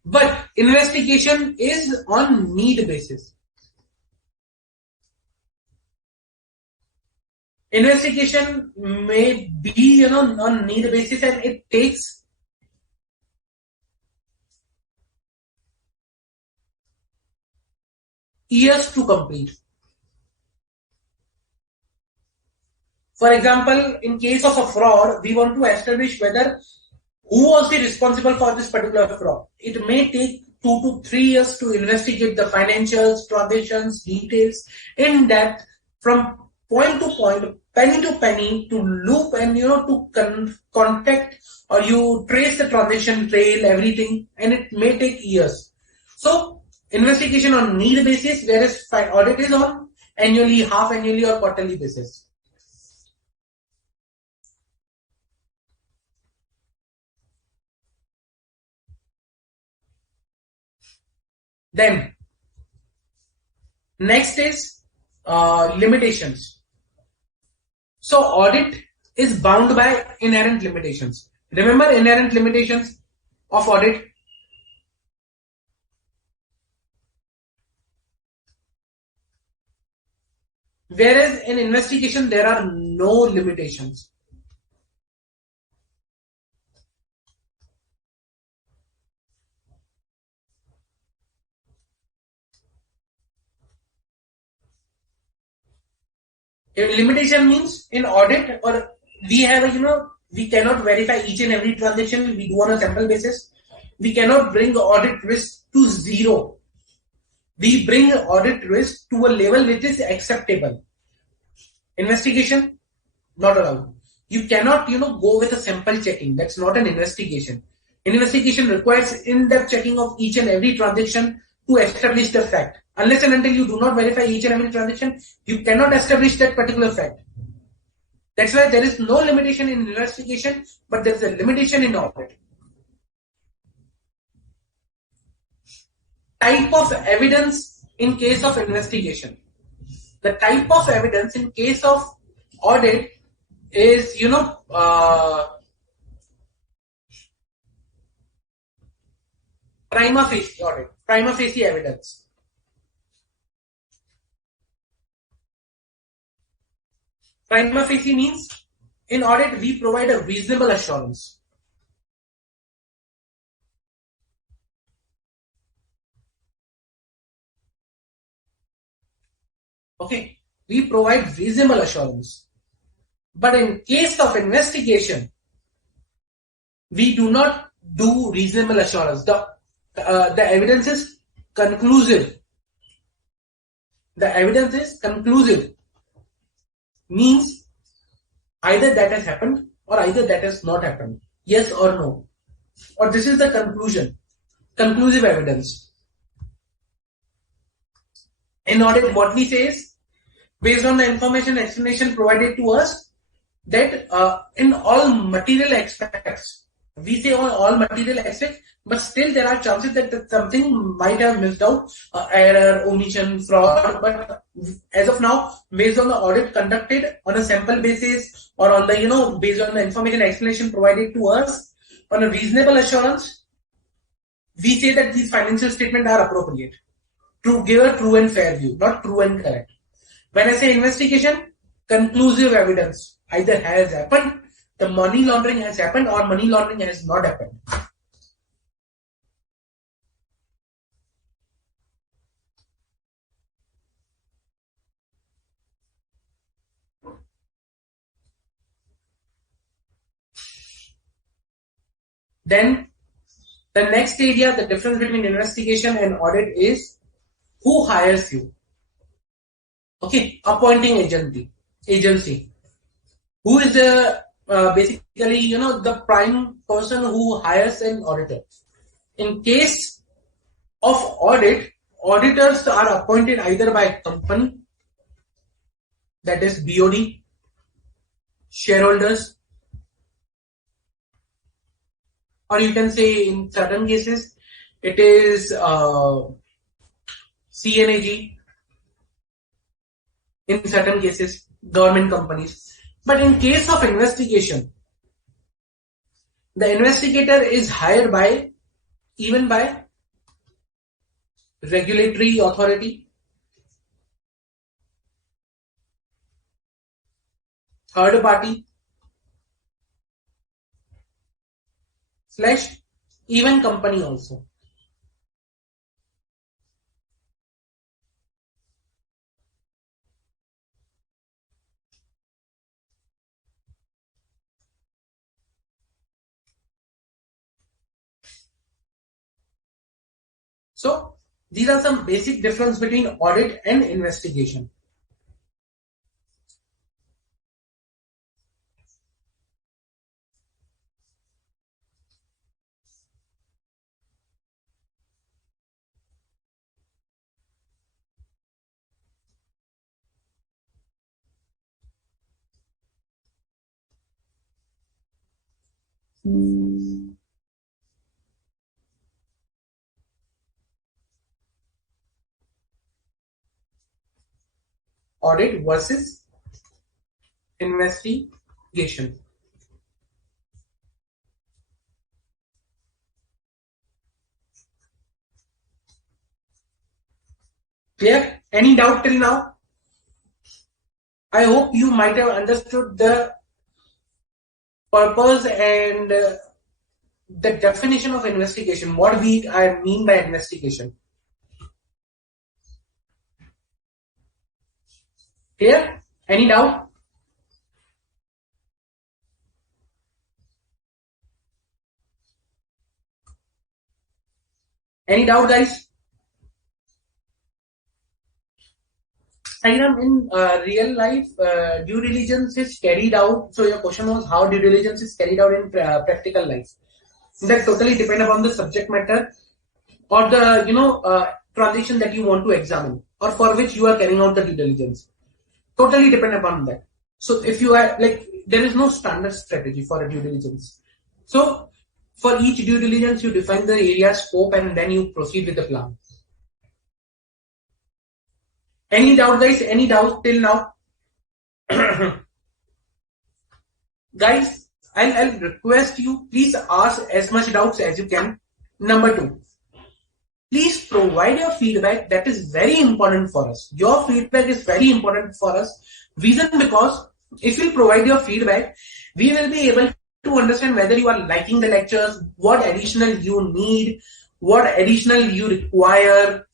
but investigation is on need basis. Investigation may be on need basis, and it takes years to complete. For example, in case of a fraud, we want to establish whether who was the responsible for this particular fraud. It may take 2 to 3 years to investigate the financials, transactions, details in depth from point to point, penny to penny, to loop and to contact, or you trace the transaction trail, everything, and it may take years. So investigation on need basis, whereas audit is on annually, half annually, or quarterly basis. Then next is limitations. So audit is bound by inherent limitations. Remember inherent limitations of audit? Whereas in investigation there are no limitations. Limitation means in audit, or we have we cannot verify each and every transaction. We do on a sample basis. We cannot bring audit risk to zero. We bring audit risk to a level which is acceptable. Investigation, not allowed. You cannot go with a sample checking. That's not an investigation. Investigation requires in-depth checking of each and every transaction to establish the fact. Unless and until you do not verify each and every transaction, you cannot establish that particular fact. That's why there is no limitation in investigation, but there is a limitation in audit. Type of evidence in case of investigation. The type of evidence in case of audit is, prima facie audit, prima facie evidence. Prima facie means in audit we provide a reasonable assurance. Okay, we provide reasonable assurance. But in case of investigation, we do not do reasonable assurance. The evidence is conclusive. The evidence is conclusive. Means Either that has happened or either that has not happened. Yes or no. Or this is the conclusion. Conclusive evidence. In audit, what we say is, based on the information explanation provided to us, that in all material aspects, we say on all material aspects, but still there are chances that something might have missed out, error, omission, fraud. But as of now, based on the audit conducted on a sample basis, or on the based on the information explanation provided to us, on a reasonable assurance, we say that these financial statements are appropriate to give a true and fair view, not true and correct. When I say investigation, conclusive evidence either has happened, the money laundering has happened, or money laundering has not happened. Then the next area, the difference between investigation and audit is who hires you. Okay, appointing agency. Who is the basically the prime person who hires an auditor. In case of audit, auditors are appointed either by a company, that is BOD, shareholders, or you can say in certain cases it is CNAG, in certain cases government companies. But in case of investigation, the investigator is hired by regulatory authority, third party, / even company also. So these are some basic difference between audit and investigation. Audit versus investigation. Clear? Any doubt till now? I hope you might have understood the purpose and the definition of investigation. What I mean by investigation. Clear? Any doubt? Any doubt, guys? In real life, due diligence is carried out. So your question was how due diligence is carried out in practical life. That totally depends upon the subject matter or the transaction that you want to examine or for which you are carrying out the due diligence. Totally depend upon that. So if you are there is no standard strategy for a due diligence. So for each due diligence, you define the area scope and then you proceed with the plan. Any doubt, guys? Any doubt till now? Guys, I'll request you, please ask as much doubts as you can. Number 2, please provide your feedback. That is very important for us. Your feedback is very important for us. Reason because if you provide your feedback, we will be able to understand whether you are liking the lectures, what additional you need, what additional you require,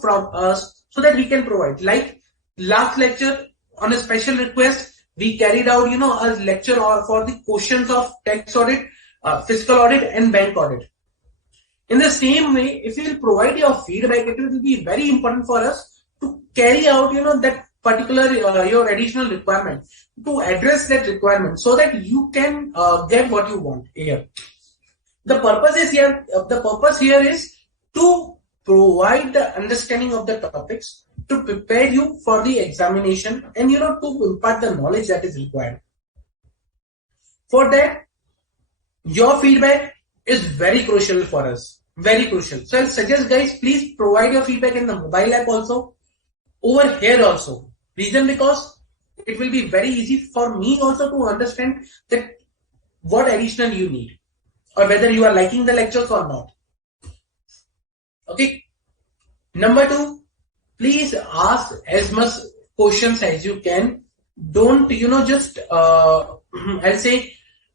from us, so that we can provide. Like last lecture, on a special request, we carried out, a lecture for the questions of tax audit, fiscal audit, and bank audit. In the same way, if you will provide your feedback, it will be very important for us to carry out, that particular your additional requirement to address that requirement so that you can get what you want here. The purpose here is to provide the understanding of the topics, to prepare you for the examination, and to impart the knowledge that is required. For that, your feedback is very crucial for us. Very crucial. So I'll suggest, guys, please provide your feedback in the mobile app also, over here also. Reason because it will be very easy for me also to understand that what additional you need, or whether you are liking the lectures or not. Okay. Number 2, please ask as much questions as you can. Don't just I'll say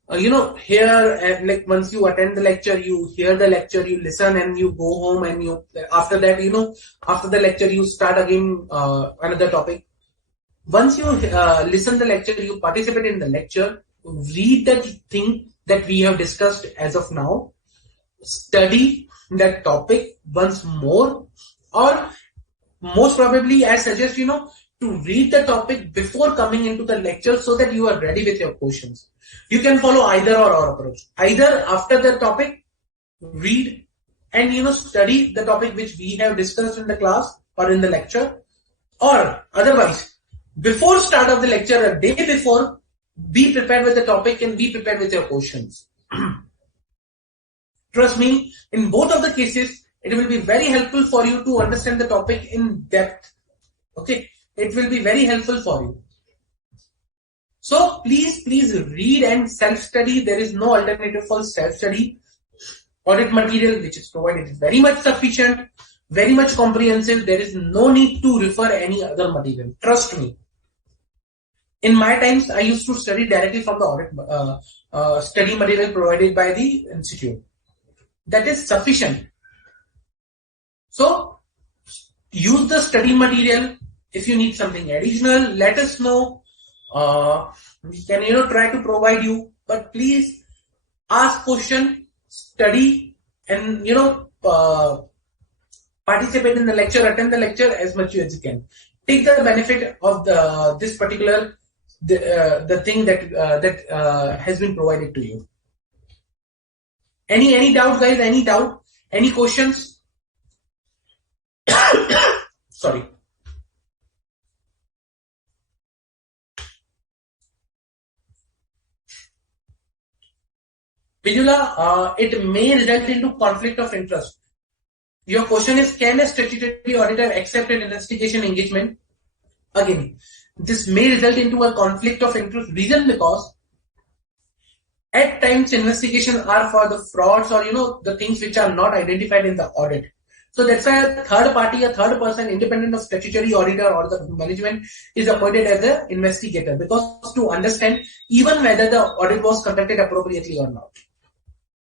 here, like once you attend the lecture, you hear the lecture, you listen, and you go home, and you after that after the lecture you start again another topic. Once you listen the lecture, you participate in the lecture, read that thing that we have discussed as of now, study that topic once more, or most probably I suggest to read the topic before coming into the lecture so that you are ready with your questions. You can follow either or approach. Either after the topic, read and study the topic which we have discussed in the class or in the lecture, or otherwise before start of the lecture, a day before, be prepared with the topic and be prepared with your questions. Trust me, in both of the cases, it will be very helpful for you to understand the topic in depth. Okay, it will be very helpful for you. So please read and self-study. There is no alternative for self-study. Audit material which is provided is very much sufficient, very much comprehensive. There is no need to refer any other material. Trust me. In my times, I used to study directly from the audit study material provided by the institute. That is sufficient. So use the study material. If you need something additional, let us know. We can try to provide you, but please ask question, study, and participate in the lecture, attend the lecture as much as you can. Take the benefit of this particular the thing that has been provided to you. Any doubts, guys? Any doubt? Any questions? Sorry. Bijula, it may result into conflict of interest. Your question is, can a statutory auditor accept an investigation engagement? Again, this may result into a conflict of interest. Reason because at times investigations are for the frauds or the things which are not identified in the audit. So that's why a third party, a third person independent of statutory auditor or the management is appointed as the investigator, because to understand even whether the audit was conducted appropriately or not.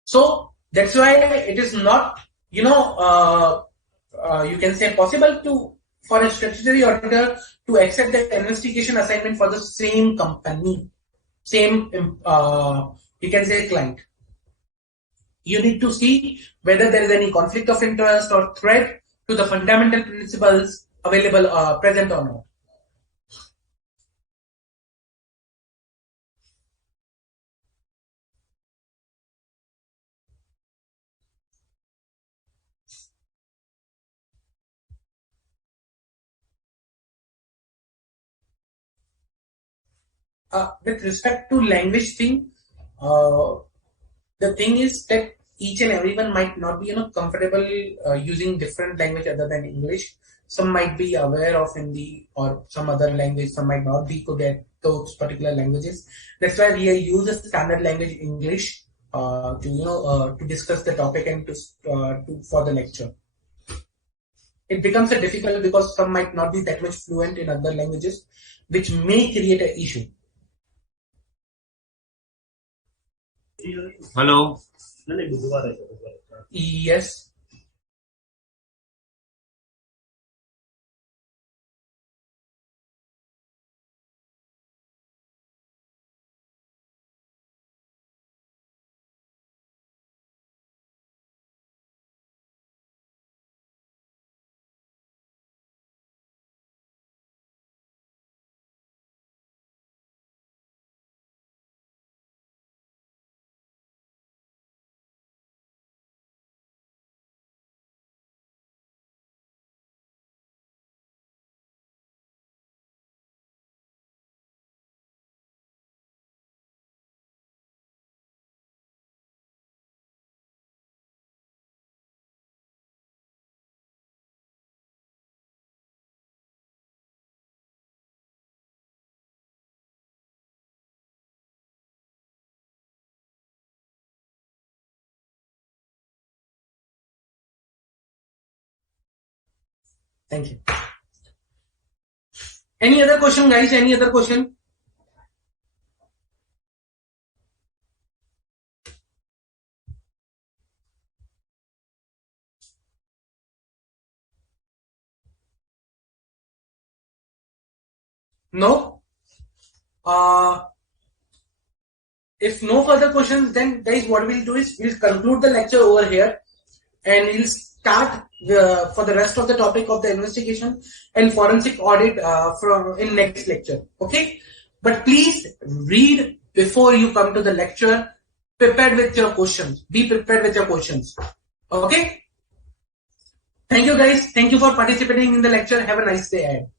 So that's why it is not you can say possible for a statutory auditor to accept the investigation assignment for the same company, same you can say client. You need to see whether there is any conflict of interest or threat to the fundamental principles available present or not. With respect to language thing, the thing is that each and everyone might not be comfortable using different language other than English. Some might be aware of Hindi or some other language. Some might not be good at those particular languages. That's why we use a standard language English to discuss the topic and for the lecture. It becomes a difficult because some might not be that much fluent in other languages, which may create an issue. Hello. Yes. Thank you. Any other question, guys? Any other question? No? If no further questions, then guys, what we'll do is we'll conclude the lecture over here, and we'll start for the rest of the topic of the investigation and forensic audit from in next lecture. Okay, but please read before you come to the lecture. Prepared with your questions. Be prepared with your questions. Okay. Thank you, guys. Thank you for participating in the lecture. Have a nice day ahead.